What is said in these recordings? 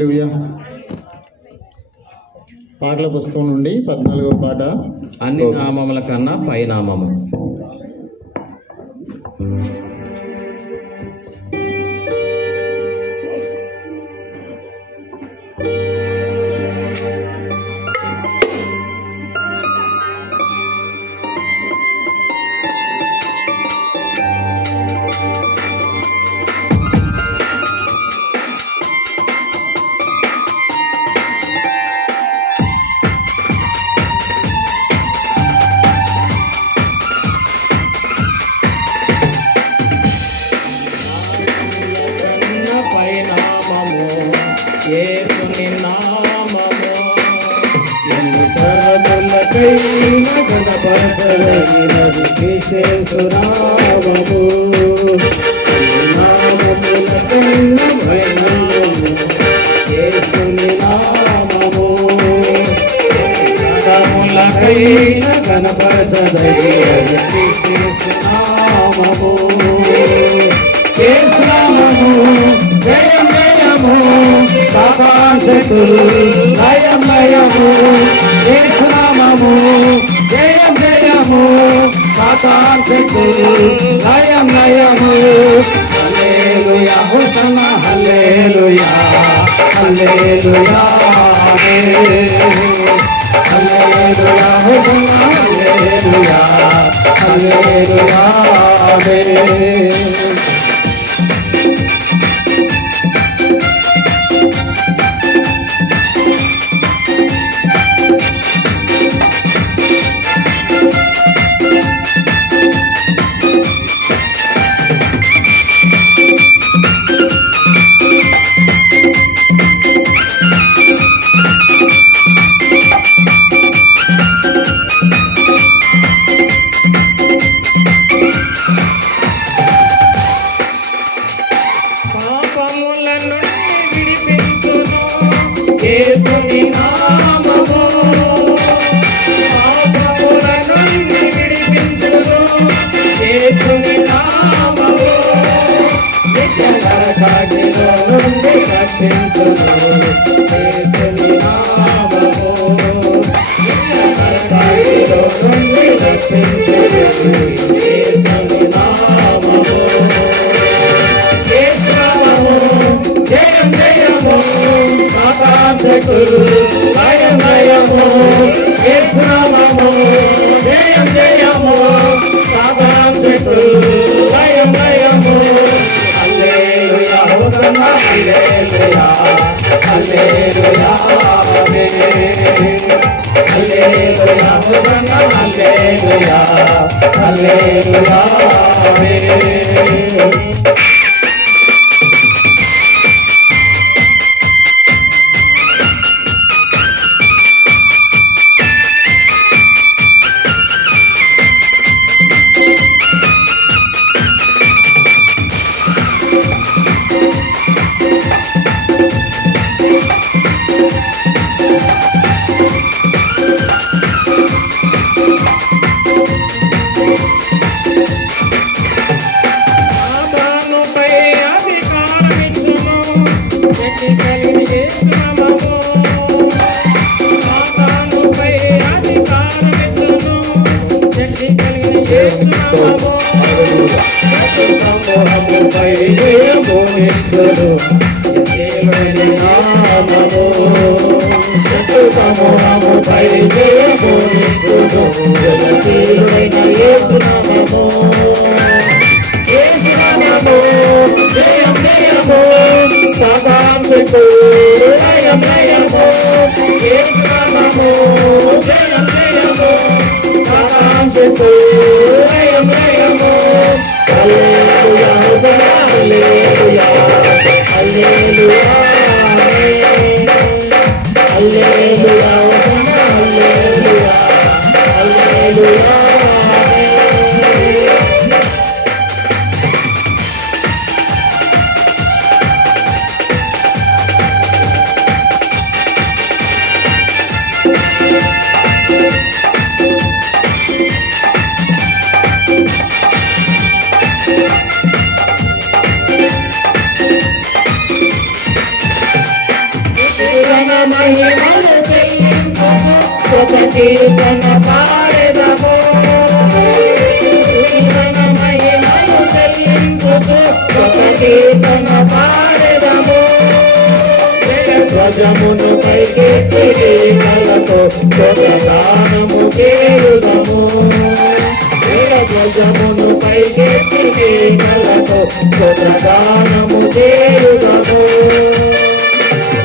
హల్లెలూయా. పాటల పుస్తకం నుండి 14వ పాట. అన్ని నామముల కన్నా పై నామము. జీవన మహిమను చెల్లించుము ఒక కీర్తన పాడెదము జీవన మహిమను చెల్లించుము ఒక కీర్తన పాడెదము ధ్వజమును పైకెత్తి కలతో స్వదానము చేయుదము ధ్వజమును పైకెత్తి కలతో స్వదానము చేయుదము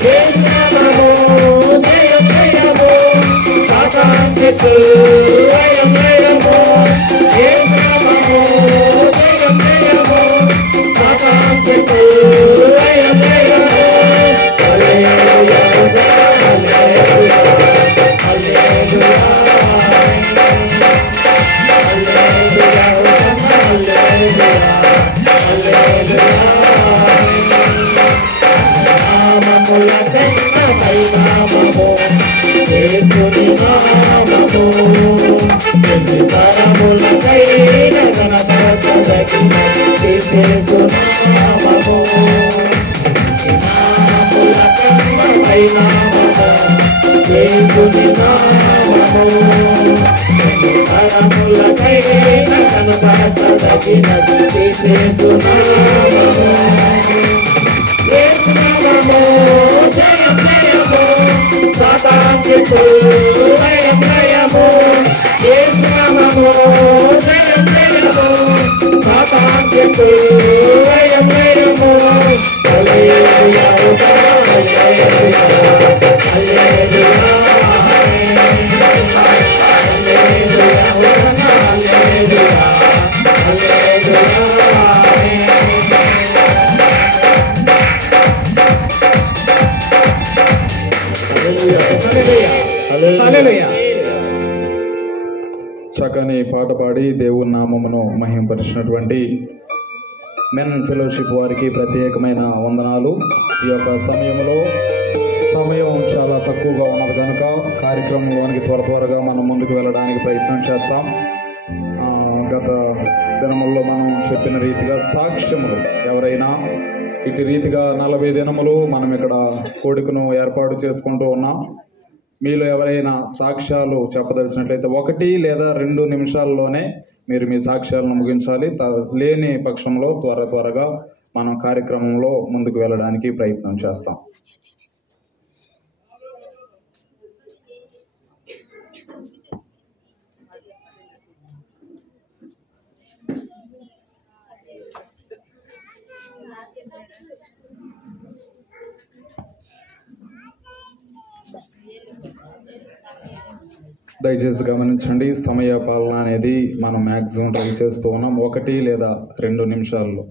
జయము జయ జయము సాకాంక్షితు జయం జయము జయము జయ జయము సాకాంక్షితు జయం జయము చక్కని పాట పాడి దేవుని నామమును మహింపరిచినటువంటి మెన్ ఫెలోషిప్ వారికి ప్రత్యేకమైన వందనాలు. ఈ యొక్క సమయం చాలా తక్కువగా ఉన్నది కనుక కార్యక్రమంలోనికి త్వరగా మనం ముందుకు వెళ్ళడానికి ప్రయత్నం చేస్తాం. గత దినముల్లో మనం చెప్పిన రీతిగా సాక్ష్యములు ఎవరైనా ఇటు రీతిగా 40 దినములు మనం ఇక్కడ కోడికను ఏర్పాటు చేసుకుంటూ ఉన్నాం. మీలో ఎవరైనా సాక్ష్యాలు చెప్పదలిచినట్లయితే 1 లేదా 2 నిమిషాల్లోనే మీరు మీ సాక్ష్యాలను ముగించాలి. లేని పక్షంలో త్వరగా మనం కార్యక్రమంలో ముందుకు వెళ్ళడానికి ప్రయత్నం చేస్తాం. దయచేసి గమనించండి, సమయ పాలన అనేది మనం మ్యాక్సిమం ట్రై చేస్తూ ఉన్నాం. 1 లేదా 2 నిమిషాల్లో.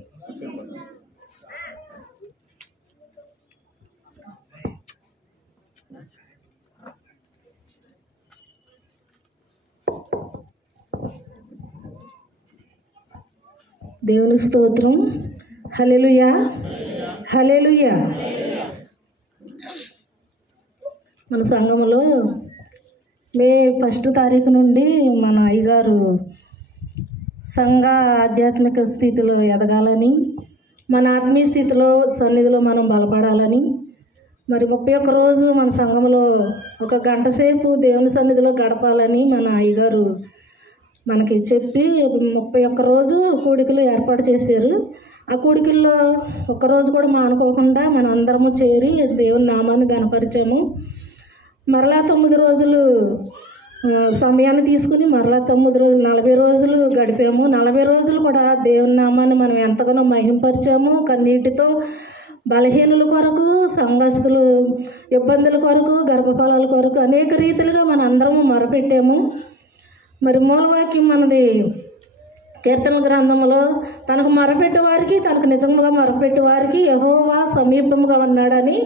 దేవుని స్తోత్రం. హల్లెలూయా హల్లెలూయా. మన సంఘములో మే 1 తారీఖు నుండి మన అయ్యగారు సంఘ ఆధ్యాత్మిక స్థితిలో ఎదగాలని, మన ఆత్మీయ స్థితిలో సన్నిధిలో మనం బలపడాలని, మరి 31 రోజు మన సంఘంలో 1 గంట సేపు దేవుని సన్నిధిలో గడపాలని మన అయ్యగారు మనకి చెప్పి 31 రోజు కూడికలు ఏర్పాటు చేశారు. ఆ కూడికల్లో 1 రోజు కూడా మానుకోకుండా మన అందరము చేరి దేవుని నామాన్ని గణపరిచాము. మరలా 9 రోజులు సమయాన్ని తీసుకుని మరలా 9 రోజులు 40 రోజులు గడిపాము. 40 రోజులు కూడా దేవుని నామాన్ని మనం ఎంతగానో మహింపరిచాము. కన్నీటితో బలహీనుల కొరకు, సంఘస్థులు ఇబ్బందుల కొరకు, గర్భఫలాల కొరకు అనేక రీతిలుగా మన అందరము మొరపెట్టాము. మరి మూలవాక్యం మనది కీర్తన గ్రంథంలో తనకు మొరపెట్టే వారికి, తనకు నిజంగా మొరపెట్టే వారికి యెహోవా సమీపంగా ఉన్నాడని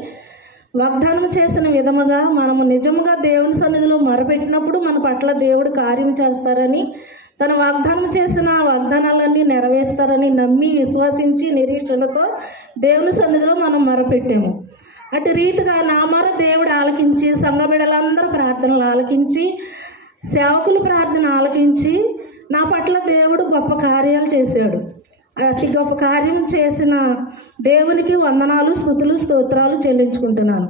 వాగ్దానం చేసిన విధముగా మనము నిజంగా దేవుని సన్నిధిలో మొరపెట్టినప్పుడు మన పట్ల దేవుడు కార్యం చేస్తారని, తన వాగ్దానం చేసిన వాగ్దానాలన్నీ నెరవేరుస్తారని నమ్మి విశ్వసించి నిరీక్షణతో దేవుని సన్నిధిలో మనం మొరపెట్టాము. అటు రీతిగా నా మొర దేవుడు ఆలకించి, సంఘ బిడ్డలందరూ ప్రార్థనలు ఆలకించి, సేవకుల ప్రార్థన ఆలకించి నా పట్ల దేవుడు గొప్ప కార్యాలు చేశాడు. అతి గొప్ప కార్యం చేసిన దేవునికి వందనాలు, స్తుతులు, స్తోత్రాలు చెల్లించుకుంటున్నాను.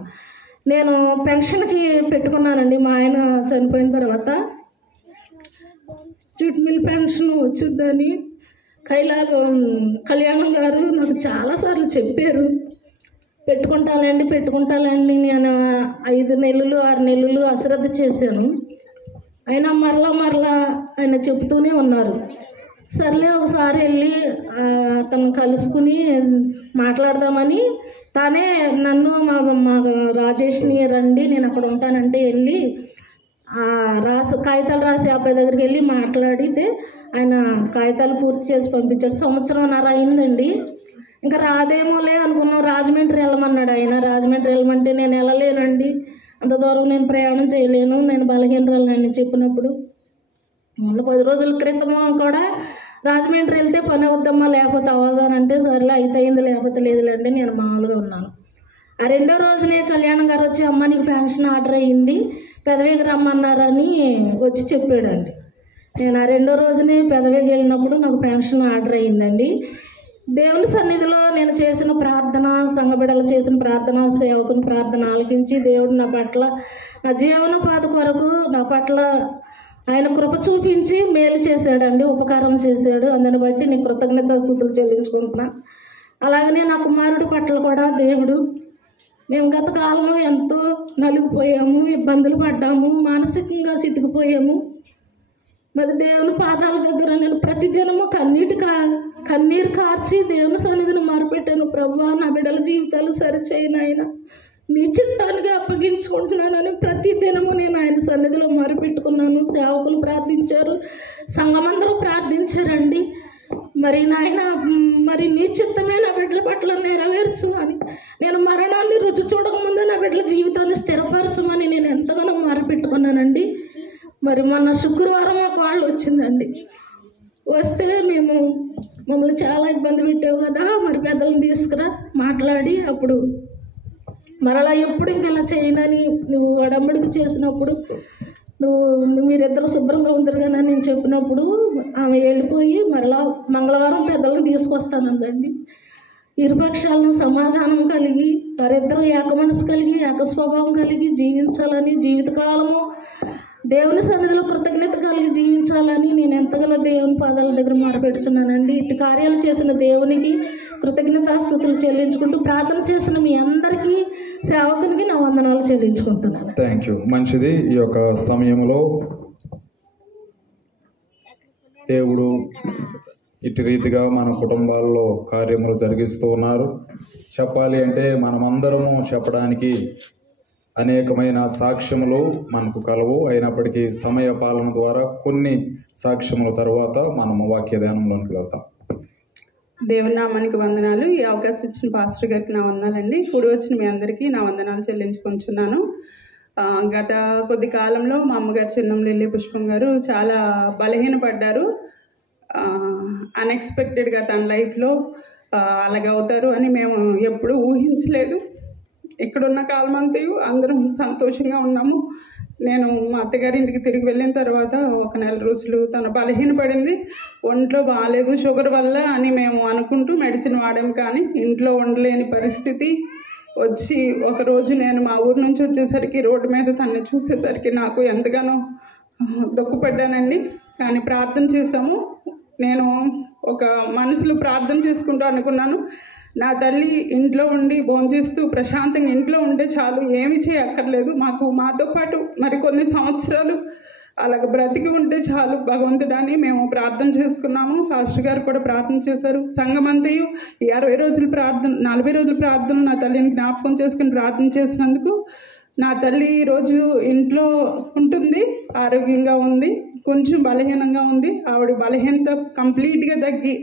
నేను పెన్షన్కి పెట్టుకున్నానండి. మా ఆయన చనిపోయిన తర్వాత జూట్ మిల్ పెన్షన్ వచ్చిద్దని కళ్యాణం గారు నాకు చాలాసార్లు చెప్పారు. పెట్టుకుంటానండి నేను 5 నెలలు 6 నెలలు అశ్రద్ధ చేశాను. అయినా మరలా ఆయన చెబుతూనే ఉన్నారు. సర్లే ఒకసారి వెళ్ళి తను కలుసుకుని మాట్లాడదామని తానే నన్ను మా రాజేష్ని రండి నేను అక్కడ ఉంటానంటే వెళ్ళి కాగితాలు రాసే అబ్బాయి దగ్గరికి వెళ్ళి మాట్లాడితే ఆయన కాగితాలు పూర్తి చేసి పంపించాడు. 1.5 సంవత్సరం అయిందండి. ఇంకా రాదేమోలే అనుకున్నాం. రాజమండ్రి వెళ్ళమన్నాడు ఆయన. రాజమండ్రి వెళ్ళమంటే నేను వెళ్ళలేనండి, అంత దూరం నేను ప్రయాణం చేయలేను, నేను బలహీనరాలని చెప్పినప్పుడు మొన్న 10 రోజుల క్రితం కూడా రాజమండ్రి వెళ్తే పని అవుద్దమ్మా లేకపోతే అవ్వదానంటే సరేలే అయితే అయింది లేకపోతే లేదులేండి నేను మామూలుగా ఉన్నాను. ఆ 2వ రోజునే కళ్యాణం గారు వచ్చి అమ్మ నీకు పెన్షన్ ఆర్డర్ అయ్యింది పెదవికి రమ్మన్నారని వచ్చి చెప్పాడండి. నేను ఆ 2వ రోజునే పెదవికి వెళ్ళినప్పుడు నాకు పెన్షన్ ఆర్డర్ అయ్యిందండి. దేవుని సన్నిధిలో నేను చేసిన ప్రార్థన, సంఘ బిడ్డలు చేసిన ప్రార్థన, సేవకుని ప్రార్థన ఆలకించి దేవుడు నా పట్ల నా జీవనోపాధి కొరకు నా పట్ల ఆయన కృప చూపించి మేలు చేశాడండి, ఉపకారం చేశాడు. అందుని బట్టి నేను కృతజ్ఞతాస్తుతులు చెల్లించుకుంటున్నా. అలాగనే నా కుమారుడి పట్ల కూడా దేవుడు, మేము గత కాలంలో ఎంతో నలిగిపోయాము, ఇబ్బందులు పడ్డాము, మానసికంగా చితికిపోయాము. మరి దేవుని పాదాల దగ్గర నేను ప్రతిదినము కన్నీరు కార్చి దేవుని సన్నిధిని మొరపెట్టాను. ప్రభువా నా బిడ్డల జీవితాలు సరిచేయను ఆయన నీ చిత్తానికి అప్పగించుకుంటున్నానని ప్రతి దినము నేను ఆయన సన్నిధిలో మొరపెట్టుకున్నాను. సేవకులు ప్రార్థించారు, సంఘమందరూ ప్రార్థించారండి. మరి నాయన మరి నీ చిత్తమే నా బిడ్డల పట్ల నెరవేర్చు అని, నేను మరణాన్ని రుచి చూడకముందే నా బిడ్డల జీవితాన్ని స్థిరపరచమని నేను ఎంతగానో మొరపెట్టుకున్నానండి. మరి మొన్న శుక్రవారం మాకు వాళ్ళు వచ్చిందండి. వస్తే మమ్మల్ని చాలా ఇబ్బంది పెట్టావు కదా, మరి పెద్దలను తీసుకురా మాట్లాడి అప్పుడు మరలా ఎప్పుడు ఇంకెలా చేయనని నువ్వు అడమ్మడికి చేసినప్పుడు మీరిద్దరు శుభ్రంగా ఉంటారు కదా నేను చెప్పినప్పుడు ఆమె వెళ్ళిపోయి మరలా మంగళవారం పెద్దలను తీసుకొస్తానందండి. ఇరుపక్షాలను సమాధానం కలిగి వారిద్దరూ ఏక మనసు కలిగి ఏక స్వభావం కలిగి జీవించాలని, జీవితకాలము దేవుని సన్నిధిలో కృతజ్ఞత కలిగి జీవించాలని నేను ఎంతగానో దేవుని పాదాల దగ్గర మొరపెడుతున్నానండి. ఇటు కార్యాలు చేసిన దేవునికి కృతజ్ఞతాస్తుతులు చెల్లించుకుంటూ ప్రార్థన చేసిన మీ అందరికీ సేవకునికి నా వందనాలు చెల్లించుకుంటున్నాను. Thank you. మంచిది. ఈ యొక్క సమయంలో దేవుడు ఇటు రీతిగా మన కుటుంబాల్లో కార్యములు జరిగిస్తూ ఉన్నారు. చెప్పాలి అంటే మనమందరము చెప్పడానికి అనేకమైన సాక్ష్యములు మనకు కలవు. అయినప్పటికీ సమయ పాలన ద్వారా కొన్ని సాక్ష్యముల తర్వాత మనము వాక్య ధ్యానంలోకి వెళ్తాం. దేవుని నామానికి వందనాలు. ఈ అవకాశం ఇచ్చిన పాస్టర్ గారికి నా వందనాలండి. కూడి వచ్చిన మీ అందరికీ నా వందనాలు చెల్లించుకుంటున్నాను. గత కొద్ది కాలంలో మా అమ్మగారు చిన్నంలిల్లి పుష్పం గారు చాలా బలహీనపడ్డారు. అన్ఎక్స్పెక్టెడ్గా తన లైఫ్లో అలాగవుతారు అని మేము ఎప్పుడూ ఊహించలేదు. ఇక్కడున్న కాలమంతయు అందరం సంతోషంగా ఉన్నాము. నేను మా అత్తగారింటికి తిరిగి వెళ్ళిన తర్వాత 1 నెల రోజులు తను బలహీనపడింది, ఒంట్లో బాగాలేదు షుగర్ వల్ల అని మేము అనుకుంటూ మెడిసిన్ వాడాము. కానీ ఇంట్లో ఉండలేని పరిస్థితి వచ్చి ఒకరోజు నేను మా ఊరు నుంచి వచ్చేసరికి రోడ్డు మీద తనని చూసేసరికి నాకు ఎంతగానో దుఃఖపడ్డానండి. కానీ ప్రార్థన చేశాము. నేను ఒక మనసులో ప్రార్థన చేసుకుంటూ అనుకున్నాను, నా తల్లి ఇంట్లో ఉండి భోంచేస్తూ ప్రశాంతంగా ఇంట్లో ఉంటే చాలు, ఏమి చేయక్కర్లేదు, మాతో పాటు మరికొన్ని సంవత్సరాలు అలాగ బ్రతికి ఉంటే చాలు భగవంతుడని మేము ప్రార్థన చేసుకున్నాము. పాస్టర్ గారు కూడా ప్రార్థన చేశారు. సంఘమంతయు 60 రోజుల ప్రార్థన 40 రోజుల ప్రార్థన నా తల్లిని జ్ఞాపకం చేసుకుని ప్రార్థన చేసినందుకు నా తల్లి ఈరోజు ఇంట్లో ఉంటుంది, ఆరోగ్యంగా ఉంది, కొంచెం బలహీనంగా ఉంది. ఆవిడ బలహీనత కంప్లీట్గా తగ్గి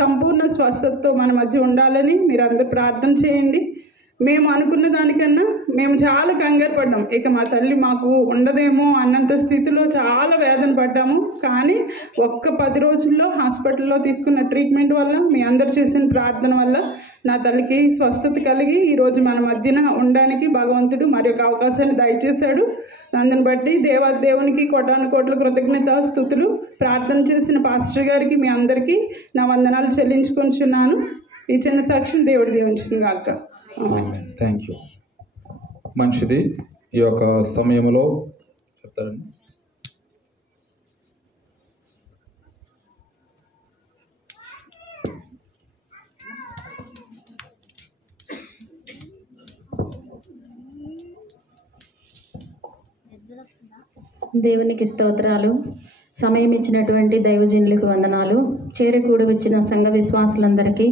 సంపూర్ణ స్వస్థతతో మన మధ్య ఉండాలని మీరు అందరూ ప్రార్థన చేయండి. మేము అనుకున్న దానికన్నా మేము చాలా కంగారు పడ్డాం. ఇక మా తల్లి మాకు ఉండదేమో అన్నంత స్థితిలో చాలా వేదన పడ్డాము. కానీ ఒక్క 10 రోజుల్లో హాస్పిటల్లో తీసుకున్న ట్రీట్మెంట్ వల్ల, మీ అందరు చేసిన ప్రార్థన వల్ల నా తల్లికి స్వస్థత కలిగి ఈరోజు మన మధ్యన ఉండడానికి భగవంతుడు మరి ఒక అవకాశాన్ని దయచేశాడు. అందుని బట్టి దేవునికి కోటాను కృతజ్ఞతాస్తుతులు. ప్రార్థన చేసిన పాస్టర్ గారికి మీ అందరికీ నా వందనాలు చెల్లించుకుంటున్నాను. ఈ చిన్న సాక్ష్యం దేవుడు దీవించును గాక. Thank you. మంచిది. ఈ యొక్క సమయంలో చెప్తారండి. దేవునికి స్తోత్రాలు. సమయం ఇచ్చినటువంటి దైవజనులకు వందనాలు. చేరికూడి వచ్చిన సంఘ విశ్వాసులందరికీ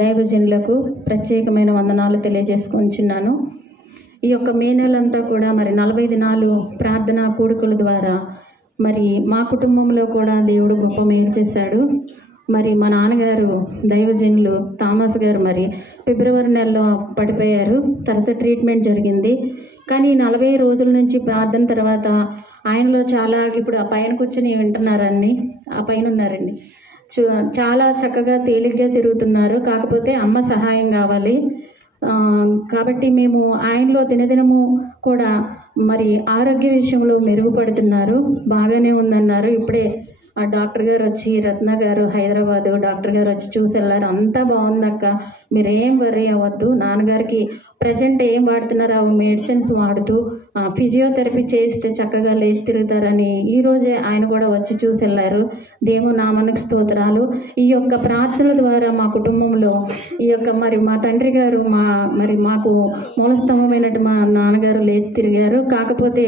దైవజనులకు ప్రత్యేకమైన వందనాలు తెలియజేసుకుంటున్నాను. ఈ యొక్క మే నెలంతా కూడా మరి 40 దినాలు ప్రార్థనా కూడుకుల ద్వారా మరి మా కుటుంబంలో కూడా దేవుడు గొప్ప మేలు చేశాడు. మరి మా నాన్నగారు దైవజనులు థామస్ గారు మరి ఫిబ్రవరి నెలలో పడిపోయారు. తర్వాత ట్రీట్మెంట్ జరిగింది. కానీ 40 రోజుల నుంచి ప్రార్థన తర్వాత ఆయనలో చాలా ఇప్పుడు ఆ పైన కూర్చొని వింటున్నారండి, ఆ పైన ఉన్నారండి, చాలా చక్కగా తేలిగ్గా తిరుగుతున్నారు. కాకపోతే అమ్మ సహాయం కావాలి కాబట్టి మేము ఆయనలో దినదినము కూడా మరి ఆరోగ్య విషయంలో మెరుగుపడుతున్నారు. బాగానే ఉందన్నారు. ఇప్పుడే ఆ డాక్టర్ గారు వచ్చి, రత్న గారు హైదరాబాదు డాక్టర్ గారు వచ్చి చూసి వెళ్ళారు. అంతా బాగుందక్క, మీరేం వర్రీ అవ్వద్దు. నాన్నగారికి ప్రజెంట్ ఏం వాడుతున్నారు అవి మెడిసిన్స్ వాడుతూ ఫిజియోథెరపీ చేస్తే చక్కగా లేచి తిరుగుతారని ఈరోజే ఆయన కూడా వచ్చి చూసి వెళ్ళారు. దేవుని నామానికి స్తోత్రాలు. ఈ యొక్క ప్రార్థనల ద్వారా మా కుటుంబంలో ఈ యొక్క మరి మా తండ్రి గారు మాకు మూలస్తంభమైనట్టు మా నాన్నగారు లేచి తిరిగారు. కాకపోతే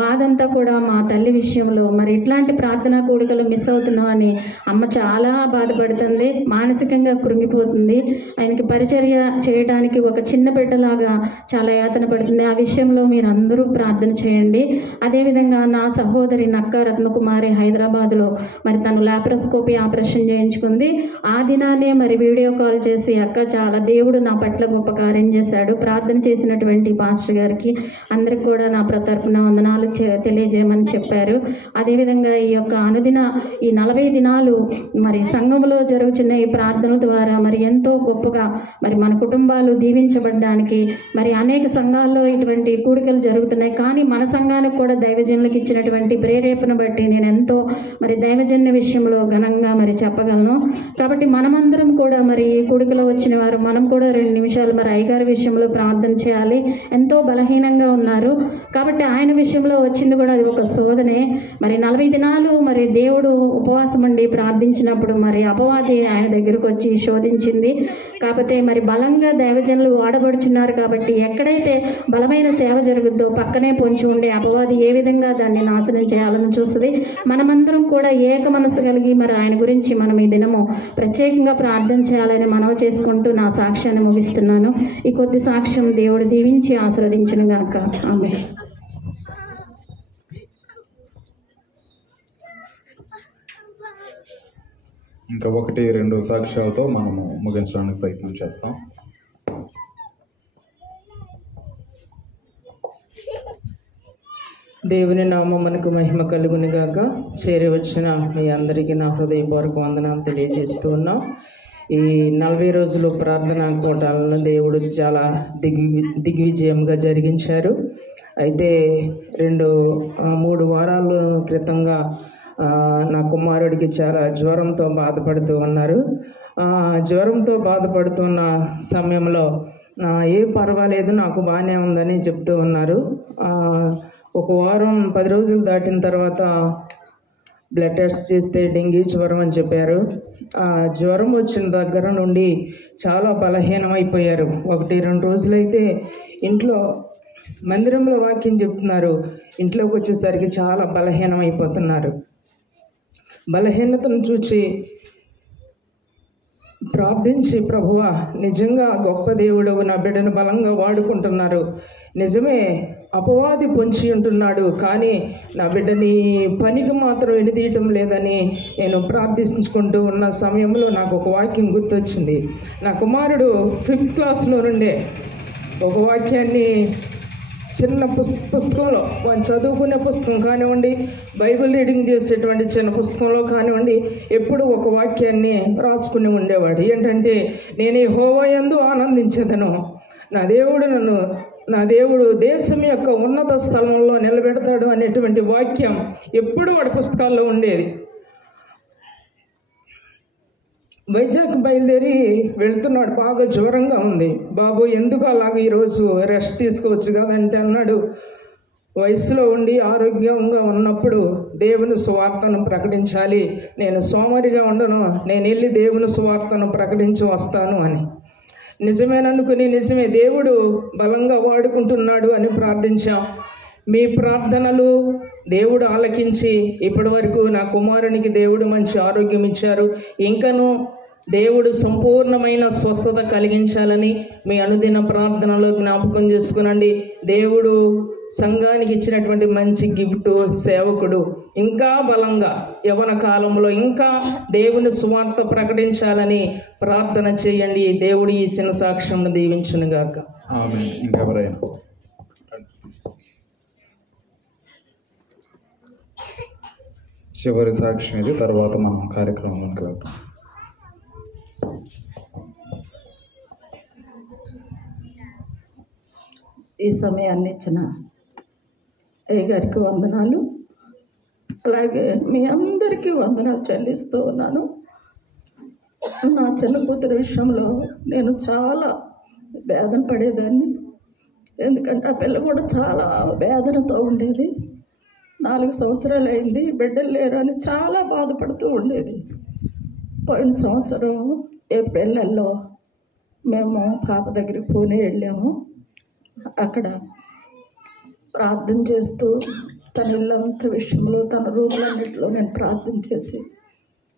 బాధ అంతా కూడా మా తల్లి విషయంలో మరి ఇట్లాంటి ప్రార్థనా కూడికలు మిస్ అవుతున్నాం అని అమ్మ చాలా బాధపడుతుంది, మానసికంగా కృంగిపోతుంది. ఆయనకి పరిచర్య చేయడానికి ఒక చిన్న బిడ్డలాగా చాలా యాతన పడుతుంది. ఆ విషయంలో మీరు అందరూ ప్రార్థన చేయండి. అదేవిధంగా నా సహోదరి నక్క రత్నకుమారి హైదరాబాద్లో మరి తను లాప్రోస్కోపీ ఆపరేషన్ చేయించుకుంది. ఆ దినానే మరి వీడియో కాల్ చేసి అక్క చాలా దేవుడు నా పట్ల గొప్ప కార్యం చేశాడు, ప్రార్థన చేసినటువంటి పాస్టర్ గారికి అందరికి కూడా నా తరపున వందనాలు తెలియజేయమని చెప్పారు. అదేవిధంగా ఈ యొక్క అనుదిన ఈ 40 దినాలు మరి సంఘంలో జరుగుతున్న ఈ ప్రార్థనల ద్వారా మరి ఎంతో గొప్పగా మరి మన కుటుంబాలు దీవించబడడానికి మరి అనేక సంఘాల్లో ఇటువంటి కూడికలు జరుగుతున్నాయి. కానీ మన సంఘానికి కూడా దైవజనులకు ఇచ్చినటువంటి ప్రేరేపణ బట్టి నేను ఎంతో మరి దైవజన్య విషయంలో ఘనంగా మరి చెప్పగలను. కాబట్టి మనమందరం కూడా మరి ఈ కూడికలో వచ్చిన వారు మనం కూడా 2 నిమిషాలు మరి అయ్యగారి విషయంలో ప్రార్థన చేయాలి. ఎంతో బలహీనంగా ఉన్నారు కాబట్టి ఆయన విషయంలో వచ్చింది కూడా అది ఒక శోధనే. మరి 40 దినాలు మరి దేవుడు ఉపవాసం ఉండి ప్రార్థించినప్పుడు మరి అపవాది ఆయన దగ్గరకు వచ్చి శోధించింది. కాకపోతే మరి బలంగా దైవజనులు వాడబడుచున్నారు కాబట్టి ఎక్కడైతే బలమైన సేవ జరుగుద్దో పక్కనే పొంచి ఉండే అపవాది ఏ విధంగా దాన్ని నాశనం చేయాలని చూస్తుంది. మనమందరం కూడా ఏక మనసు కలిగి మరి ఆయన గురించి మనం ఈ దినము ప్రత్యేకంగా ప్రార్థన చేయాలని మనవి చేసుకుంటూ నా సాక్ష్యాన్ని ముగిస్తున్నాను. ఈ కొద్ది సాక్ష్యం దేవుడు దీవించి ఆశీర్వదించును గాక. ఆమేన్. ఇంకా 1-2 సాక్ష్యాలతో మనము ముగించడానికి ప్రయత్నం చేస్తాం. దేవుని నామమునకు మహిమ కలుగును గాక. చేరి వచ్చిన మీ అందరికీ నా హృదయపూర్వక వందనాలు తెలియజేస్తూ ఉన్నాం. ఈ 40 రోజులు ప్రార్థనా కూటాలను దేవుడు చాలా దిగ్విజయంగా జరిగించారు. అయితే 2-3 వారాల క్రితంగా నా కుమారుడికి చాలా జ్వరంతో బాధపడుతూ ఉన్నారు. జ్వరంతో బాధపడుతున్న సమయంలో ఏం పర్వాలేదు నాకు బాగానే ఉందని చెప్తూ ఉన్నారు. 1 వారం 10 రోజులు దాటిన తర్వాత బ్లడ్ టెస్ట్ చేస్తే డెంగ్యూ జ్వరం అని చెప్పారు. జ్వరం వచ్చిన దగ్గర నుండి చాలా బలహీనమైపోయారు. 1-2 రోజులైతే ఇంట్లో మందిరంలో వాక్యం చెప్తున్నారు, ఇంట్లోకి వచ్చేసరికి చాలా బలహీనమైపోతున్నారు. బలహీనతను చూచి ప్రార్థించి, ప్రభువా నిజంగా గొప్ప దేవుడు నా బిడ్డను బలంగా వాడుకుంటున్నారు, నిజమే అపవాది పొంచి ఉంటున్నాడు, కానీ నా బిడ్డని పనికి మాత్రం ఎనిదీయటం లేదని నేను ప్రార్థించుకుంటూ ఉన్న సమయంలో నాకు ఒక వాక్యం గుర్తొచ్చింది. నా కుమారుడు 5th క్లాస్లో నుండే ఒక వాక్యాన్ని చిన్న పుస్తకంలో చదువుకునే పుస్తకం కానివ్వండి, బైబిల్ రీడింగ్ చేసేటువంటి చిన్న పుస్తకంలో కానివ్వండి, ఎప్పుడు ఒక వాక్యాన్ని రాసుకుని ఉండేవాడు. ఏంటంటే, నేను యెహోవా యందు ఆనందించేదను, నా దేవుడు దేశం యొక్క ఉన్నత స్థలంలో నిలబెడతాడు అనేటువంటి వాక్యం ఎప్పుడు వాడి పుస్తకాల్లో ఉండేది. వైజాగ్ బయలుదేరి వెళ్తున్నాడు. బాగా జ్వరంగా ఉంది. బాబు ఎందుకు అలాగ ఈరోజు రెస్ట్ తీసుకోవచ్చు కదంటే అన్నాడు, వయసులో ఉండి ఆరోగ్యంగా ఉన్నప్పుడు దేవుని సువార్తను ప్రకటించాలి, నేను సోమరిగా ఉండను, నేను వెళ్ళి దేవుని సువార్తను ప్రకటించి వస్తాను అని. నిజమేననుకుని నిజమే దేవుడు బలంగా వాడుకుంటున్నాడు అని ప్రార్థించాం. మీ ప్రార్థనలు దేవుడు ఆలకించి ఇప్పటి వరకు నా కుమారునికి దేవుడు మంచి ఆరోగ్యం ఇచ్చారు. ఇంకనూ దేవుడు సంపూర్ణమైన స్వస్థత కలిగించాలని మీ అనుదిన ప్రార్థనలో జ్ఞాపకం చేసుకునండి. దేవుడు సంఘానికి ఇచ్చినటువంటి మంచి గిఫ్ట్ సేవకుడు. ఇంకా బలంగా యవ్వన కాలంలో ఇంకా దేవుని సువార్త ప్రకటించాలని ప్రార్థన చేయండి. దేవుడు ఈ చిన్న సాక్ష్యం దీవించునుగాక. ఆమేన్. ఇంకెవరైనా చివరి సాక్ష్యం ఇది. తర్వాత మనం కార్యక్రమంలోకి వెళ్తాం. ఈ సమయాన్ని ఇచ్చిన అయ్యగారికి వందనాలు, అలాగే మీ అందరికీ వందనాలు చెల్లిస్తూ ఉన్నాను. నా చిన్న కూతురు విషయంలో నేను చాలా వేదన పడేదాన్ని. ఎందుకంటే ఆ పిల్ల కూడా చాలా వేదనతో ఉండేది. 4 సంవత్సరాలు అయింది, బిడ్డలు లేరు అని చాలా బాధపడుతూ ఉండేది. పోయిన సంవత్సరం ఏప్రిల్ నెలలో మేము పాప దగ్గరికి పూణే వెళ్ళాము. అక్కడ ప్రార్థన చేస్తూ తన ఇల్లంత విషయంలో తన రూములన్నింటిలో నేను ప్రార్థన చేసి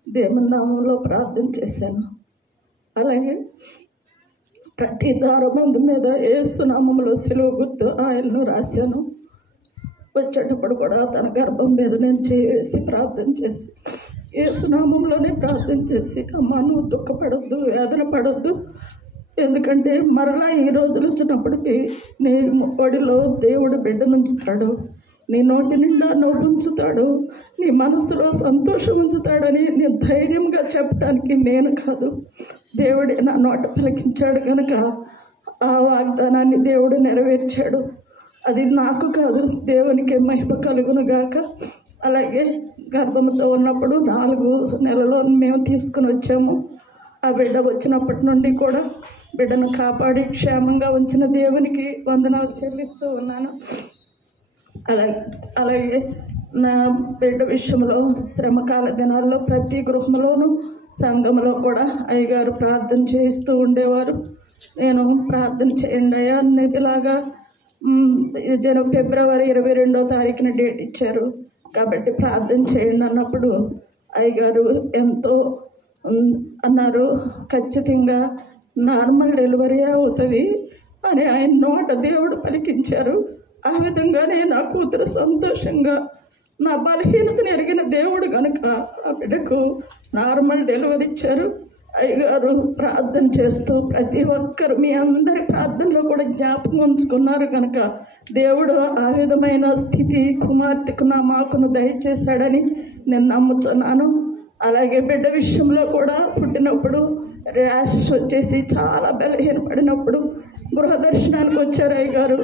దేవుని నామంలో ప్రార్థన చేశాను. అలాగే ప్రతి దారబంధు మీద యేసు నామంలో సిలువ గుర్తు ఆయన్ను రాశాను. వచ్చేటప్పుడు కూడా తన గర్భం మీద నేను చేసి ప్రార్థన చేసి యేసు నామంలోనే ప్రార్థన చేసి, అమ్మ నువ్వు దుఃఖపడొద్దు, వేదన పడొద్దు, ఎందుకంటే మరలా ఈ రోజులు వచ్చినప్పటికీ నీ ఒడిలో దేవుడు బిడ్డను ఉంచుతాడు, నీ నోటి నిండా నవ్వు ఉంచుతాడు, నీ మనసులో సంతోషం ఉంచుతాడని నేను ధైర్యంగా చెప్పడానికి నేను కాదు, దేవుడే నా నోట పలికించాడు కనుక ఆ వాగ్దానాన్ని దేవుడు నెరవేర్చాడు. అది నాకు కాదు, దేవునికి మహిమ కలుగును గాక. అలాగే గర్భంతో ఉన్నప్పుడు 4 నెలలు మేము తీసుకుని వచ్చాము. ఆ బిడ్డ వచ్చినప్పటి నుండి కూడా బిడ్డను కాపాడి క్షేమంగా ఉంచిన దేవునికి వందనాలు చెల్లిస్తూ ఉన్నాను. అలాగే నా బిడ్డ విషయంలో శ్రమకాల దినాల్లో ప్రతి గృహంలోనూ సంఘంలో కూడా అయ్యగారు ప్రార్థన చేయిస్తూ ఉండేవారు. నేను ప్రార్థన చేయండి అయ్యా ఇలాగా ఫిబ్రవరి 22వ తారీఖున డేట్ ఇచ్చారు కాబట్టి ప్రార్థన చేయండి అన్నప్పుడు అయ్యగారు ఎంతో అన్నారు, ఖచ్చితంగా నార్మల్ డెలివరీ అవుతుంది అని ఆయన నోట దేవుడు పలికించారు. ఆ విధంగానే నా కూతురు సంతోషంగా నా బలహీనతను ఎరిగిన దేవుడు కనుక ఆ బిడ్డకు నార్మల్ డెలివరీ ఇచ్చారు. అయ్యగారు ప్రార్థన చేస్తూ ప్రతి ఒక్కరు మీ అందరి ప్రార్థనలో కూడా జ్ఞాపకం ఉంచుకున్నారు కనుక దేవుడు ఆ విధమైన స్థితి కుమార్తెకు నా మాకును దయచేశాడని నేను నమ్ముతున్నాను. అలాగే బిడ్డ విషయంలో కూడా పుట్టినప్పుడు ర్యాషెస్ వచ్చేసి చాలా బలహీనపడినప్పుడు గృహ దర్శనానికి వచ్చారు అయ్యగారు.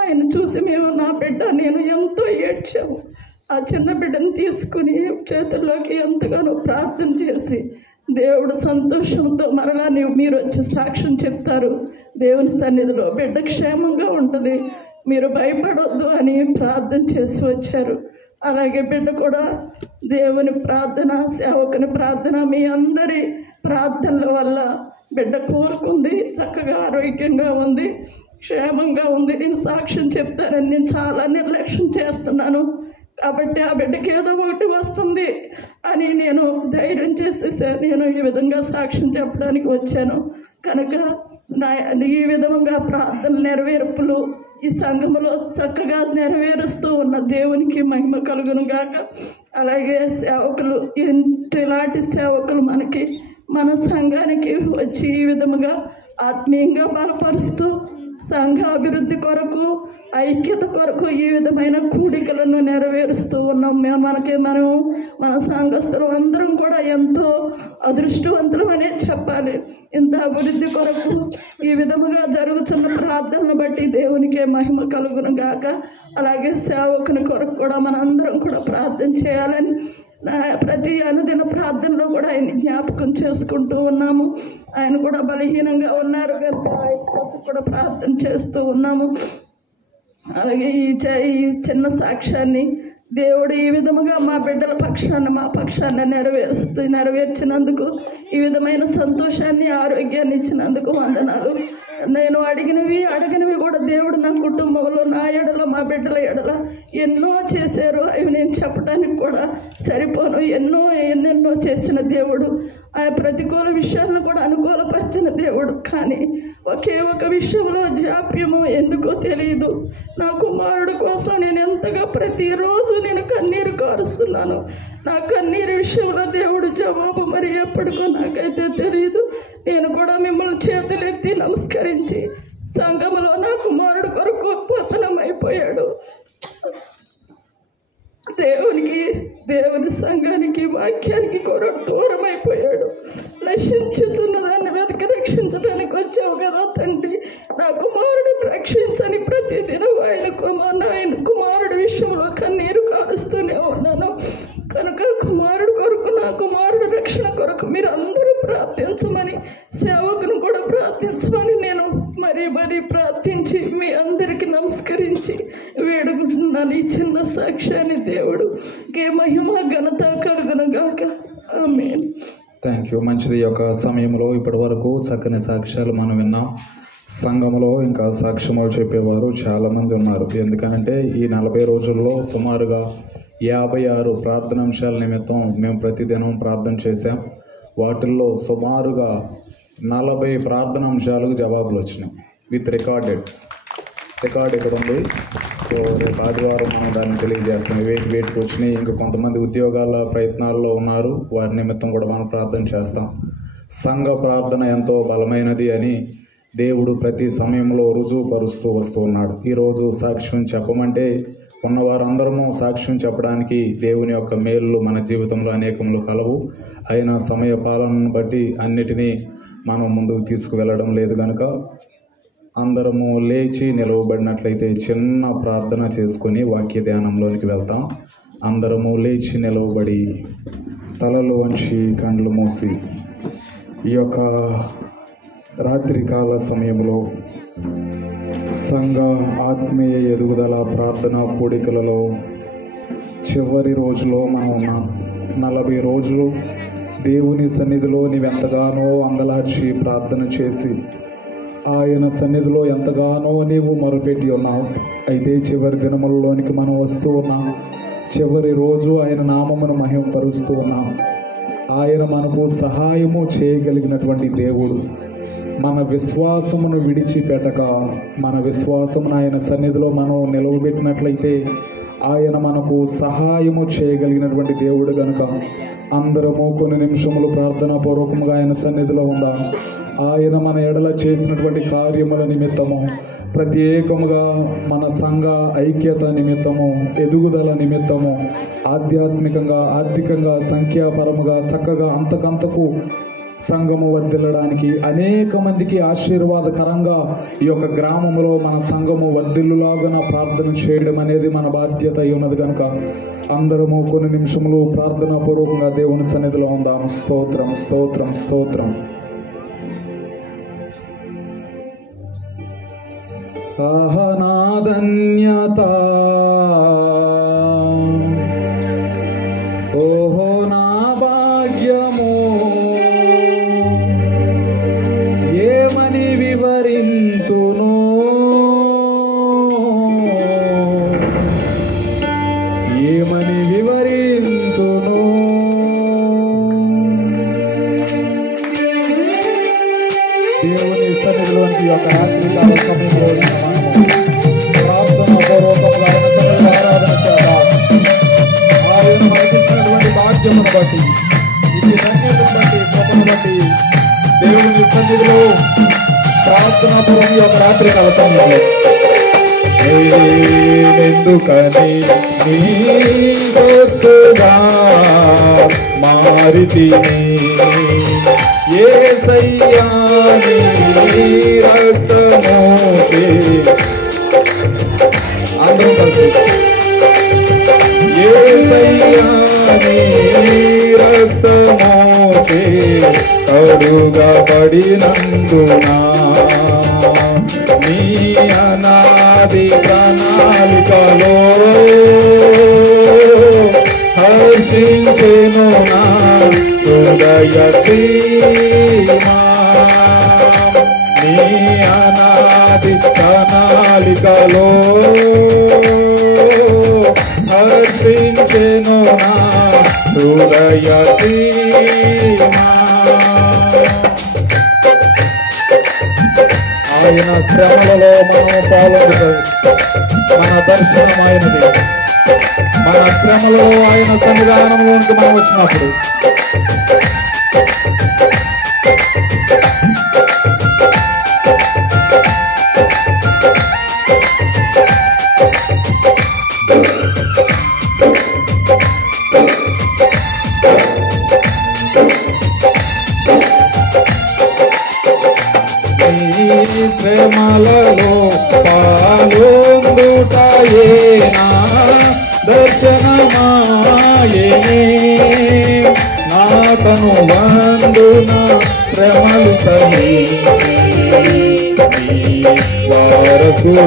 ఆయన చూసి మేము నా బిడ్డ నేను ఎంతో ఏడ్చాము. ఆ చిన్న బిడ్డను తీసుకుని చేతుల్లోకి ఎంతగానో ప్రార్థన చేసి దేవుడు సంతోషంతో మరలా మీరు వచ్చి సాక్ష్యం చెప్తారు, దేవుని సన్నిధిలో బిడ్డ క్షేమంగా ఉంటుంది, మీరు భయపడొద్దు అని ప్రార్థన చేసి వచ్చారు. అలాగే బిడ్డ కూడా దేవుని ప్రార్థన సేవకుని ప్రార్థన మీ అందరి ప్రార్థనల వల్ల బిడ్డ కోరుకుంది, చక్కగా ఆరోగ్యంగా ఉంది, క్షేమంగా ఉంది. నేను సాక్ష్యం చెప్తానని నేను చాలా నిర్లక్ష్యం చేస్తున్నాను కాబట్టి ఆ బిడ్డకి ఏదో ఒకటి వస్తుంది అని నేను ధైర్యం చేసేసాను. నేను ఈ విధంగా సాక్ష్యం చెప్పడానికి వచ్చాను కనుక ఈ విధంగా ప్రార్థన నెరవేర్పులు ఈ సంఘములో చక్కగా నెరవేరుస్తూ ఉన్న దేవునికి మహిమ కలుగును గాక. అలాగే సేవకులు ఇలాంటి సేవకులు మన సంఘానికి వచ్చి ఈ విధముగా ఆత్మీయంగా బలపరుస్తూ సంఘ అభివృద్ధి కొరకు ఐక్యత కొరకు ఈ విధమైన కూడికలను నెరవేరుస్తూ ఉన్నాం. మనం మన సంఘస్థులు అందరం కూడా ఎంతో అదృష్టవంతులు అనే చెప్పాలి. ఇంత అభివృద్ధి కొరకు ఈ విధముగా జరుగుతున్న ప్రార్థనను బట్టి దేవునికే మహిమ కలుగును గాక. అలాగే సేవకుని కొరకు కూడా మనందరం కూడా ప్రార్థన చేయాలని ప్రతి అనుదిన ప్రార్థనలో కూడా ఆయన జ్ఞాపకం చేసుకుంటూ ఉన్నాము. ఆయన కూడా బలహీనంగా ఉన్నారు కనుక ఆయన కోసం కూడా ప్రార్థన చేస్తూ ఉన్నాము. అలాగే ఈ చిన్న సాక్ష్యాన్ని దేవుడు ఈ విధముగా మా బిడ్డల పక్షాన్ని మా పక్షాన్ని నెరవేర్చినందుకు, ఈ విధమైన సంతోషాన్ని ఆరోగ్యాన్ని ఇచ్చినందుకు వందనాలు. నేను అడిగినవి కూడా దేవుడు నా కుటుంబంలో, నా ఎడల, మా బిడ్డల ఎడల ఎన్నో చేశారు. అవి నేను చెప్పడానికి కూడా సరిపోను. ఎన్నెన్నో చేసిన దేవుడు, ఆ ప్రతికూల విషయాలను కూడా అనుకూలపరిచిన దేవుడు. కానీ ఒకే ఒక విషయంలో జాప్యము ఎందుకో తెలియదు. నా కుమారుడు కోసం నేను ఎంతగా ప్రతిరోజు నేను కన్నీరు కారుస్తున్నాను. నా కన్నీరు విషయంలో దేవుడు జవాబు మరి ఎప్పటికో నాకైతే తెలియదు. నేను కూడా మిమ్మల్ని చేతులెత్తి నమస్కరించి, సంఘములో నా కుమారుడు కొరకు పతనమైపోయాడు. దేవుని సంఘానికి, వాక్యానికి కొరకు దూరం అయిపోయాడు. నశించుచున్న దాన్ని వెతికి రక్షించడానికి వచ్చావు కదా తండ్రి. నా కుమారుడిని రక్షించని ప్రతిదినం ఆయన కుమారుడి విషయంలో కన్నీరు కారుస్తూనే ఉన్నాను. కనుక కుమారుడు కొరకు, నా కుమారుడు రక్షణ కొరకు మీరు అందరూ ప్రార్థించమని, సేవకును కూడా ప్రార్థించమని నేను మరీ ప్రార్థించి మీ అందరికీ నమస్కరించి వేడుకుంటున్నాను. ఈ చిన్న సాక్ష్యాన్ని దేవుడుకే మహిమ ఘనత కలుగునుగాక. ఆమేన్. Thank you. మంచిది. ఈ యొక్క సమయంలో ఇప్పటి వరకు చక్కని సాక్ష్యాలు మనం విన్నాం. సంఘంలో ఇంకా సాక్ష్యములు చెప్పేవారు చాలామంది ఉన్నారు. ఎందుకంటే ఈ 40 రోజుల్లో సుమారుగా 56 ప్రార్థనాంశాల నిమిత్తం మేము ప్రతిదినం ప్రార్థన చేశాం. వాటిల్లో సుమారుగా 40 ప్రార్థనాంశాలకు జవాబులు వచ్చినాయి. విత్ రికార్డ్ ఇక్కడ ఉంది. సో రేపు ఆదివారం మనం దాన్ని తెలియజేస్తాం. వేటికి వచ్చినాయి. ఇంకా కొంతమంది ఉద్యోగాల ప్రయత్నాల్లో ఉన్నారు. వారి నిమిత్తం కూడా మనం ప్రార్థన చేస్తాం. సంఘ ప్రార్థన ఎంతో బలమైనది అని దేవుడు ప్రతి సమయంలో రుజువుపరుస్తూ వస్తూ ఉన్నాడు. ఈరోజు సాక్ష్యం చెప్పమంటే ఉన్నవారందరము సాక్ష్యం చెప్పడానికి దేవుని యొక్క మేలు మన జీవితంలో అనేకములు కలవు. అయినా సమయ పాలనను బట్టి అన్నిటినీ మనం ముందుకు తీసుకువెళ్ళడం లేదు కనుక అందరము లేచి నిలవబడినట్లయితే చిన్న ప్రార్థన చేసుకొని వాక్య ధ్యానంలోనికి వెళ్తాం. అందరము లేచి నిలవబడి తలలు వంచి కండ్లు మూసి ఈ యొక్క రాత్రికాల సమయంలో సంఘ ఆత్మీయ ఎదుగుదల ప్రార్థన కూడికలలో చివరి రోజులో మనం ఉన్నాం. 40 రోజులు దేవుని సన్నిధిలో నీవెంతగానో అంగలార్చి ప్రార్థన చేసి ఆయన సన్నిధిలో ఎంతగానో నీవు మొరపెట్టి ఉన్నావు. అయితే చివరి దినములలోనికి మనం వస్తూ ఉన్నాం. చివరి రోజు ఆయన నామమును మహిమపరుస్తూ ఉన్నాం. ఆయన మనకు సహాయము చేయగలిగినటువంటి దేవుడు. మన విశ్వాసమును విడిచిపెట్టక మన విశ్వాసమును ఆయన సన్నిధిలో మనం నిలవబెట్టినట్లయితే ఆయన మనకు సహాయము చేయగలిగినటువంటి దేవుడు కనుక అందరము కొన్ని నిమిషములు ప్రార్థనా పూర్వకంగా ఆయన సన్నిధిలో ఉందాం. ఆయన మన ఎడల చేసినటువంటి కార్యముల నిమిత్తము, ప్రత్యేకముగా మన సంఘ ఐక్యత నిమిత్తము, ఎదుగుదల నిమిత్తము, ఆధ్యాత్మికంగా, ఆర్థికంగా, సంఖ్యాపరముగా చక్కగా అంతకంతకు సంఘము వర్ధిల్లడానికి, అనేక మందికి ఆశీర్వాదకరంగా ఈ యొక్క గ్రామంలో మన సంఘము వర్ధిల్లులాగా ప్రార్థన చేయడం అనేది మన బాధ్యత అయి ఉన్నది కనుక అందరము కొన్ని నిమిషములు ప్రార్థనా పూర్వకంగా దేవుని సన్నిధిలో ఉందాం. స్తోత్రం, స్తోత్రం, స్తోత్రం. నాధన్యత ఓహో నా భాగ్యము ఏమని వివరింతును, ఏమని వివరింతును. దేవుని సన్నిధిలోనికి ఒక రాత్రికాల సమయంలో ప్రార్థన పూర్వకంగా ఆయన సన్నిధిలో ఆరాధన చేద్దాం. ఆయన మనకిచ్చినటువంటి భాగ్యమును బట్టి, ఇది ధన్యతను బట్టి, కృపను బట్టి దేవుని సన్నిధిలో ప్రార్థన పూర్వకం యొక్క రాత్రికాల సమయంలో ఎందుకని నీ గొప్పగా మారితిని యేసయ్యా నీ రక్తమోసి అందరూ కలిసి యేసయ్యా రక్తమోచే కడుగబడినందునా నీ అనాది ప్రణాళికలో హర్షించెను నా హృదయ సీమా నీ అనాది ప్రణాళికలో హర్షించెను నా హృదయ సీమా ఆయన శ్రమలలో మనం పాల్గొంటాం మన దర్శనం ఆయనది మన శ్రమలో ఆయన సన్నిధానంలోనికి మనం వచ్చినప్పుడు శ్రమలలో పాల్గొందుటయేనా దర్శనమాయనే నా తను వందున శ్రమలు సహించి వారసుడనైతిని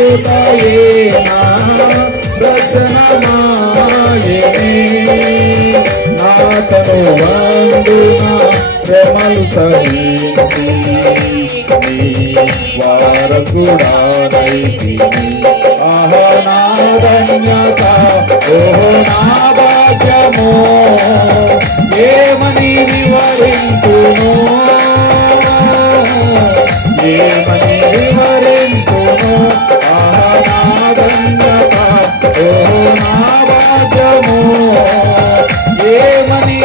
పాల్గొందుటయేనా దర్శనమాయనే నా తను వందున శ్రమలు సహించి వారసుడనైతిని ఆహో నా ధన్యత ఓహో నా భాగ్యమో ఏమని వివరింతును ఏమని వివరింతును ఆహో నా ధన్యత ఓహో నా భాగ్యమో ఏమని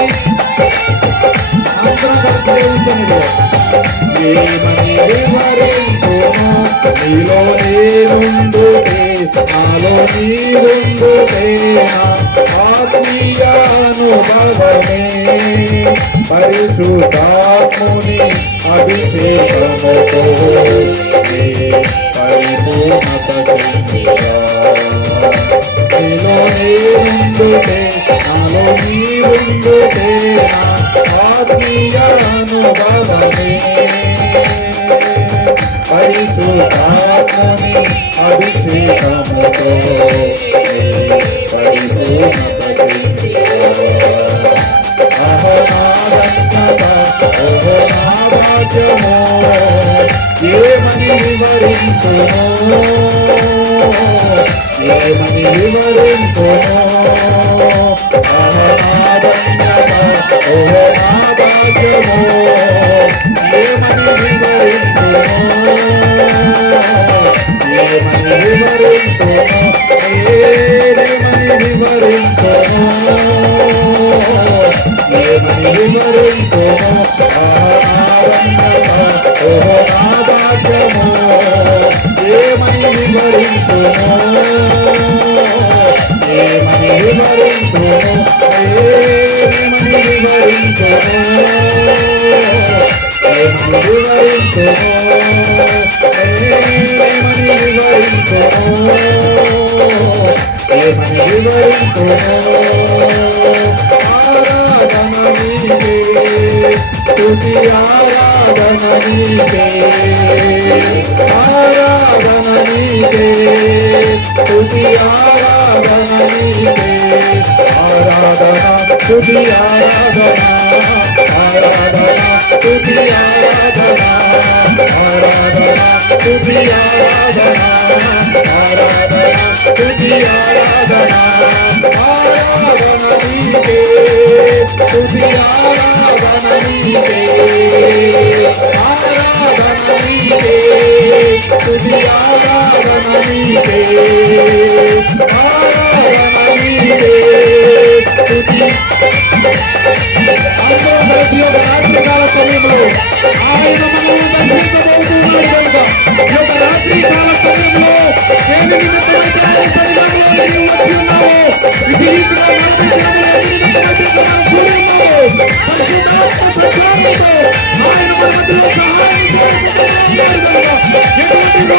ఏమని వివరింతును నీలో నేనుండుతే నాలో నీవుండుతే ఆత్మీయ అనుభవమే పరిశుద్ధాత్ముని అభిషేకముతో పరిపూర్ణత చెందుగా నీలో నేనుండుతే నాలో నీవుండుతే ఆత్మీయ అనుభవమే పరిశుద్ధాత్మని అభిషేకముతో పరిపూర్ణత అహో నా ధన్యత ఓహో నా భాగ్యమో ఏమని వివరింతును ఏమని వివరింతును అహో నా ధన్యత ఓహో నా భాగ్యమో ఏమని వివరింతును ఏమని వివరింతును ఏమని వివరింతును ఏమని వివరింతును ఓహో నా భాగ్యమో ఏమని వివరింతును ఏమని వివరింతును ఏమని వివరింతును ఏమని వివరింతును ఏమని వివరింతును ఏమని వివరింతును ఆరాధన నీకే స్తుతి ఆరాధన నీకే ఆరాధన నీకే స్తుతి ఆరాధన నీకే ఆరాధన స్తుతి ఆరాధన ఆరాధన స్తుతి ఆరాధన ఆరాధన స్తుతి ఆరాధన ఆరాధన స్తుతి ఆరాధన ఆరాధన నీకే స్తుతి ఆరాధన నీకే ఆరాధన నీకే స్తుతి ఆరాధన నీకే ఆరాధన నీకే స్తుతి రాత్రికాల సమయంలో ఆయన మనల్ని దర్శించబోతున్నాడు కనుక ఈ యొక్క రాత్రికాల సమయంలో దేని నిమిత్తమైతే ఆయన సన్నిధానంలో నీవు వచ్చి ఉన్నావో విజయీకుల పరిశుద్ధాత్మ సత్యాలతో ఆయన మన మధ్యలో సహాయం చేస్తున్నాడు కనుక ఎటువంటి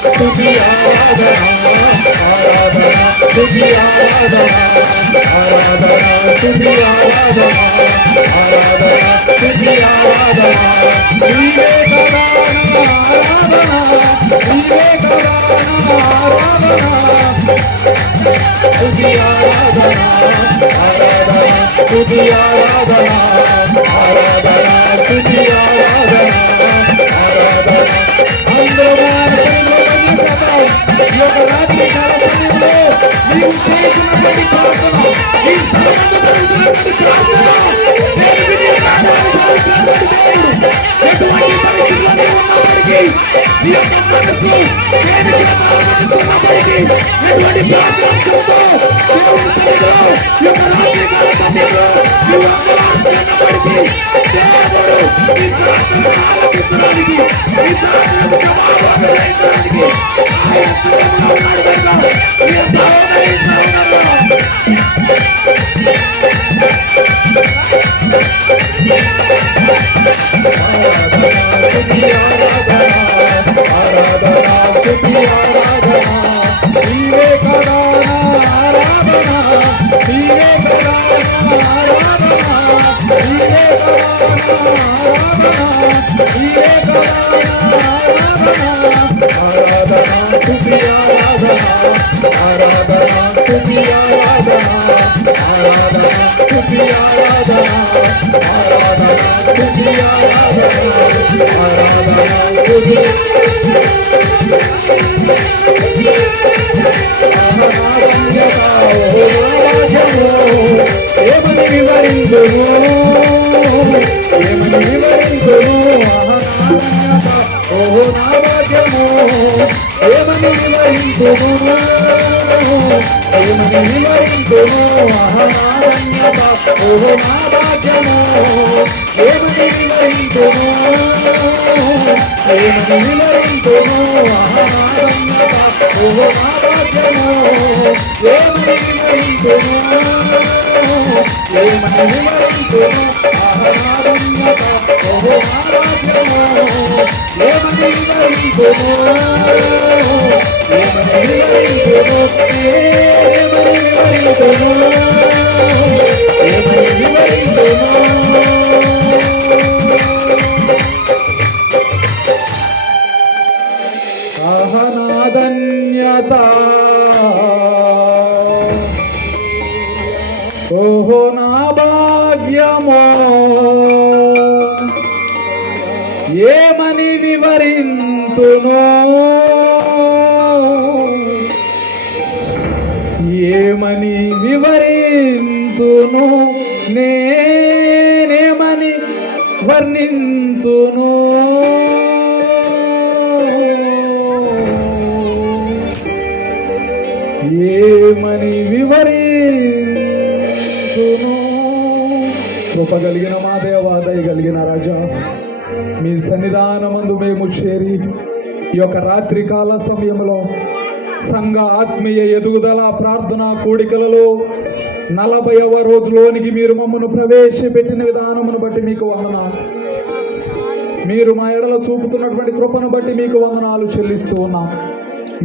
స్తుతి ఆరాధన ఆరాధన స్తుతి ఆరాధన ఆరాధన స్తుతి ఆరాధన ఆరాధన స్తుతి ఆరాధన నీవే కదా ఆరాధన నీవే కదా ఆరాధన స్తుతి ఆరాధన ఆరాధన స్తుతి ఆరాధన ఆరాధన స్తుతి ఆరాధన ఆరాధన అందరూ ఈ యొక్క రాత్రి కాల సమయంలో నీవు చేసినటువంటి ప్రార్థన ఈ సమయంలో జరుగుతున్నటువంటి ప్రార్థన నేను విని ఎటువంటి పరిస్థితుల్లో నీవు ఉన్నప్పటికీ నీ యొక్క మనసు ఉన్నప్పటికీ ఎటువంటి ప్రార్థనతో దేవుని సన్నిధిలో ఈ యొక్క రాత్రి కాల సమయంలో నీవు ఉన్నప్పటికీ దేవుడు ఈ ప్రార్థన ఆలకించడానికి ఈ ప్రార్థనకు జవాబు గ్రహించడానికి ఆయన సిద్ధంగా ఉన్నాడు కనుక మీరు సహోదరిస్తున్నారు ఏమని వివరించును ఓహో నా భాగ్యము ఏమని వివరించును ఏమని వివరించును అహనారణ్యత ఓహో నా భాగ్యము ఏమని వివరించును ఏమని వివరించును అహనారణ్యత ఓహో నా భాగ్యము ఏమని వివరించును ఏమని వివరించును అహనారణ్యత ఓహో నా భాగ్యము ఏమని వివరించును ఏమని వివరించును ఏమని వివరించును ఏమని వివరించును అహనాదన్యత ఓహో నా భాగ్యమో ఏమని వివరింతును ఏమని వివరింతును నేనేమని వర్ణింతును ఏమని వివరింతును కృప కలిగిన మా దేవా దయ కలిగిన రాజా మీ సన్నిధానమందు మేము చేరి ఈ యొక్క రాత్రికాల సమయంలో సంఘ ఆత్మీయ ఎదుగుదల ప్రార్థన కూడికలలో 40వ రోజులోనికి మీరు మమ్మను ప్రవేశపెట్టిన విధానమును బట్టి మీకు వందనాలు. మీరు మా ఎడల చూపుతున్నటువంటి కృపను బట్టి మీకు వందనాలు చెల్లిస్తూ ఉన్నాం.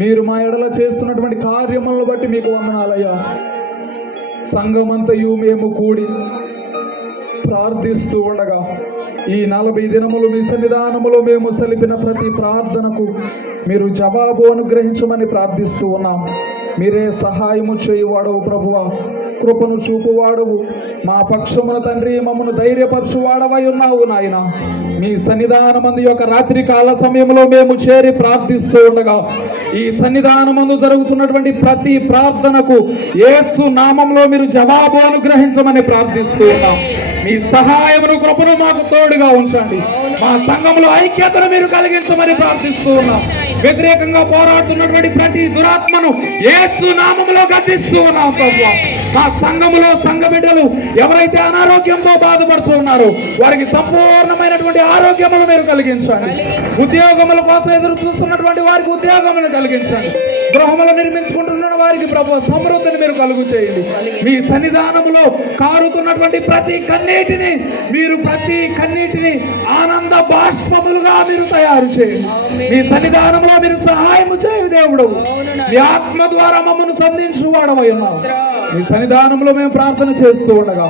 మీరు మా ఎడల చేస్తున్నటువంటి కార్యములను బట్టి మీకు వందనాలయ్యా. సంఘమంతయు మేము కూడి ప్రార్థిస్తూ ఉండగా ఈ 40 దినములు మీ సన్నిధానములో మేము సలిపిన ప్రతి ప్రార్థనకు మీరు జవాబు అనుగ్రహించమని ప్రార్థిస్తూ ఉన్నాం. మీరే సహాయము చేయువాడవు ప్రభువా, కృపను చూపువాడవు, మా పక్షమున తండ్రి మమ్మను ధైర్యపరచువాడవై ఉన్నావు నాయన. మీ సన్నిధానమందు యొక్క రాత్రి కాల సమయంలో మేము చేరి ప్రార్థిస్తూ ఉండగా ఈ సన్నిధానమందు జరుగుతున్నటువంటి ప్రతి ప్రార్థనకు యేసు నామంలో మీరు జవాబు అనుగ్రహించమని ప్రార్థిస్తూ ఉన్నాం. మీ సహాయమును కృపను మాకు తోడుగా ఉంచండి. మా సంఘంలో ఐక్యతను మీరు కలిగించమని ప్రార్థిస్తూ ఉన్నాం. వ్యతిరేకంగా పోరాడుతున్నటువంటి ప్రతి దురాత్మను యేసు నామములో గద్దిస్తూ ఉన్నాం ప్రభువా. మా సంఘములో సంఘ బిడ్డలు ఎవరైతే అనారోగ్యంతో బాధపడుతూ ఉన్నారో వారికి సంపూర్ణమైనటువంటి ఆరోగ్యమును మీరు కలిగించండి. ఉద్యోగముల కోసం ఎదురు చూస్తున్నటువంటి వారికి ఉద్యోగమును కలిగించండి. గృహములు నిర్మించుకుంటున్న వారికి ప్రభు సమృద్ధిని మీరు కలుగు చేయండి. మీ సన్నిధానంలో కారుతున్నటువంటి ప్రతి కన్నీటిని ఆనంద బాష్పములుగా మీరు తయారు చేయండి. మీ సన్నిధానంలో మీరు సహాయం చేయు దేవుడు. మీ ఆత్మ ద్వారా మమ్మల్ని సంధించువాడవై ఉన్నావు. మీ సన్నిధానంలో మేము ప్రార్థన చేస్తూ ఉండగా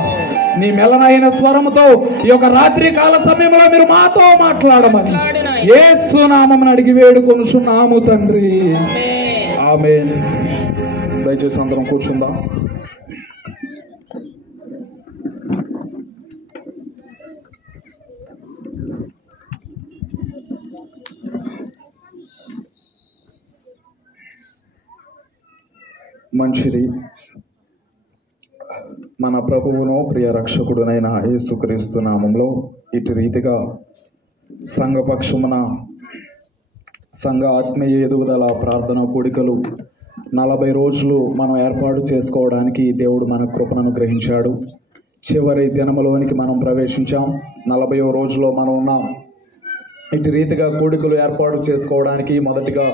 నీ మెలనైన స్వరముతో ఈ యొక్క రాత్రి కాల సమయంలో మీరు మాతో మాట్లాడమని యేసు నామమున అడిగి వేడుకొనుచున్నాము తండ్రి. ఆమేన్. దయచేసి అందరం కూర్చుందాం. మంచిది. మన ప్రభువును ప్రియ రక్షకుడునైన యేసుక్రీస్తు నామంలో ఇటు రీతిగా సంఘపక్షమున సంఘ ఆత్మీయ ఎదుగుదల ప్రార్థన కూడికలు 40 రోజులు మనం ఏర్పాటు చేసుకోవడానికి దేవుడు మన కృపను గ్రహించాడు. చివరి దినములోనికి మనం ప్రవేశించాం. 40వ రోజులో మనం ఉన్నాం. ఇటు రీతిగా కూడికలు ఏర్పాటు చేసుకోవడానికి మొదటిగా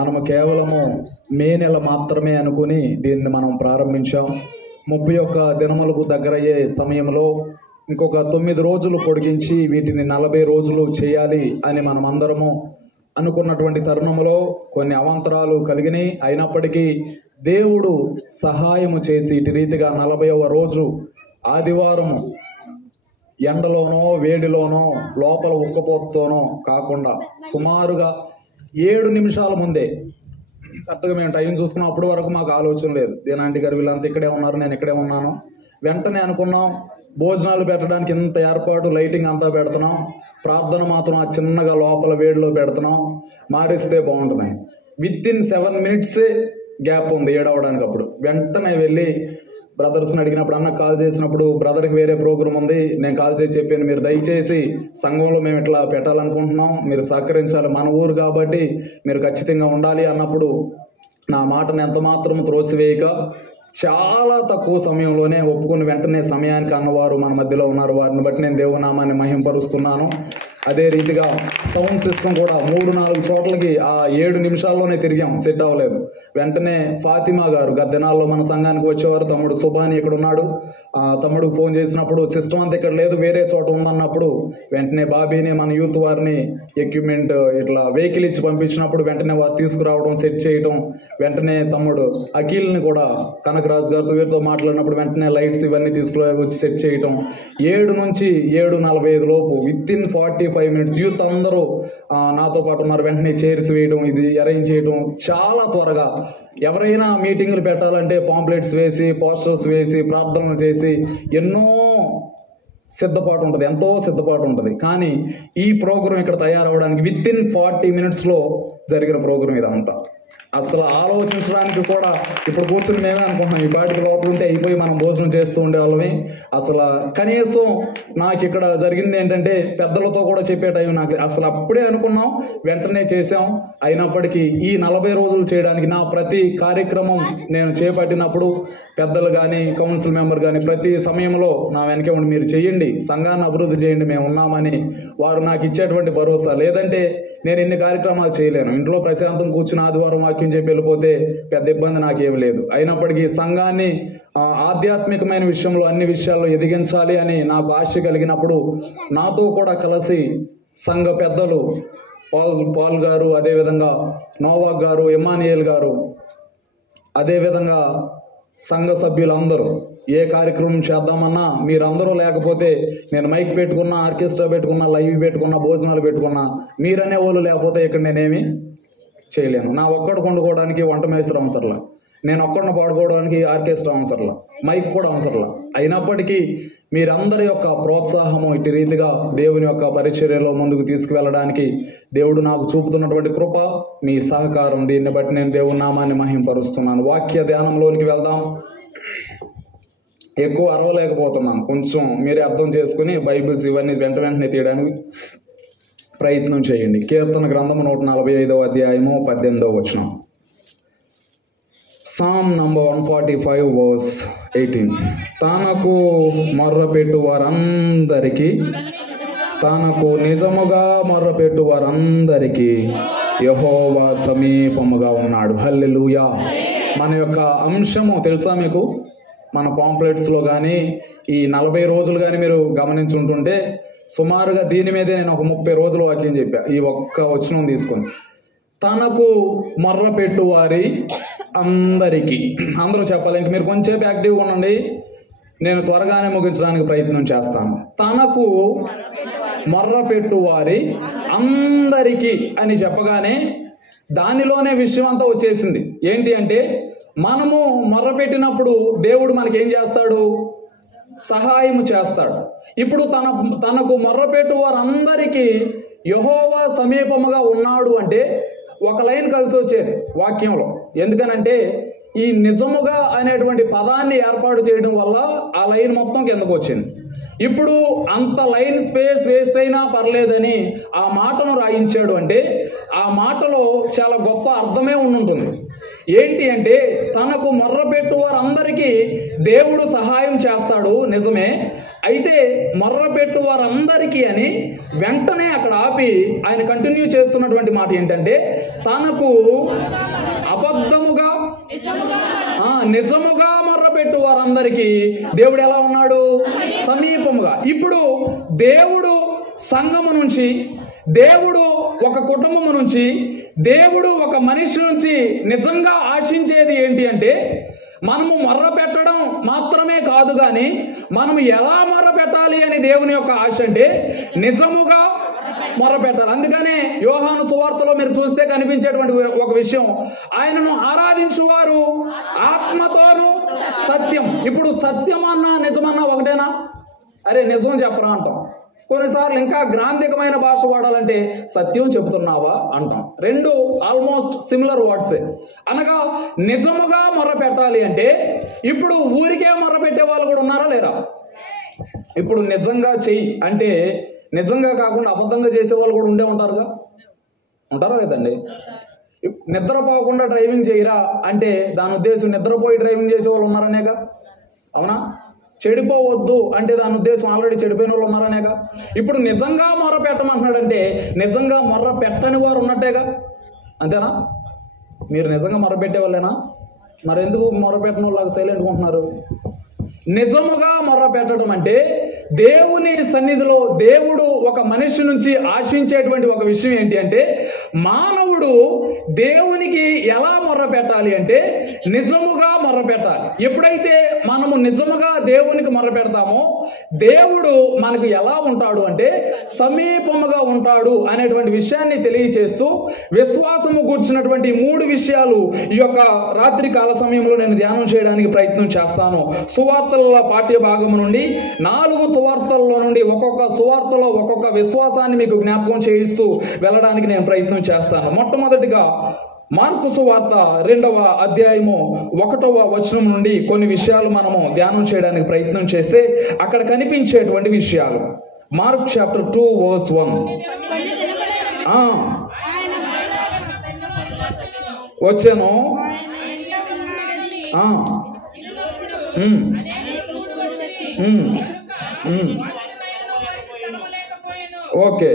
మనము కేవలము మే నెల మాత్రమే అనుకుని దీన్ని మనం ప్రారంభించాం. 31 దినములకు దగ్గరయ్యే సమయంలో ఇంకొక 9 రోజులు పొడిగించి వీటిని 40 రోజులు చేయాలి అని మనం అందరము అనుకున్నటువంటి తరుణంలో కొన్ని అవాంతరాలు కలిగినాయి. అయినప్పటికీ దేవుడు సహాయము చేసి ఇటు రీతిగా 40వ రోజు ఆదివారము ఎండలోనో వేడిలోనో లోపల ఉక్కపోతోనో కాకుండా సుమారుగా 7 నిమిషాల ముందే కరెక్ట్గా మేము టైం చూసుకున్నాం. అప్పటి వరకు మాకు ఆలోచన లేదు. దీనాంటి గారు వీళ్ళంతా ఇక్కడే ఉన్నారు, నేను ఇక్కడే ఉన్నాను. వెంటనే అనుకున్నాం భోజనాలు పెట్టడానికి ఇంత ఏర్పాటు, లైటింగ్ అంతా పెడుతున్నాం, ప్రార్థన మాత్రం ఆ చిన్నగా లోపల వేడిలో పెడుతున్నాం, మారిస్తే బాగుంటుంది. విత్ ఇన్ 7 minutes గ్యాప్ ఉంది ఏడవడానికి. అప్పుడు వెంటనే వెళ్ళి బ్రదర్స్ని అడిగినప్పుడు, అన్న కాల్ చేసినప్పుడు బ్రదర్కి వేరే ప్రోగ్రామ్ ఉంది, నేను కాల్ చేసి చెప్పాను, మీరు దయచేసి సంఘంలో మేము ఇట్లా పెట్టాలనుకుంటున్నాం, మీరు సహకరించాలి, మన ఊరు కాబట్టి మీరు ఖచ్చితంగా ఉండాలి అన్నప్పుడు నా మాటను ఎంత మాత్రం త్రోసివేయక చాలా తక్కువ సమయంలోనే ఒప్పుకుని వెంటనే సమయానికి అన్నవారు మన మధ్యలో ఉన్నారు. వారిని బట్టి నేను దేవునామాన్ని మహింపరుస్తున్నాను. అదే రీతిగా సౌండ్ సిస్టమ్ కూడా 3-4 చోట్లకి ఆ 7 నిమిషాల్లోనే తిరిగాం, సెట్ అవ్వలేదు. వెంటనే ఫాతిమా గారు గత దినాల్లో మన సంఘానికి వచ్చేవారు, తమ్ముడు సుబాని ఇక్కడ ఉన్నాడు, తమ్ముడు ఫోన్ చేసినప్పుడు సిస్టమ్ అంతా ఇక్కడ లేదు వేరే చోట ఉందన్నప్పుడు వెంటనే బాబీని మన యూత్ వారిని ఎక్విప్మెంట్ ఇట్లా వెహికల్ ఇచ్చి పంపించినప్పుడు వెంటనే వారు తీసుకురావడం, సెట్ చేయడం, వెంటనే తమ్ముడు అఖిల్ని కూడా కనకరాజు గారితో వీరితో మాట్లాడినప్పుడు వెంటనే లైట్స్ ఇవన్నీ తీసుకురావచ్చి సెట్ చేయటం. 7 నుంచి 7:45 లోపు విత్ ఇన్ 45 minutes యూత్ అందరూ నాతో పాటు ఉన్నారు. వెంటనే చైర్స్ వేయడం, ఇది అరేంజ్ చేయడం చాలా త్వరగా. ఎవరైనా మీటింగులు పెట్టాలంటే పాంప్లెట్స్ వేసి, పోస్టర్స్ వేసి, ప్రార్థనలు చేసి ఎన్నో సిద్ధపాటు ఉంటుంది, ఎంతో సిద్ధపాటు ఉంటుంది. కానీ ఈ ప్రోగ్రాం ఇక్కడ తయారవడానికి విత్ ఇన్ 40 minutesలో జరిగిన ప్రోగ్రాం ఇదంతా. అసలు ఆలోచించడానికి కూడా ఇప్పుడు కూర్చొని మేమే అనుకుంటున్నాం ఈ పాటికి లోపల ఉంటే అయిపోయి మనం భోజనం చేస్తూ ఉండేవాళ్ళమే. అసలు కనీసం నాకు ఇక్కడ జరిగింది ఏంటంటే పెద్దలతో కూడా చెప్పే టైం నాకు అసలు అప్పుడే అనుకున్నాం, వెంటనే చేసాం. అయినప్పటికీ ఈ 40 రోజులు చేయడానికి నా ప్రతి కార్యక్రమం నేను చేపట్టినప్పుడు పెద్దలు కానీ కౌన్సిల్ మెంబర్ కానీ ప్రతి సమయంలో నా వెనకే ఉండి మీరు చేయండి, సంఘాన్ని అభివృద్ధి చేయండి, మేము ఉన్నామని వారు నాకు ఇచ్చేటువంటి భరోసా. లేదంటే నేను ఎన్ని కార్యక్రమాలు చేయలేను. ఇంట్లో ప్రశాంతం కూర్చుని ఆదివారం వాక్యం చెప్పి వెళ్ళిపోతే పెద్ద ఇబ్బంది నాకేమి లేదు. అయినప్పటికీ సంఘాన్ని ఆధ్యాత్మికమైన విషయంలో అన్ని విషయాల్లో ఎదిగించాలి అని నాకు ఆశ కలిగినప్పుడు నాతో కూడా కలిసి సంఘ పెద్దలు పాల్ గారు, అదేవిధంగా నోవాక్ గారు, ఎమానియేల్ గారు, అదేవిధంగా సంఘ సభ్యులందరూ ఏ కార్యక్రమం చేద్దామన్నా మీరందరూ లేకపోతే నేను మైక్ పెట్టుకున్నా, ఆర్కెస్ట్రా పెట్టుకున్నా, లైవ్ పెట్టుకున్నా, భోజనాలు పెట్టుకున్నా, మీరనే వాళ్ళు లేకపోతే ఇక్కడ నేనేమి చేయలేను. నా ఒక్కడు కొండుకోవడానికి వంట మేస్త్రి అవసరంలా, నేను ఒక్కడిని పాడుకోవడానికి ఆర్కెస్ట్రా అవసరంలా, మైక్ కూడా అవసరంలా. అయినప్పటికీ మీరందరి యొక్క ప్రోత్సాహము ఇటు రీతిగా దేవుని యొక్క పరిచర్యలో ముందుకు తీసుకువెళ్ళడానికి దేవుడు నాకు చూపుతున్నటువంటి కృప, మీ సహకారం, దీన్ని బట్టి నేను దేవుని నామాన్ని మహింపరుస్తున్నాను. వాక్య ధ్యానంలోనికి వెళ్దాం. ఎక్కువ అరవలేకపోతున్నాను, కొంచెం మీరే అర్థం చేసుకుని బైబిల్స్ ఇవన్నీ వెంటనే తీయడానికి ప్రయత్నం చేయండి. కీర్తన గ్రంథము 145వ అధ్యాయము 18వ వచనం. Psalm number 145 verse 18. తనకు మొర్రపెట్టు వారందరికీ, తనకు నిజముగా మొర్రపెట్టు వారందరికీ యెహోవా సమీపముగా ఉన్నాడు. హల్లెలూయా. మన యొక్క అంశము తెలుసా మీకు? మన పాంప్లెట్స్లో కానీ ఈ 40 రోజులు కానీ మీరు గమనించుంటుంటే సుమారుగా దీని మీదే నేను ఒక 30 రోజుల వాక్యం చెప్పా. ఈ ఒక్క వచనం తీసుకొని, తనకు మొర్ర పెట్టువారి అందరికీ. అందరూ చెప్పాలి. ఇంక మీరు కొంచెం యాక్టివ్గా ఉండండి, నేను త్వరగానే ముగించడానికి ప్రయత్నం చేస్తాను. తనకు మొర్ర పెట్టువారి అందరికీ అని చెప్పగానే దానిలోనే విషయం అంతా వచ్చేసింది. ఏంటి అంటే, మనము మొర్ర పెట్టినప్పుడు దేవుడు మనకేం చేస్తాడు? సహాయము చేస్తాడు. ఇప్పుడు తనకు మొర్రపెట్టు వారందరికీ యెహోవా సమీపముగా ఉన్నాడు అంటే ఒక లైన్ కలిసి వచ్చేది వాక్యంలో. ఎందుకనంటే ఈ నిజముగా అనేటువంటి పదాన్ని ఏర్పాటు చేయడం వల్ల ఆ లైన్ మొత్తం కిందకు వచ్చింది. ఇప్పుడు అంత లైన్ స్పేస్ వేస్ట్ అయినా పర్లేదని ఆ మాటను రాయించాడు అంటే ఆ మాటలో చాలా గొప్ప అర్థమే ఉంటుంది. ఏంటి అంటే, తనకు మొర్రపెట్టు వారందరికీ దేవుడు సహాయం చేస్తాడు, నిజమే. అయితే మొర్రపెట్టు వారందరికీ అని వెంటనే అక్కడ ఆపి ఆయన కంటిన్యూ చేస్తున్నటువంటి మాట ఏంటంటే, తనకు అబద్ధముగా నిజముగా మొర్రపెట్టు వారందరికీ దేవుడు ఎలా ఉన్నాడు? సమీపముగా. ఇప్పుడు దేవుడు సంఘము నుంచి, దేవుడు ఒక కుటుంబము నుంచి, దేవుడు ఒక మనిషి నుంచి నిజంగా ఆశించేది ఏంటి అంటే, మనము మొర్ర పెట్టడం మాత్రమే కాదు, కానీ మనము ఎలా మొర్ర పెట్టాలి అని దేవుని యొక్క ఆశ అంటే నిజముగా మొర్ర పెట్టాలి. అందుకనే యోహాను సువార్తలో మీరు చూస్తే కనిపించేటువంటి ఒక విషయం, ఆయనను ఆరాధించువారు ఆత్మతోనూ సత్యం. ఇప్పుడు సత్యం అన్నా నిజమన్నా ఒకటేనా? అరే నిజం చెప్పరా అంటాం. కొన్నిసార్లు ఇంకా గ్రాంధికమైన భాష వాడాలంటే సత్యం చెబుతున్నావా అంటాం. రెండు ఆల్మోస్ట్ సిమిలర్ వర్డ్సే. అనగా నిజముగా మొర్ర పెట్టాలి అంటే ఇప్పుడు ఊరికే మొర్ర పెట్టే వాళ్ళు కూడా ఉన్నారా లేరా? ఇప్పుడు నిజంగా చెయ్యి అంటే నిజంగా కాకుండా అబద్ధంగా చేసే వాళ్ళు కూడా ఉంటారుగా, ఉంటారా లేదండి? నిద్రపోకుండా డ్రైవింగ్ చేయరా అంటే దాని ఉద్దేశం నిద్రపోయి డ్రైవింగ్ చేసే వాళ్ళు ఉన్నారనేగా, అవునా? చెడిపోవద్దు అంటే దాని ఉద్దేశం ఆల్రెడీ చెడిపోయిన వాళ్ళు ఉన్నారనేగా. ఇప్పుడు నిజంగా మొర్ర పెట్టమంటున్నాడంటే నిజంగా మొర్ర పెట్టని వారు ఉన్నట్టేగా, అంతేనా? మీరు నిజంగా మొర్ర పెట్టే వాళ్ళేనా? మరి ఎందుకు మొర్ర పెట్టిన వాళ్ళగా సైలెంట్గా ఉంటున్నారు? నిజముగా మొర్ర పెట్టడం అంటే దేవుని సన్నిధిలో దేవుడు ఒక మనిషి నుంచి ఆశించేటువంటి ఒక విషయం ఏంటి అంటే, మానవుడు దేవునికి ఎలా మొర్ర పెట్టాలి అంటే నిజముగా మొర్ర పెట్టాలి. ఎప్పుడైతే మనము నిజముగా దేవునికి మొర్ర పెడతామో దేవుడు మనకు ఎలా ఉంటాడు అంటే సమీపముగా ఉంటాడు అనేటువంటి విషయాన్ని తెలియచేస్తూ విశ్వాసము కూర్చున్నటువంటి 3 విషయాలు ఈ యొక్క రాత్రి కాల సమయంలో నేను ధ్యానం చేయడానికి ప్రయత్నం చేస్తాను. సువార్తల పాఠ్య భాగము నుండి 4 సువార్తల్లో నుండి ఒక్కొక్క సువార్తలో ఒక్కొక్క విశ్వాసాన్ని మీకు జ్ఞాపకం చేయిస్తూ వెళ్ళడానికి నేను ప్రయత్నం చేస్తాను. మొట్టమొదటిగా మార్కు సువార్త 2వ అధ్యాయము 1వ వచనం నుండి కొన్ని విషయాలు మనము ధ్యానం చేయడానికి ప్రయత్నం చేస్తే అక్కడ కనిపించేటువంటి విషయాలు. Mark chapter 2 verse 1. వచ్చాను. ఓకే.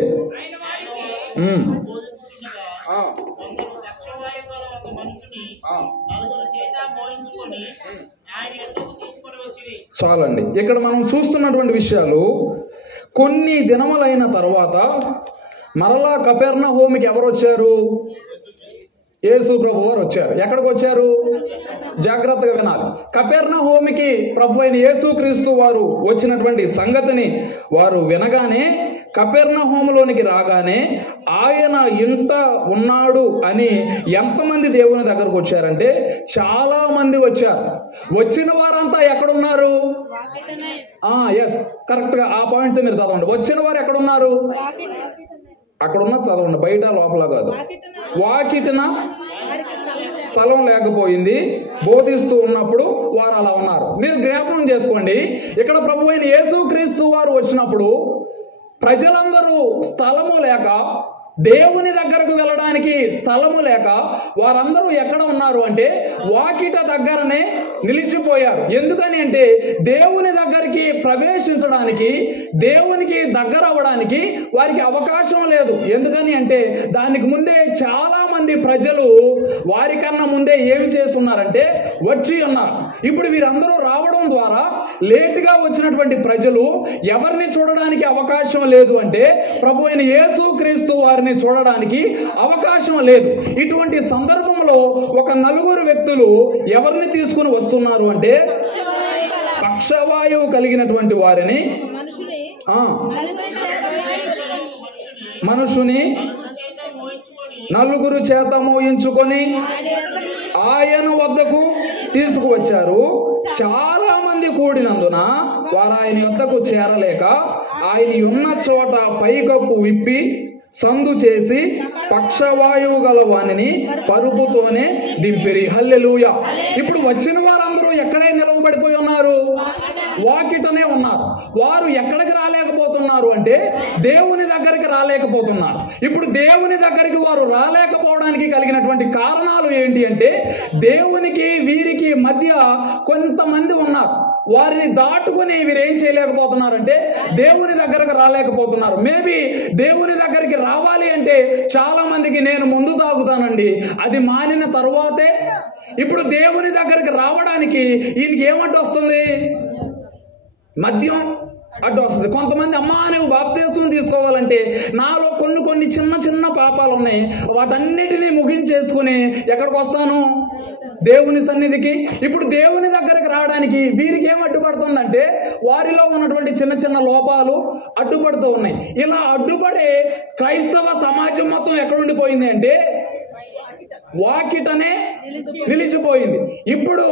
చాలండి. ఇక్కడ మనం చూస్తున్నటువంటి విషయాలు, కొన్ని దినములైన తర్వాత మరలా కపెర్నహూముకి ఎవరు వచ్చారు? యేసు ప్రభు వారు వచ్చారు. ఎక్కడికి వచ్చారు? జాగ్రత్తగా వినాలి. కపెర్నహూముకి ప్రభు అయిన యేసుక్రీస్తు వారు వచ్చినటువంటి సంగతిని వారు వినగానే, కపెర్నహూములోనికి రాగానే ఆయన ఇంట ఉన్నాడు అని ఎంతమంది దేవుని దగ్గరకు వచ్చారంటే చాలా మంది వచ్చారు. వచ్చిన వారంతా ఎక్కడున్నారు? ఎస్, కరెక్ట్గా ఆ పాయింట్స్ మీరు చదవండి. వచ్చిన వారు ఎక్కడున్నారు? అక్కడ ఉన్న చదవండి, బయట లోపల కాదు. వాకిటిన స్థలం లేకపోయింది, బోధిస్తూ ఉన్నప్పుడు వారు అలా ఉన్నారు. మీరు జ్ఞాపకం చేసుకోండి, ఇక్కడ ప్రభు అయిన యేసుక్రీస్తు వారు వచ్చినప్పుడు ప్రజలందరూ స్థలము లేక దేవుని దగ్గరకు వెళ్ళడానికి స్థలము లేక వారందరూ ఎక్కడ ఉన్నారు అంటే వాకిట దగ్గరనే నిలిచిపోయారు. ఎందుకని అంటే దేవుని దగ్గరికి ప్రవేశించడానికి, దేవునికి దగ్గర అవ్వడానికి వారికి అవకాశం లేదు. ఎందుకని అంటే దానికి ముందే చాలా మంది ప్రజలు వారికన్నా ముందే ఏమి చేస్తున్నారంటే వచ్చి ఉన్నారు. ఇప్పుడు వీరందరూ రావడం ద్వారా లేటుగా వచ్చినటువంటి ప్రజలు ఎవరిని చూడడానికి అవకాశం లేదు అంటే ప్రభు అయిన యేసు క్రీస్తు వారిని చూడడానికి అవకాశం లేదు. ఇటువంటి సందర్భంలో ఒక 4 వ్యక్తులు ఎవరిని తీసుకుని వస్తున్నారు అంటే పక్షవాయువు కలిగినటువంటి వారిని, మనుషుని 4 చేత మోయించుకొని ఆయన వద్దకు తీసుకువచ్చారు. చాలా మంది కూడినందున వారు ఆయన వద్దకు చేరలేక ఆయన ఉన్న చోట పైకప్పు విప్పి సందు చేసి పక్షవాయువు గల వానిని పరుపుతోనే దింపిరి. హల్లెలూయా. ఇప్పుడు వచ్చిన వారందరూ ఎక్కడే నిలవబడిపోయి ఉన్నారు? వాకిటనే ఉన్నారు. వారు ఎక్కడికి రాలేకపోతున్నారు అంటే దేవుని దగ్గరికి రాలేకపోతున్నారు. ఇప్పుడు దేవుని దగ్గరికి వారు రాలేకపోవడానికి కలిగినటువంటి కారణాలు ఏంటి అంటే దేవునికి వీరికి మధ్య కొంతమంది ఉన్నారు. వారిని దాటుకుని వీరేం చేయలేకపోతున్నారంటే దేవుని దగ్గరకు రాలేకపోతున్నారు. మేబీ దేవుని దగ్గరికి రావాలి అంటే చాలా మందికి నేను ముందు తాగుతానండి, అది మానిన తరువాతే. ఇప్పుడు దేవుని దగ్గరికి రావడానికి ఈయనకి ఏమంటూ వస్తుంది? మద్యం అడ్డు వస్తుంది. కొంతమంది అమ్మా నువ్వు బాప్తీసం తీసుకోవాలంటే నాలో కొన్ని చిన్న చిన్న పాపాలు ఉన్నాయి, వాటన్నిటినీ ముగించేసుకుని ఎక్కడికి వస్తాను? దేవుని సన్నిధికి. ఇప్పుడు దేవుని దగ్గరికి రావడానికి వీరికి ఏం అడ్డుపడుతుందంటే వారిలో ఉన్నటువంటి చిన్న చిన్న లోపాలు అడ్డుపడుతూ ఉన్నాయి. ఇలా అడ్డుపడే క్రైస్తవ సమాజం మొత్తం ఎక్కడుండిపోయింది అంటే వాకిటనే నిలిచిపోయింది. ఇప్పుడు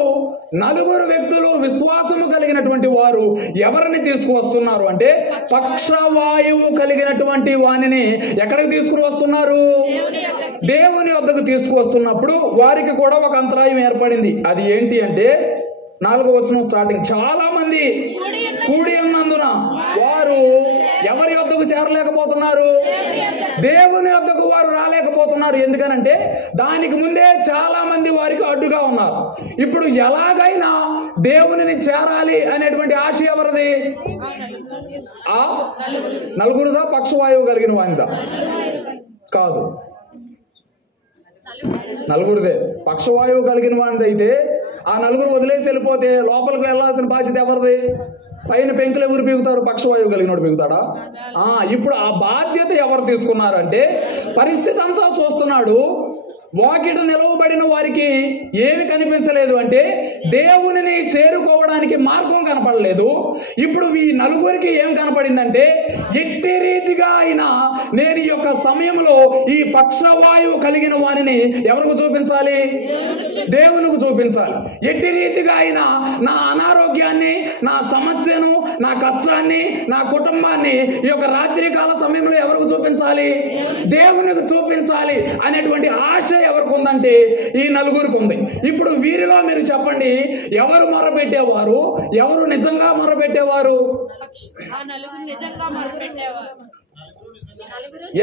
4 వ్యక్తులు విశ్వాసము కలిగినటువంటి వారు ఎవరిని తీసుకువస్తున్నారు అంటే పక్షవాయువు కలిగినటువంటి వానిని ఎక్కడికి తీసుకుని వస్తున్నారు? దేవుని వద్దకు తీసుకువస్తున్నప్పుడు వారికి కూడా ఒక అంతరాయం ఏర్పడింది. అది ఏంటి అంటే 4వ వచనం స్టార్టింగ్, చాలా మంది కూడి ఉన్నందున వారు ఎవరి వద్దకు చేరలేకపోతున్నారు? దేవుని వద్దకు వారు రాలేకపోతున్నారు. ఎందుకనంటే దానికి ముందే చాలా మంది వారికి అడ్డుగా ఉన్నారు. ఇప్పుడు ఎలాగైనా దేవునిని చేరాలి అనేటువంటి ఆశ ఎవరిది? ఆ 4దా పక్షవాయువు కలిగిన వానిదా? కాదు, 4దే. పక్షవాయువు కలిగిన వానిది అయితే ఆ 4 వదిలేసి వెళ్ళిపోతే లోపలికి వెళ్ళాల్సిన బాధ్యత ఎవరిది? పైన పెంకులు ఎవరు పీగుతారు? పక్షవాయువు కలిగినోడు పీగుతాడా? ఇప్పుడు ఆ బాధ్యత ఎవరు తీసుకున్నారంటే పరిస్థితి అంతా చూస్తున్నాడు. వాకిట నిలవబడిన వారికి ఏమి కనిపించలేదు అంటే దేవునిని చేరుకోవడానికి మార్గం కనపడలేదు. ఇప్పుడు ఈ 4 ఏం కనపడిందంటే ఎట్టి రీతిగా అయినా నేను ఈ యొక్క సమయంలో ఈ పక్షవాయువు కలిగిన వారిని ఎవరికి చూపించాలి? దేవునికి చూపించాలి. ఎట్టి రీతిగా అయినా నా అనారోగ్యాన్ని, నా సమస్యను, నా కష్టాన్ని, నా కుటుంబాన్ని ఈ యొక్క రాత్రికాల సమయంలో ఎవరికి చూపించాలి? దేవునికి చూపించాలి అనేటువంటి ఆశ ఎవరికి ఉందంటే ఈ 4కి ఉంది. ఇప్పుడు వీరిలో మీరు చెప్పండి, ఎవరు మొరపెట్టేవారు? ఎవరు నిజంగా మొరపెట్టేవారు?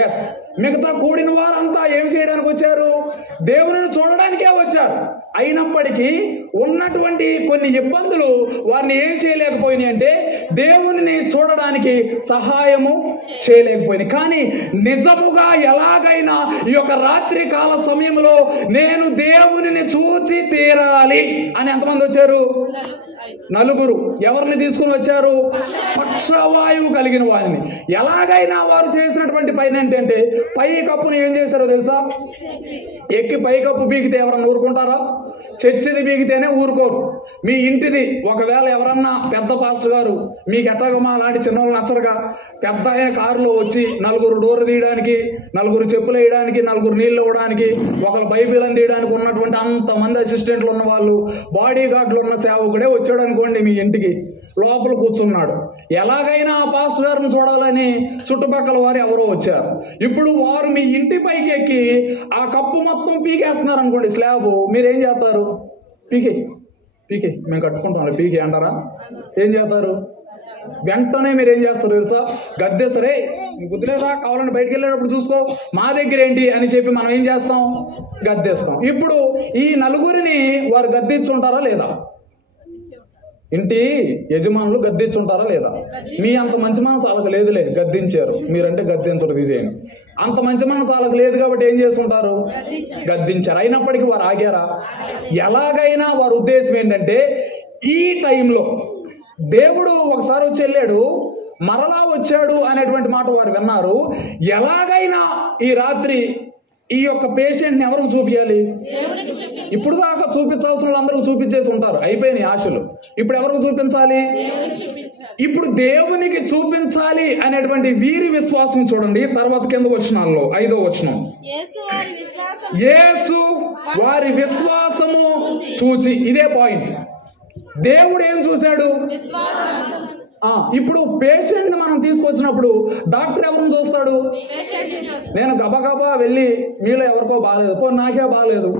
ఎస్, మిగతా కూడిన వారంతా ఏం చేయడానికి వచ్చారు? దేవుని చూడడానికే వచ్చారు. అయినప్పటికీ ఉన్నటువంటి కొన్ని ఇబ్బందులు వారిని ఏం చేయలేకపోయినాయి అంటే దేవునిని చూడడానికి సహాయము చేయలేకపోయినాయి. కానీ నిజముగా ఎలాగైనా ఈ యొక్క రాత్రి కాల సమయంలో నేను దేవునిని చూచి తీరాలి అని ఎంతమంది వచ్చారు? 4. ఎవరిని తీసుకుని వచ్చారు? పక్షవాయువు కలిగిన వారిని. ఎలాగైనా వారు చేసినటువంటి పైన ఏంటంటే పై కప్పును ఏం చేశారో తెలుసా? ఎక్కి పైకప్పు బీగితే ఎవరన్నా ఊరుకుంటారా? చర్చిది బీగితేనే ఊరుకోరు. మీ ఇంటిది ఒకవేళ ఎవరన్నా పెద్ద పాస్టర్ గారు మీకు ఎట్టగమా అలాంటి చిన్నవాళ్ళు నచ్చరుగా పెద్ద అయిన కారులో వచ్చి 4 డోర్ తీయడానికి, 4 చెప్పులు వేయడానికి, 4 నీళ్ళు ఇవ్వడానికి, ఒకరు బైబిల్ అని తీయడానికి ఉన్నటువంటి అంతమంది అసిస్టెంట్లు ఉన్న వాళ్ళు, బాడీ గార్డులు ఉన్న సేవకుడే వచ్చాడు అనుకోండి మీ ఇంటికి, లోపల కూర్చున్నాడు. ఎలాగైనా ఆ పాస్టర్ గారిని చూడాలని చుట్టుపక్కల వారు ఎవరో వచ్చారు. ఇప్పుడు వారు మీ ఇంటి పైకి ఎక్కి ఆ కప్పు మొత్తం పీకేస్తున్నారు అనుకోండి, స్లాబ్. మీరేం చేస్తారు? పీకే మేము కట్టుకుంటాం, పీకే అంటారా? ఏం చేస్తారు? వెంటనే మీరు ఏం చేస్తారు తెలుసా? గద్దేస్తారే, గుద్దులేదా, కావాలని బయటికి వెళ్ళేటప్పుడు చూసుకో, మా దగ్గర ఏంటి అని చెప్పి మనం ఏం చేస్తాం? గద్దేస్తాం. ఇప్పుడు ఈ నలుగురిని వారు గద్దించుంటారా లేదా? ఇంటి యజమానులు గద్దించుంటారా లేదా? మీ అంత మంచి మనసు వాళ్ళకి లేదులే, గద్దించారు. మీరంటే గద్దించడం తీసేయండి. అంత మంచి మనసు వాళ్ళకి లేదు కాబట్టి ఏం చేస్తుంటారు? గద్దించారు. అయినప్పటికీ వారు ఆగారా? ఎలాగైనా వారి ఉద్దేశం ఏంటంటే ఈ టైంలో దేవుడు ఒకసారి వచ్చి వెళ్ళాడు, మరలా వచ్చాడు అనేటువంటి మాట వారు విన్నారు. ఎలాగైనా ఈ రాత్రి ఈ యొక్క పేషెంట్ని ఎవరికి చూపించాలి? ఇప్పుడు దాకా చూపించాల్సిన వాళ్ళందరూ చూపించేసి ఉంటారు, అయిపోయినాయి ఆశలు. ఇప్పుడు ఎవరికి చూపించాలి? ఇప్పుడు దేవునికి చూపించాలి అనేటువంటి వీరి విశ్వాసం చూడండి. తర్వాత కింద వచనాల్లో 5వ వచనం, యేసు వారి విశ్వాసము చూచి. ఇదే పాయింట్. దేవుడు ఏం చూశాడు? ఇప్పుడు పేషెంట్ని మనం తీసుకొచ్చినప్పుడు డాక్టర్ ఎవరిని చూస్తాడు? నేను గబగబా వెళ్ళి మీలో ఎవరికో బాగాలేదు, నాకే బాగాలేదు,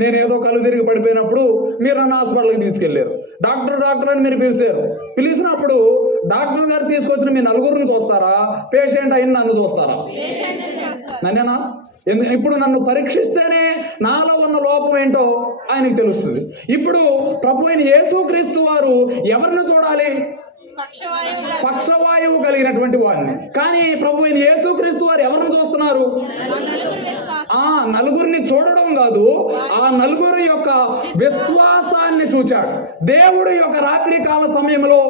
నేను ఏదో కళ్ళు తిరిగి పడిపోయినప్పుడు మీరు నన్ను హాస్పిటల్కి తీసుకెళ్ళారు, డాక్టర్ అని మీరు పిలిచినప్పుడు డాక్టర్ గారు తీసుకొచ్చిన మీ నలుగురిని చూస్తారా? పేషెంట్ అయిన నన్ను చూస్తారా? నన్నేనా? ఇప్పుడు నన్ను పరీక్షిస్తేనే నాలో ఉన్న లోపం ఏంటో ఆయనకు తెలుస్తుంది. ఇప్పుడు ప్రభు అయిన యేసుక్రీస్తు వారు ఎవరిని చూడాలి? పక్షవాయువు కలిగినటువంటి వారిని. కానీ ప్రభు అయిన యేసుక్రీస్తు వారు ఎవరిని చూస్తున్నారు? నలుగురిని చూడడం కాదు, ఆ నలుగురి యొక్క విశ్వాసాన్ని చూచాడు. దేవుడు యొక్క రాత్రి కాల సమయంలో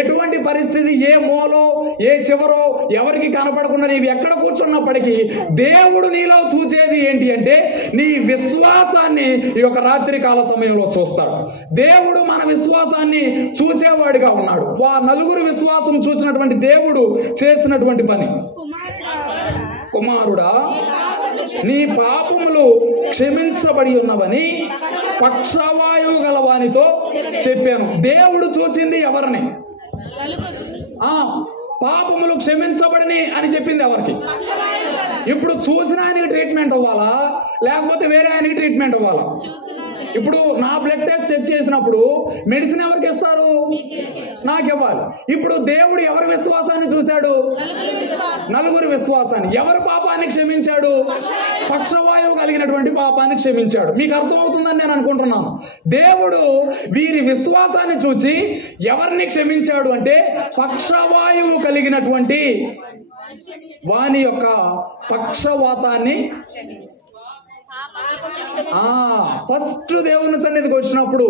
ఎటువంటి పరిస్థితి, ఏ మూలో ఏ చివరో ఎవరికి కనపడకుండా నీవు ఎక్కడ కూర్చున్నప్పటికీ దేవుడు నీలో చూచేది ఏంటి అంటే నీ విశ్వాసాన్ని ఈ యొక్క రాత్రి కాల సమయంలో చూస్తాడు. దేవుడు మన విశ్వాసాన్ని చూచేవాడిగా ఉన్నాడు. నలుగురు విశ్వాసం చూసినటువంటి దేవుడు చేసినటువంటి పని, కుమారుడా నీ పాపములు క్షమించబడి ఉన్నవని పక్షవాయువు గలవానితో చెప్పాను. దేవుడు చూచింది ఎవరిని? పాపములు క్షమించబడిని అని చెప్పింది ఎవరికి? ఇప్పుడు చూసిన ఆయనకి ట్రీట్మెంట్ అవ్వాలా, లేకపోతే వేరే ఆయనకి ట్రీట్మెంట్ అవ్వాలా? ఇప్పుడు నా బ్లడ్ టెస్ట్ చెక్ చేసినప్పుడు మెడిసిన్ ఎవరికి ఇస్తారు? నాకు ఇవ్వాలి. ఇప్పుడు దేవుడు ఎవరి విశ్వాసాన్ని చూశాడు? నలుగురి విశ్వాసాన్ని. ఎవరి పాపాన్ని క్షమించాడు? పక్షవాయువు కలిగినటువంటి పాపాన్ని క్షమించాడు. మీకు అర్థమవుతుందని నేను అనుకుంటున్నాను. దేవుడు వీరి విశ్వాసాన్ని చూచి ఎవరిని క్షమించాడు అంటే పక్షవాయువు కలిగినటువంటి వాని యొక్క పక్షవాతాన్ని. ఫస్ట్ దేవుని సన్నిధికి వచ్చినప్పుడు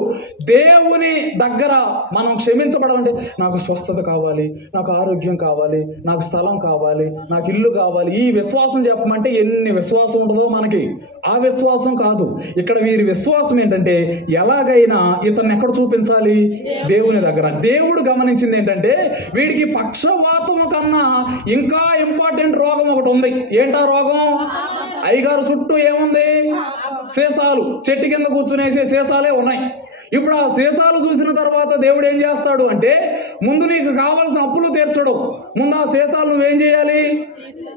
దేవుని దగ్గర మనం క్షమించబడాలంటే నాకు స్వస్థత కావాలి, నాకు ఆరోగ్యం కావాలి, నాకు స్థలం కావాలి, నాకు ఇల్లు కావాలి, ఈ విశ్వాసం చెప్పమంటే ఎన్ని విశ్వాసం ఉంటుందో మనకి. ఆ విశ్వాసం కాదు. ఇక్కడ వీరి విశ్వాసం ఏంటంటే ఎలాగైనా ఇతన్ని ఎక్కడ చూపించాలి? దేవుని దగ్గర. దేవుడు గమనించింది ఏంటంటే వీడికి పక్షవాతము కన్నా ఇంకా ఇంపార్టెంట్ రోగం ఒకటి ఉంది. ఏంటా రోగం? అయ్యగారు చుట్టూ ఏముంది? సీసాలు, చెట్టు కింద కూర్చునేసే సీసాలే ఉన్నాయి. ఇప్పుడు ఆ సీసాలు చూసిన తర్వాత దేవుడు ఏం చేస్తాడు అంటే ముందు నీకు కావాల్సిన అప్పులు తీర్చడం, ముందు ఆ సీసాలు నువ్వేం చేయాలి?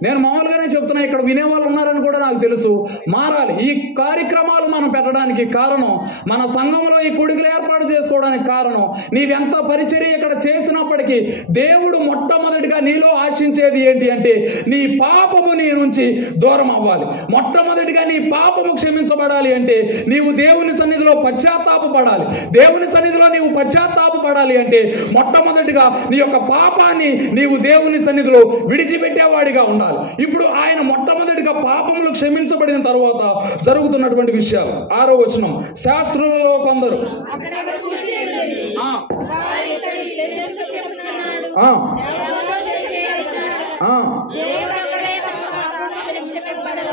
నేను మామూలుగానే చెప్తున్నా, ఇక్కడ వినేవాళ్ళు ఉన్నారని కూడా నాకు తెలుసు. మారాలి. ఈ కార్యక్రమాలు మనం పెట్టడానికి కారణం, మన సంఘంలో ఈ కొడుకులు ఏర్పాటు చేసుకోవడానికి కారణం, నీవెంత పరిచర్య ఇక్కడ చేసినప్పటికీ దేవుడు మొట్టమొదటిగా నీలో ఆశించేది ఏంటి అంటే నీ పాపము నీ నుంచి దూరం అవ్వాలి. మొట్టమొదటిగా నీ పాపము క్షమించబడాలి అంటే నీవు దేవుని సన్నిధిలో పశ్చాత్తాపపడాలి. దేవుని సన్నిధిలో నీవు పశ్చాత్తాపపడాలి అంటే మొట్టమొదటిగా నీ యొక్క పాపాన్ని నీవు దేవుని సన్నిధిలో విడిచిపెట్టేవాడిగా ఉండాలి. ఇప్పుడు ఆయన మొట్టమొదటిగా పాపములు క్షమించబడిన తర్వాత జరుగుతున్నటువంటి విషయాలు. 6వ వచనం, శాస్త్రులలో కొందరు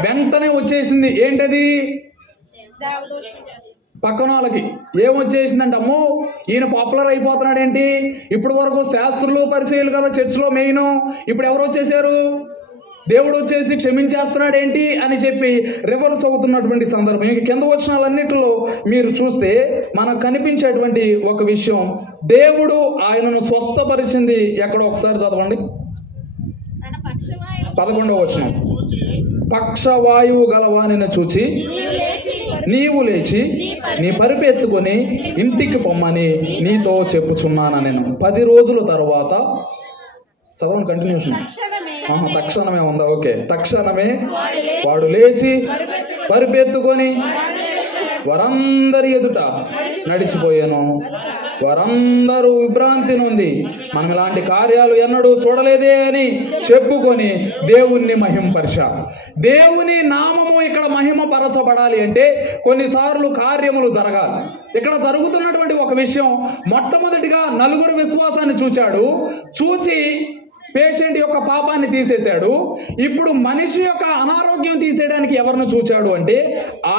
వెంటనే వచ్చేసింది. ఏంటది? పక్కన వాళ్ళకి ఏమొచ్చేసిందంటే అమ్మో ఈయన పాపులర్ అయిపోతున్నాడు ఏంటి, ఇప్పుడు వరకు శాస్త్రులు పరిచయాలు కదా చర్చిలో మెయిన్, ఇప్పుడు ఎవరు వచ్చేసారు? దేవుడు వచ్చేసి క్షమించేస్తున్నాడు ఏంటి అని చెప్పి రివర్స్ అవుతున్నటువంటి సందర్భం. ఇంక కింద వచనాలన్నిటిలో మీరు చూస్తే మనకు కనిపించేటువంటి ఒక విషయం, దేవుడు ఆయనను స్వస్థపరిచింది ఎక్కడో ఒకసారి చదవండి. 11వ వచనం, పక్షవాయువు గలవానిని చూచి నీవు లేచి నీ పరిపు ఎత్తుకొని ఇంటికి పొమ్మని నీతో చెప్పుచున్నాను. నేను 10 రోజుల తర్వాత చదవండి కంటిన్యూషన్. తక్షణమే ఉందా? ఓకే. తక్షణమే వాడు లేచి పరిపెత్తుకొని వారందరి ఎదుట నడిచిపోయాను. వారందరూ విభ్రాంతి నొంది మనం ఇలాంటి కార్యాలు ఎన్నడూ చూడలేదే అని చెప్పుకొని దేవుణ్ణి మహిమపరిచారు. దేవుని నామము ఇక్కడ మహిమపరచబడాలి అంటే కొన్నిసార్లు కార్యములు జరగాలి. ఇక్కడ జరుగుతున్నటువంటి ఒక విషయం, మొట్టమొదటిగా నలుగురు విశ్వాసాన్ని చూచాడు. చూచి పేషెంట్ యొక్క పాపాన్ని తీసేశాడు. ఇప్పుడు మనిషి యొక్క అనారోగ్యం తీసేయడానికి ఎవరిని చూచాడు అంటే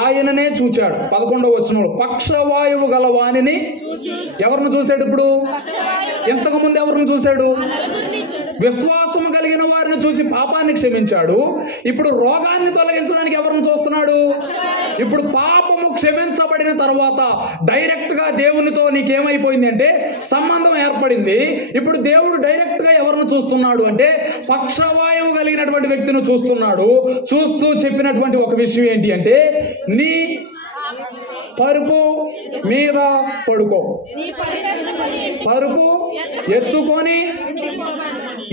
ఆయననే చూచాడు. 11వ వచనంలో పక్షవాయువు గల వాణిని ఎవరిని చూశాడు? ఇప్పుడు ఇంతకు ముందు ఎవరిని చూశాడు? విశ్వాసము కలిగిన వారిని చూసి పాపాన్ని క్షమించాడు. ఇప్పుడు రోగాన్ని తొలగించడానికి ఎవరిని చూస్తున్నాడు? ఇప్పుడు పాపము క్షమించబడిన తర్వాత డైరెక్ట్ గా దేవునితో నీకేమైపోయింది అంటే సంబంధం ఏర్పడింది. ఇప్పుడు దేవుడు డైరెక్ట్ గా ఎవరిని చూస్తున్నాడు అంటే పక్షవాయువు కలిగినటువంటి వ్యక్తిని చూస్తున్నాడు. చూస్తూ చెప్పినటువంటి ఒక విషయం ఏంటి అంటే నీ పరుపు మీద పడుకో, పరుపు ఎత్తుకొని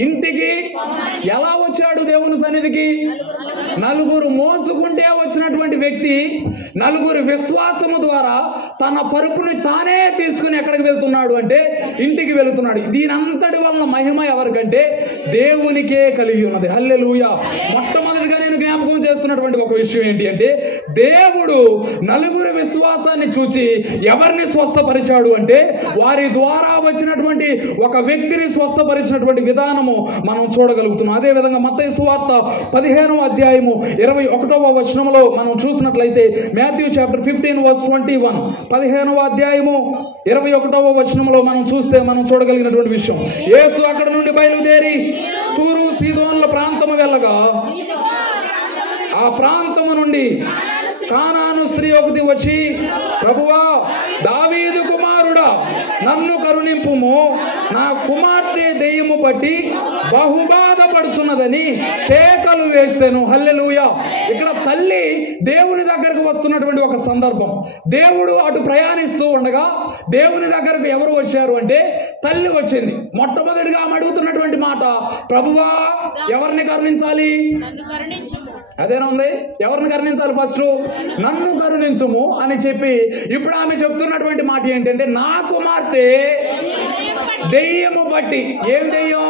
ఇంటికి. ఎలా వచ్చాడు దేవుని సన్నిధికి? నలుగురు మోసుకుంటే వచ్చినటువంటి వ్యక్తి నలుగురు విశ్వాసము ద్వారా తన పరుపుని తానే తీసుకుని ఎక్కడికి వెళ్తున్నాడు అంటే ఇంటికి వెళుతున్నాడు. దీనంతటి వలన మహిమ ఎవరికంటే దేవునికే కలిగి ఉన్నది. హల్లెలూయా. మొట్టమొదటిగా నేను జ్ఞాపకం చేస్తున్నటువంటి ఒక విషయం ఏంటి అంటే దేవుడు నలుగురు విశ్వాసాన్ని చూచి ఎవరిని స్వస్థపరిచాడు అంటే వారి ద్వారా వచ్చినటువంటి ఒక వ్యక్తిని స్వస్థపరిచినటువంటి విధానము మనం చూడగలుగుతున్నాం. అదే విధంగా మత్తయి సువార్త 15వ అధ్యాయము 21వ వచనంలో మనం చూసినట్లయితే మాథ్యూ చాప్టర్ 15:21 15వ అధ్యాయము 21వ వచనంలో మనం చూస్తే మనం చూడగలిగినటువంటి విషయం, యేసు అక్కడ నుండి బయలుదేరి తూరు సీదోన్ల ప్రాంతము వెళ్ళగా ఆ ప్రాంతము నుండి కానాను స్త్రీ ఒకటి వచ్చి, ప్రభువా, దావీదు కుమారుడా, నన్ను కరుణింపుము, నా కుమార్తె దెయ్యము పట్టి బహుబాధపడుచున్నదని కేకలు వేస్తేను. హల్లెలూయా. ఇక్కడ తల్లి దేవుని దగ్గరకు వస్తున్నటువంటి ఒక సందర్భం. దేవుడు అటు ప్రయాణిస్తూ ఉండగా దేవుని దగ్గరకు ఎవరు వచ్చారు అంటే తల్లి వచ్చింది. మొట్టమొదటిగా ఆమె అడుగుతున్నటువంటి మాట, ప్రభువా, ఎవరిని కరుణించాలి? అదేనా ఉంది? ఎవరిని కరుణించాలి? ఫస్ట్ నన్ను కరుణించుము అని చెప్పి ఇప్పుడు ఆమె చెప్తున్నటువంటి మాట ఏంటంటే నా కుమార్తె దెయ్యము బట్టి. ఏం దెయ్యం?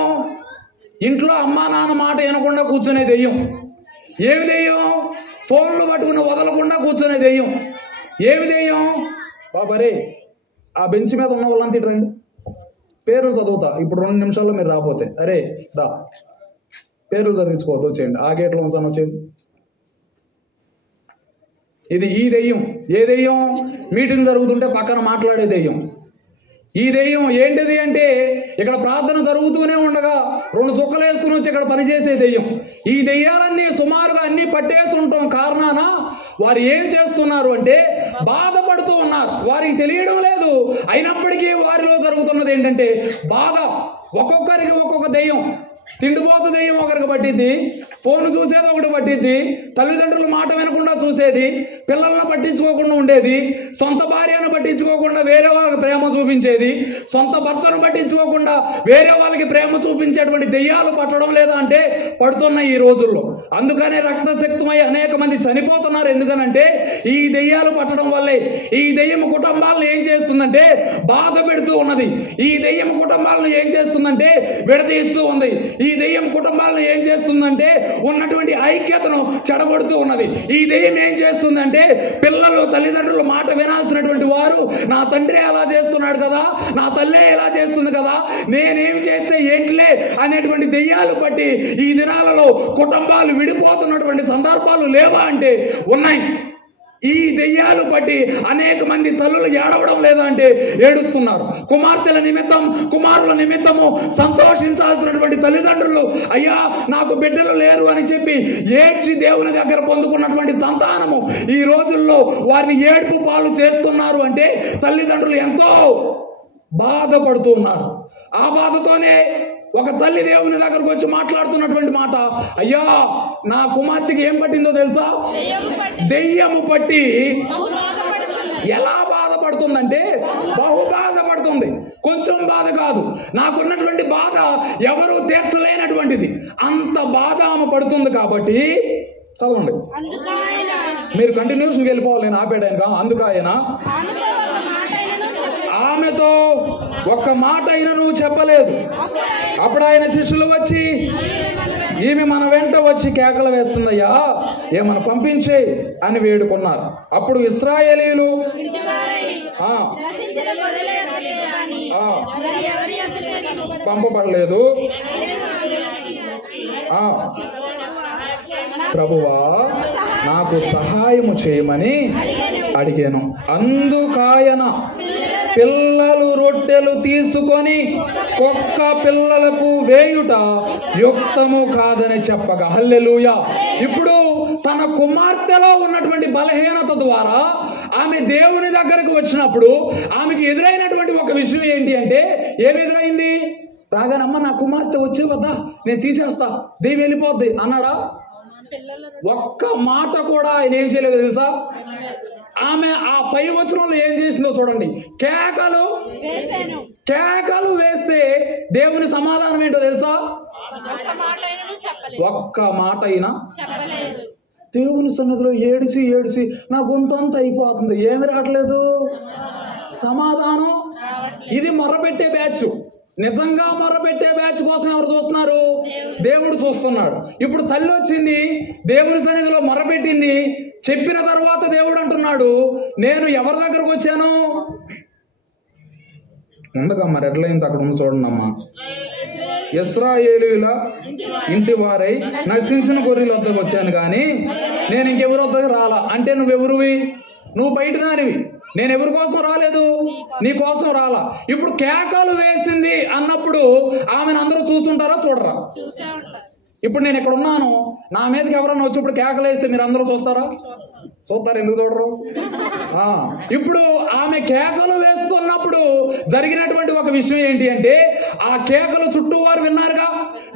ఇంట్లో అమ్మా నాన్న మాట వినకుండా కూర్చునే దెయ్యం. ఏమి దెయ్యం? ఫోన్లు పట్టుకుని వదలకుండా కూర్చునే దెయ్యం. ఏమి దెయ్యం? బాబరే, ఆ బెంచ్ మీద ఉన్న వాళ్ళంతా రండి, పేర్లు చదువుతా ఇప్పుడు 2 నిమిషాల్లో మీరు రాకపోతే. అరే దా, పేర్లు చదివించుకోవద్దు, వచ్చేయండి. ఆ గేట్లో ఉంచాను, వచ్చేయండి. ఇది ఈ దెయ్యం. ఏ దెయ్యం? మీటింగ్ జరుగుతుంటే పక్కన మాట్లాడే దెయ్యం. ఈ దెయ్యం ఏంటిది అంటే ఇక్కడ ప్రార్థన జరుగుతూనే ఉండగా 2 చుక్కలు వేసుకుని వచ్చి ఇక్కడ పనిచేసే దెయ్యం. ఈ దెయ్యాలన్నీ సుమారుగా అన్ని పట్టేసి ఉంటాం కారణాన వారు ఏం చేస్తున్నారు అంటే బాధపడుతూ ఉన్నారు. వారికి తెలియడం లేదు. అయినప్పటికీ వారిలో జరుగుతున్నది ఏంటంటే బాధ. ఒక్కొక్కరికి ఒక్కొక్క దెయ్యం. తిండిపోతు దెయ్యం ఒకరికి పట్టిద్ది, ఫోన్ చూసేది ఒకటి పట్టిద్ది, తల్లిదండ్రుల మాట వినకుండా చూసేది, పిల్లలను పట్టించుకోకుండా ఉండేది, సొంత భార్యను పట్టించుకోకుండా వేరే వాళ్ళకి ప్రేమ చూపించేది, సొంత భర్తను పట్టించుకోకుండా వేరే వాళ్ళకి ప్రేమ చూపించేటువంటి దెయ్యాలు పట్టడం లేదా అంటే పడుతున్నాయి ఈ రోజుల్లో. అందుకనే రక్తశక్తమై అనేక మంది చనిపోతున్నారు. ఎందుకనంటే ఈ దెయ్యాలు పట్టడం వల్లే. ఈ దెయ్యం కుటుంబాలను ఏం చేస్తుందంటే బాధ పెడుతూ ఉన్నది. ఈ దెయ్యం కుటుంబాలను ఏం చేస్తుందంటే విడదీస్తూ ఉంది. ఈ దెయ్యం కుటుంబాలను ఏం చేస్తుందంటే ఉన్నటువంటి ఐక్యతను చెడగొడుతూ ఉన్నది. ఈ దెయ్యం ఏం చేస్తుందంటే పిల్లలు తల్లిదండ్రుల మాట వినాల్సినటువంటి వారు నా తండ్రి అలా చేస్తున్నాడు కదా, నా తల్లే ఇలా చేస్తుంది కదా, నేనేమి చేస్తే ఏంటిలే అనేటువంటి దెయ్యాలు పట్టి ఈ దినాలలో కుటుంబాలు విడిపోతున్నటువంటి సందర్భాలు లేవా అంటే ఉన్నాయి. ఈ దెయ్యాలు బట్టి అనేక మంది తల్లులు ఏడవడం లేదా అంటే ఏడుస్తున్నారు. కుమార్తెల నిమిత్తం, కుమారుల నిమిత్తము సంతోషించాల్సినటువంటి తల్లిదండ్రులు అయ్యా నాకు బిడ్డలు లేరు అని చెప్పి ఏడ్చి దేవుని దగ్గర పొందుకున్నటువంటి సంతానము ఈ రోజుల్లో వారిని ఏడుపు పాలు చేస్తున్నారు అంటే తల్లిదండ్రులు ఎంతో బాధపడుతూ ఉన్నారు. ఆ బాధతోనే ఒక తల్లి దేవుని దగ్గరకు వచ్చి మాట్లాడుతున్నటువంటి మాట, అయ్యా నా కుమార్తెకి ఏం పట్టిందో తెలుసా? దెయ్యము పట్టి ఎలా బాధపడుతుందో బాధపడుతుందంటే బహు బాధపడుతుంది. కొంచెం బాధ కాదు, నాకున్నటువంటి బాధ ఎవరు తీర్చలేనటువంటిది, అంత బాధ ఆమె పడుతుంది. కాబట్టి చదవండి, మీరు కంటిన్యూషన్ వెళ్ళిపోవాలి, నేను ఆపేడానుక. అందుకు ఆయన ఆమెతో ఒక్క మాట అయినా నువ్వు చెప్పలేదు. అప్పుడు ఆయన శిష్యులు వచ్చి, ఈమె మన వెంట వచ్చి కేకలు వేస్తుందయ్యా, ఏమన్నా పంపించే అని వేడుకున్నారు. అప్పుడు ఇశ్రాయేలీయులు పంపబడలేదు. ప్రభువా నాకు సహాయము చేయమని అడిగాను. అందుకాయన పిల్లలు రొట్టెలు తీసుకొని ఒక్క పిల్లలకు వేయుట యుక్తము కాదని చెప్పగా. హల్లెలూయా. ఇప్పుడు తన కుమార్తెలో ఉన్నటువంటి బలహీనత ద్వారా ఆమె దేవుని దగ్గరకు వచ్చినప్పుడు ఆమెకి ఎదురైనటువంటి ఒక విషయం ఏంటి అంటే, ఏమి ఎదురైంది? రాగానమ్మ నా కుమార్తె వచ్చే వద్దా, నేను తీసేస్తా, దేవి వెళ్ళిపోద్ది అన్నాడా? ఒక్క మాట కూడా ఆయన ఏం చేయలేదు తెలుసా? ఆమె ఆ పై వచనంలో ఏం చేసిందో చూడండి. కేకలు వేస్తే దేవుని సమాధానం ఏంటో తెలుసా? ఒక్క మాట అయినా దేవుని సన్నిధిలో ఏడిసి నా గొంతంతా అయిపోతుంది, ఏమి రావట్లేదు సమాధానం. ఇది మొర్రపెట్టే బ్యాచ్. నిజంగా మొర్రపెట్టే బ్యాచ్ కోసం ఎవరు చూస్తున్నారు? దేవుడు చూస్తున్నాడు. ఇప్పుడు తల్లి వచ్చింది, దేవుని సన్నిధిలో మొర్రపెట్టింది. చెప్పిన తర్వాత దేవుడు అంటున్నాడు, నేను ఎవరి దగ్గరకు వచ్చాను? ఉండకమ్మా, రెడ్ లైన్ అక్కడ ఉంది చూడండి అమ్మా. ఇశ్రాయేలీయుల ఇంటి వారై నశించిన గొర్రెల వద్దకు వచ్చాను కానీ నేను ఇంకెవరి వద్దకు రాలా. అంటే నువ్వెవరువి? నువ్వు బయట దానివి. నేను ఎవరి కోసం రాలేదు, నీ కోసం రాలా. ఇప్పుడు కేకలు వేసింది అన్నప్పుడు ఆమెను అందరూ చూస్తుంటారా, చూడరా? ఇప్పుడు నేను ఇక్కడ ఉన్నాను, నా మీదకి ఎవరన్నా వచ్చి ఇప్పుడు కేకలు వేస్తే మీరు అందరూ చూస్తారా? చూస్తారు, ఎందుకు చూడరు? ఇప్పుడు ఆమె కేకలు వేస్తున్నప్పుడు జరిగినటువంటి ఒక విషయం ఏంటి అంటే, ఆ కేకలు చుట్టూ వారు విన్నారుగా.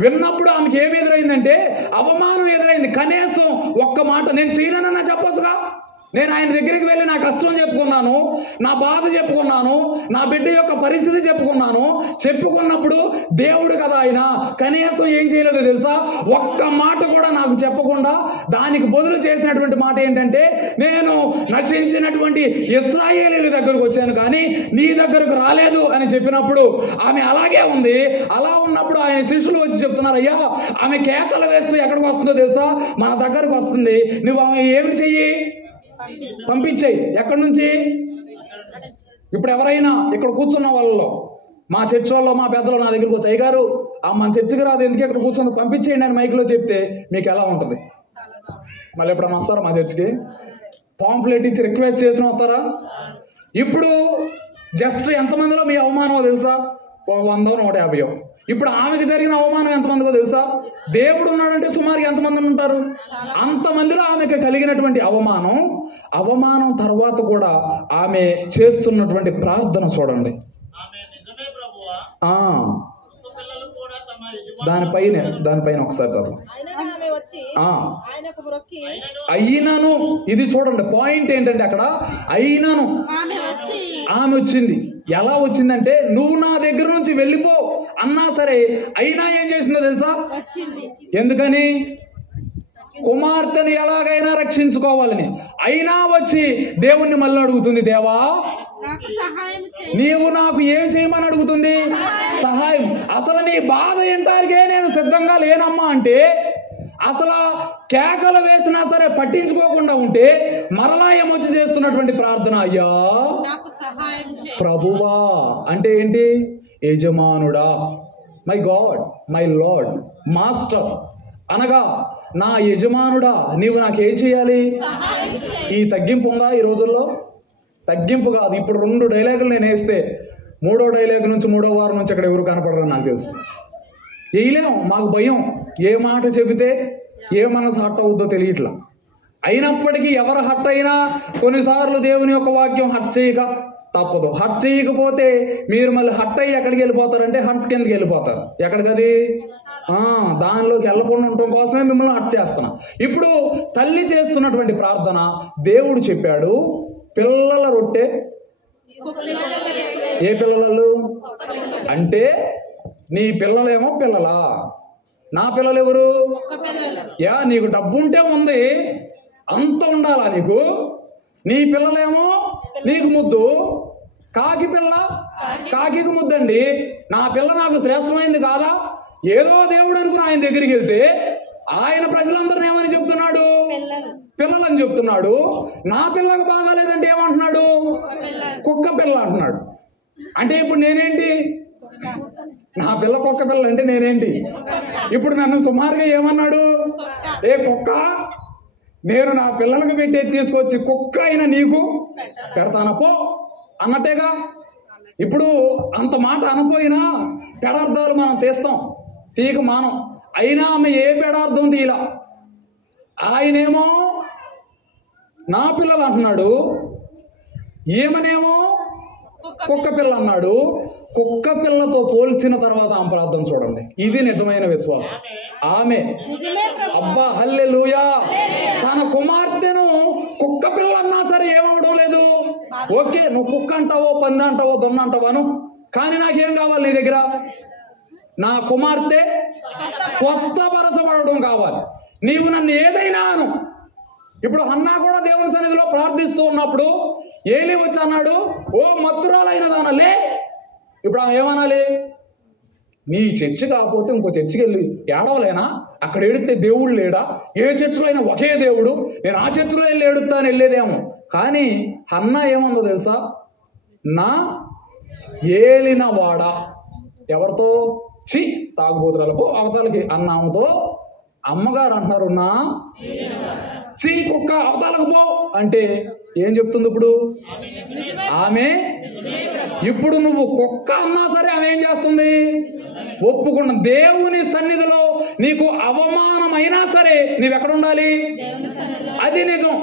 విన్నప్పుడు ఆమెకి ఏమి ఎదురైందంటే అవమానం ఎదురైంది. కనీసం ఒక్క మాట నేను చేయనన్నా చెప్పొచ్చుగా. నేను ఆయన దగ్గరికి వెళ్ళి నా కష్టం చెప్పుకున్నాను, నా బాధ చెప్పుకున్నాను, నా బిడ్డ యొక్క పరిస్థితి చెప్పుకున్నప్పుడు దేవుడు కదా ఆయన, కనీసం ఏం చేయలేదు తెలుసా? ఒక్క మాట కూడా నాకు చెప్పకుండా దానికి బదులు చేసినటువంటి మాట ఏంటంటే, నేను నశించినటువంటి ఇశ్రాయేలీయుల దగ్గరకు వచ్చాను కానీ నీ దగ్గరకు రాలేదు అని చెప్పినప్పుడు ఆమె అలాగే ఉంది. అలా ఉన్నప్పుడు ఆయన శిష్యులు వచ్చి చెప్తున్నారు, అయ్యా ఆమె కేకలు వేస్తూ ఎక్కడికి వస్తుందో తెలుసా? మన దగ్గరకు వస్తుంది. నువ్వు ఆమె ఏమి చెయ్యి? పంపించేయి. ఎక్కడి నుంచి? ఇప్పుడు ఎవరైనా ఇక్కడ కూర్చున్న వాళ్ళలో, మా చర్చి వాళ్ళు, మా పెద్దలు నా దగ్గరకు వచ్చి, అయ్యగారు మన చర్చికి రాదు, ఎందుకు ఇక్కడ కూర్చుంది, పంపించేయండి అని మైక్లో చెప్తే మీకు ఎలా ఉంటుంది? మళ్ళీ ఎప్పుడన్నా వస్తారా మా చర్చికి? పాంప్లెట్ ఇచ్చి రిక్వెస్ట్ చేసిన వస్తారా? ఇప్పుడు జస్ట్ ఎంతమందిలో మీ అవమానం తెలుసా? 100, 150. ఇప్పుడు ఆమెకు జరిగిన అవమానం ఎంతమందిలో తెలుసా? దేవుడు ఉన్నాడంటే సుమారుగా ఎంతమంది ఉంటారు? అంతమందిలో ఆమెకు కలిగినటువంటి అవమానం తర్వాత కూడా ఆమె చేస్తున్నటువంటి ప్రార్థన చూడండి. దానిపైన ఒకసారి చదువు. అయినను, ఇది చూడండి పాయింట్ ఏంటంటే అక్కడ అయినను ఆమె వచ్చింది. ఎలా వచ్చిందంటే, నువ్వు నా దగ్గర నుంచి వెళ్ళిపో అన్నా సరే అయినా ఏం చేసిందో తెలుసా? ఎందుకని? కుమార్తెని ఎలాగైనా రక్షించుకోవాలని. అయినా వచ్చి దేవుణ్ణి మళ్ళీ అడుగుతుంది, దేవా నీవు నాకు ఏం చేయమని అడుగుతుంది? సహాయం. అసలు నీ బాధ ఏంటానికే నేను సిద్ధంగా లేనమ్మా అంటే, అసలు కేకలు వేసినా సరే పట్టించుకోకుండా ఉంటే మరలా ఏమొచ్చి చేస్తున్నటువంటి ప్రార్థన, అయ్యా ప్రభువా అంటే ఏంటి? యజమానుడా, my God, my Lord, master అనగా నా యజమానుడా నీవు నాకేం చేయాలి? ఈ తగ్గింపు ఉందా ఈ రోజుల్లో? తగ్గింపు కాదు. ఇప్పుడు 2 డైలాగులు నేను వేస్తే 3వ డైలాగ్ నుంచి 3వ వారం నుంచి అక్కడ ఎవరు కనపడరు నాకు తెలుసు. వేయలేము, మాకు భయం. ఏ మాట చెబితే ఏ మనసు హట్ అవుద్దో తెలియట్లా. అయినప్పటికీ ఎవరు హట్ అయినా కొన్నిసార్లు దేవుని యొక్క వాక్యం హట్ చేయక తప్పదు. హట్ చేయకపోతే మీరు మళ్ళీ హట్ అయ్యి ఎక్కడికి వెళ్ళిపోతారంటే హట్ కిందకి వెళ్ళిపోతారు. ఎక్కడికది? దానిలోకి వెళ్ళకుండా ఉండటం కోసమే మిమ్మల్ని హట్ చేస్తున్నా. ఇప్పుడు తల్లి చేస్తున్నటువంటి ప్రార్థన, దేవుడు చెప్పాడు పిల్లల రొట్టె ఏ పిల్లలు అంటే నీ పిల్లలేమో పిల్లలా, నా పిల్లలు ఎవరు? యా, నీకు డబ్బు ఉంటే ఉంది, అంత ఉండాలా నీకు? నీ పిల్లలేమో నీకు ముద్దు, కాకి పిల్ల కాకి ముద్దండి. నా పిల్ల నాకు శ్రేష్టమైంది కాదా? ఏదో దేవుడు అనుకుని ఆయన దగ్గరికి వెళ్తే ఆయన ప్రజలందరినీ ఏమని చెప్తున్నాడు? పిల్లలని చెప్తున్నాడు. నా పిల్లకు బాగాలేదంటే ఏమంటున్నాడు? కుక్క పిల్ల అంటున్నాడు. అంటే ఇప్పుడు నేనేంటి? నా పిల్ల కుక్క పిల్ల అంటే నేనేంటి? ఇప్పుడు నన్ను సుమారుగా ఏమన్నాడు? ఏ కుక్క, నేను నా పిల్లలకు పెట్టేది తీసుకొచ్చి కుక్క అయినా నీకు పెడతానపో అన్నట్టేగా. ఇప్పుడు అంత మాట అనపోయినా పెడార్థాలు మనం తీస్తాం, తీక మానం. అయినా ఆమె ఏ పెడార్థం తీలా. ఆయనేమో నా పిల్లలు అంటున్నాడు, ఏమనేమో కుక్క పిల్ల అన్నాడు. కుక్క పిల్లతో పోల్చిన తర్వాత ఆమె ప్రార్థన చూడండి. ఇది నిజమైన విశ్వాసం. ఆమె అబ్బా హల్లెలూయా, తన కుమార్తెను కుక్క పిల్ల అన్నా సరే ఏమవడం లేదు. ఓకే, నువ్వు కుక్క అంటావో, పంది అంటావో, దొన్న అంటావాను, కానీ నాకేం కావాలి నీ దగ్గర? నా కుమార్తె స్వస్థపరచబడడం కావాలి. నీవు నన్ను ఏదైనా అను. ఇప్పుడు హన్నా కూడా దేవుని సన్నిధిలో ప్రార్థిస్తూ ఉన్నప్పుడు ఏలీ వచ్చి అన్నాడు, ఓ మత్తురాలైన దానలే. ఇప్పుడు ఆమె ఏమనాలి? నీ చర్చి కాకపోతే ఇంకో చర్చికి వెళ్ళి ఏడవలేనా? అక్కడ ఏడితే దేవుడు లేడా? ఏ చర్చిలో అయినా ఒకే దేవుడు, నేను ఆ చర్చిలో వెళ్ళి ఏడుస్తా అని వెళ్ళేదేమో. కానీ హన్నా ఏమందో తెలుసా? నా ఏలినవాడ. ఎవరితో? తాగుబోతురాలకు అవతలకి అన్నామతో అమ్మగారు అంటున్నారు, నా కుక్క అవతలకు పో అంటే ఏం చెప్తుంది ఇప్పుడు ఆమె? ఇప్పుడు నువ్వు కుక్క అన్నా సరే ఆమె ఏం చేస్తుంది? ఒప్పుకున్న. దేవుని సన్నిధిలో నీకు అవమానం అయినా సరే నీవెక్కడ ఉండాలి? అది నిజం.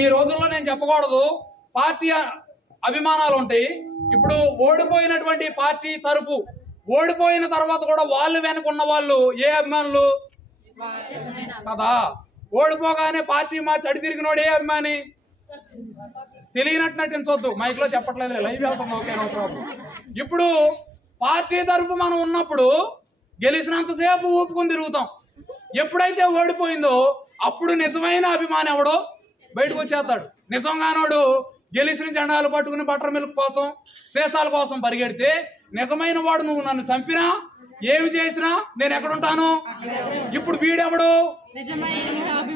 ఈ రోజుల్లో నేను చెప్పకూడదు, పార్టీ అభిమానాలు ఉంటాయి. ఇప్పుడు ఓడిపోయినటువంటి పార్టీ తరపు ఓడిపోయిన తర్వాత కూడా వాళ్ళు వెనుకున్న వాళ్ళు ఏ అభిమానులు కదా? ఓడిపోగానే పార్టీ మార్చి అడి తిరిగినోడు ఏ అభిమాని? తెలియనట్టు నటించవద్దు, మైక్లో చెప్పట్లేదు, లైవ్ వెళ్తాం. Okay, no problem. ఇప్పుడు పార్టీ తరపు మనం ఉన్నప్పుడు గెలిచినంతసేపు ఊపుకొని తిరుగుతాం. ఎప్పుడైతే ఓడిపోయిందో అప్పుడు నిజమైన అభిమాని ఎవడో బయటకు వచ్చేస్తాడు. నిజంగానోడు గెలిచిన జెండాలు పట్టుకుని బటర్ మిల్క్ కోసం, సీసాల కోసం పరిగెడితే, నిజమైన వాడు నువ్వు నన్ను చంపినా ఏమి చేసినా నేను ఎక్కడుంటాను? ఇప్పుడు వీడెవడు?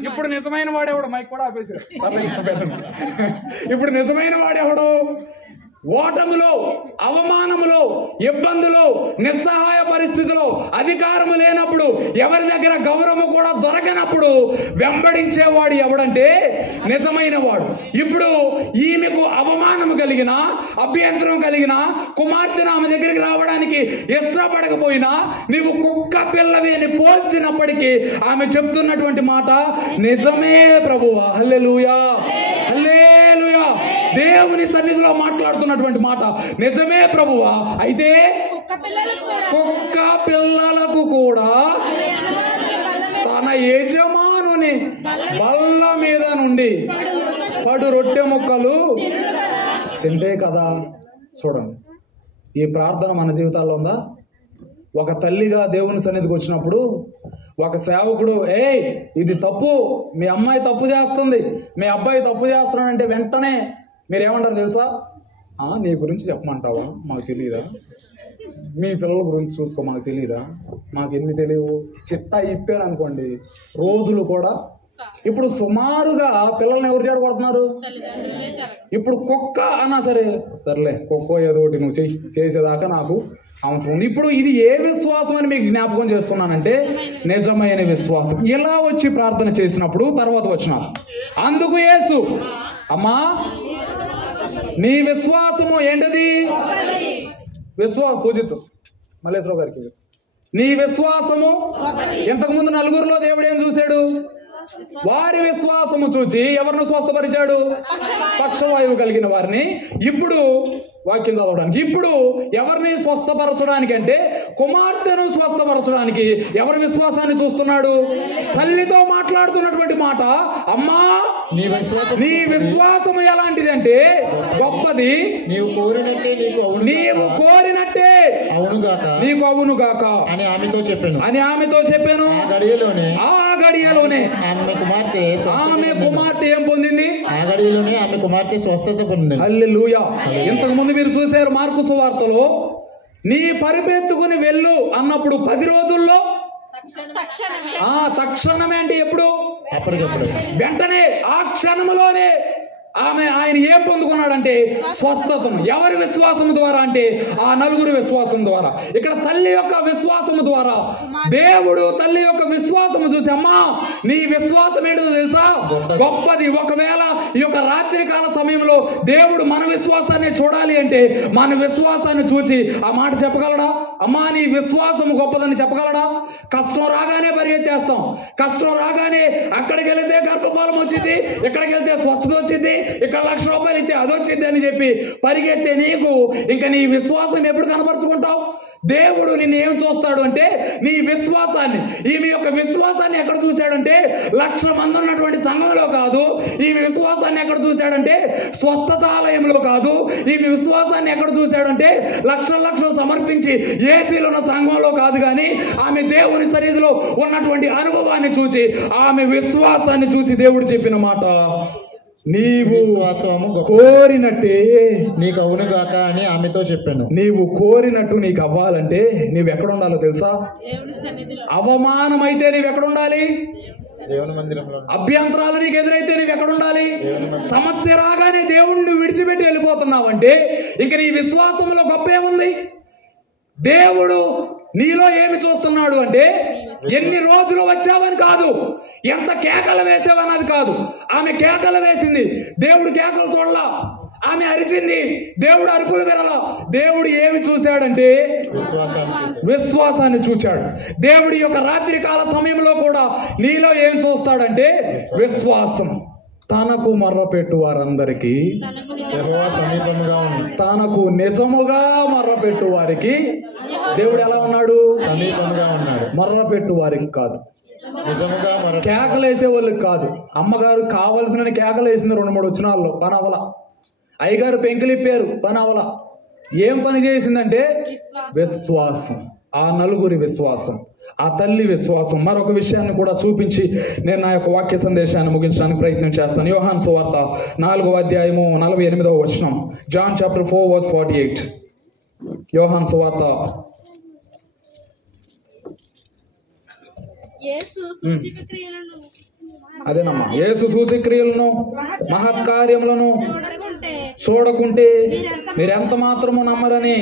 ఇప్పుడు నిజమైన వాడెవడు? మైక్ కూడా ఆపేసాడు. ఇప్పుడు నిజమైన వాడెవడు? ఓటములో, అవమానములో, ఇబ్బందులో, నిస్సహాయ పరిస్థితిలో, అధికారము లేనప్పుడు, ఎవరి దగ్గర గౌరవము కూడా దొరకనప్పుడు వెంబడించేవాడు ఎవడంటే నిజమైన వాడు. ఇప్పుడు ఈమెకు అవమానము కలిగిన, అభ్యంతరం కలిగిన కుమార్తెను ఆమె దగ్గరికి రావడానికి ఇష్టపడకపోయినా నీవు కుక్క పిల్లవి అని పోల్చినప్పటికీ ఆమె చెప్తున్నటువంటి మాట నిజమే ప్రభువా. హల్లెలూయా, హల్లెలూయా. దేవుని సన్నిధిలో మాట్లాడుతున్నటువంటి మాట నిజమే ప్రభువా. అయితే కుక్క పిల్లలకు కూడా తన యజమానుని బల్ల మీద నుండి పడు రొట్టె ముక్కలు తింటే కదా. చూడండి, ఈ ప్రార్థన మన జీవితాల్లో ఉందా? ఒక తల్లిగా దేవుని సన్నిధికి వచ్చినప్పుడు ఒక సేవకుడు, ఇది తప్పు, మీ అమ్మాయి తప్పు చేస్తుంది, మీ అబ్బాయి తప్పు చేస్తున్నాడంటే వెంటనే మీరేమంటారు తెలుసా? నీ గురించి చెప్పమంటావా? మాకు తెలియదా? మీ పిల్లల గురించి చూసుకో, మాకు తెలియదా? మాకు ఎన్ని తెలియవు? చిట్టా ఇప్పాడు అనుకోండి, రోజులు కూడా. ఇప్పుడు సుమారుగా పిల్లల్ని ఎవరు చెడగొడుతున్నారు? ఇప్పుడు కుక్క అన్నా సరే, సర్లే కుక్క ఏదో ఒకటి నువ్వు చేసేదాకా నాకు అవసరం ఉంది. ఇప్పుడు ఇది ఏ విశ్వాసం అని మీకు జ్ఞాపకం చేస్తున్నానంటే నిజమైన విశ్వాసం. ఇలా వచ్చి ప్రార్థన చేసినప్పుడు తర్వాత వచ్చినారు. అందుకు యేసు, అమ్మా నీ విశ్వాసము ఏంటది? పూజితు మల్లేశ్వరరావు గారికి, నీ విశ్వాసము. ఇంతకుముందు నలుగురిలో దేవుడు ఏం చూశాడు? వారి విశ్వాసము చూచి ఎవరిని స్వస్థపరిచాడు? పక్షవాయువు కలిగిన వారిని. ఇప్పుడు వాక్యం చదవడానికి, ఇప్పుడు ఎవరిని స్వస్థపరచడానికి అంటే కుమార్తెను స్వస్థపరచడానికి ఎవరి విశ్వాసాన్ని చూస్తున్నాడు? తల్లితో మాట్లాడుతున్నటువంటి మాట, అమ్మా నీ విశ్వాసం ఎలాంటిది అంటే గొప్పది, నీవు కోరినట్టే నీకు అవును గాక అని ఆమెతో చెప్పాను. ఆ గడియలోనే ఆమె కుమార్తె ఏం పొందింది? ఆమె కుమార్తె స్వస్థత పొందింది. హల్లెలూయా. ఇంతకు ముందు మీరు చూశారు మార్కు సువార్తలో, నీ పరిపెత్తుకుని వెళ్ళు అన్నప్పుడు 10 రోజుల్లో తక్షణమే అంటే ఎప్పుడు? అప్పటికప్పుడు, వెంటనే ఆ క్షణంలోనే ఆయన ఏం పొందుకున్నాడంటే స్వస్థతను. ఎవరి విశ్వాసం ద్వారా అంటే ఆ నలుగురు విశ్వాసం ద్వారా. ఇక్కడ తల్లి యొక్క విశ్వాసము ద్వారా దేవుడు తల్లి యొక్క విశ్వాసము చూసి, అమ్మా నీ విశ్వాసం ఏంటో తెలుసా? గొప్పది. ఒకవేళ ఈ యొక్క రాత్రి కాల సమయంలో దేవుడు మన విశ్వాసాన్ని చూడాలి అంటే మన విశ్వాసాన్ని చూసి ఆ మాట చెప్పగలడా? అమ్మా నీ విశ్వాసం గొప్పదని చెప్పగలడా? కష్టం రాగానే పరిగెత్తేస్తాం. కష్టం రాగానే అక్కడికి వెళితే గర్భఫలం వచ్చింది, ఇక్కడికి వెళ్తే స్వస్థత వచ్చింది, ఇక్కడ 1,00,000 రూపాయలు ఇస్తే అదొచ్చింది అని చెప్పి పరిగెత్తే నీకు ఇంకా నీ విశ్వాసం ఎప్పుడు కనపరుచుకుంటావు? దేవుడు నిన్ను ఏం చూస్తాడు అంటే నీ విశ్వాసాన్ని. ఈమె యొక్క విశ్వాసాన్ని ఎక్కడ చూశాడంటే 1,00,000 మంది ఉన్నటువంటి సంఘంలో కాదు. ఈమె విశ్వాసాన్ని ఎక్కడ చూశాడంటే స్వస్థతాలయంలో కాదు. ఈమె విశ్వాసాన్ని ఎక్కడ చూశాడంటే లక్షలు సమర్పించి ఏసీలో ఉన్న సంఘంలో కాదు. కానీ ఆమె దేవుని సన్నిధిలో ఉన్నటువంటి అనుభవాన్ని చూసి, ఆమె విశ్వాసాన్ని చూసి దేవుడు చెప్పిన మాట, నీవు కోరినట్టే నీకు అవును గాక అని ఆమెతో చెప్పాను. నీవు కోరినట్టు నీకు అవ్వాలంటే నీవు ఎక్కడ ఉండాలో తెలుసా? అవమానం అయితే నీవు ఎక్కడ ఉండాలి? దేవుని మందిరంలో. అభ్యంతరాలు నీకు ఎదురైతే నీవు ఎక్కడ ఉండాలి? సమస్య రాగానే దేవుణ్ణి విడిచిపెట్టి వెళ్ళిపోతున్నావు అంటే ఇంక నీ విశ్వాసంలో గొప్ప ఏముంది? దేవుడు నీలో ఏమి చూస్తున్నాడు అంటే ఎన్ని రోజులు వచ్చావని కాదు, ఎంత కేకలు వేసావన్నది కాదు. ఆమె కేకలు వేసింది, దేవుడు కేకలు చూడలా. ఆమె అరిచింది, దేవుడు అరుపులు వినలా. దేవుడు ఏమి చూశాడంటే విశ్వాసాన్ని చూశాడు. దేవుడి యొక్క రాత్రి కాల సమయంలో కూడా నీలో ఏం చూస్తాడంటే విశ్వాసం. తనకు మొర్రపెట్టు వారందరికీ సమీపంగా ఉంది. తనకు నిజముగా మొర్రపెట్టు వారికి దేవుడు ఎలా ఉన్నాడు? సమీపంగా ఉన్నాడు. మొర్రపెట్టు వారికి కాదు, నిజముగా కేకలు వేసే వాళ్ళకి కాదు. అమ్మగారు కావలసిన కేకలు వేసింది 2-3 వచనాల్లో, పని అవల. అయ్యగారు పెంకులిప్పారు, పని అవల. ఏం పని చేసిందంటే విశ్వాసం. ఆ నలుగురి విశ్వాసం, ఆ తల్లి విశ్వాసం. మరొక విషయాన్ని కూడా చూపించి నేను నా యొక్క వాక్య సందేశాన్ని ముగించడానికి ప్రయత్నం చేస్తాను. యోహాను సువార్త 4వ అధ్యాయము 48వ వచనం. John chapter 4:48. యోహాను సువార్త. అదేనమ్మా, యేసు సూచక్రియలను మహత్కార్యములను చూడకుంటే మీరెంత మాత్రము నమ్మరని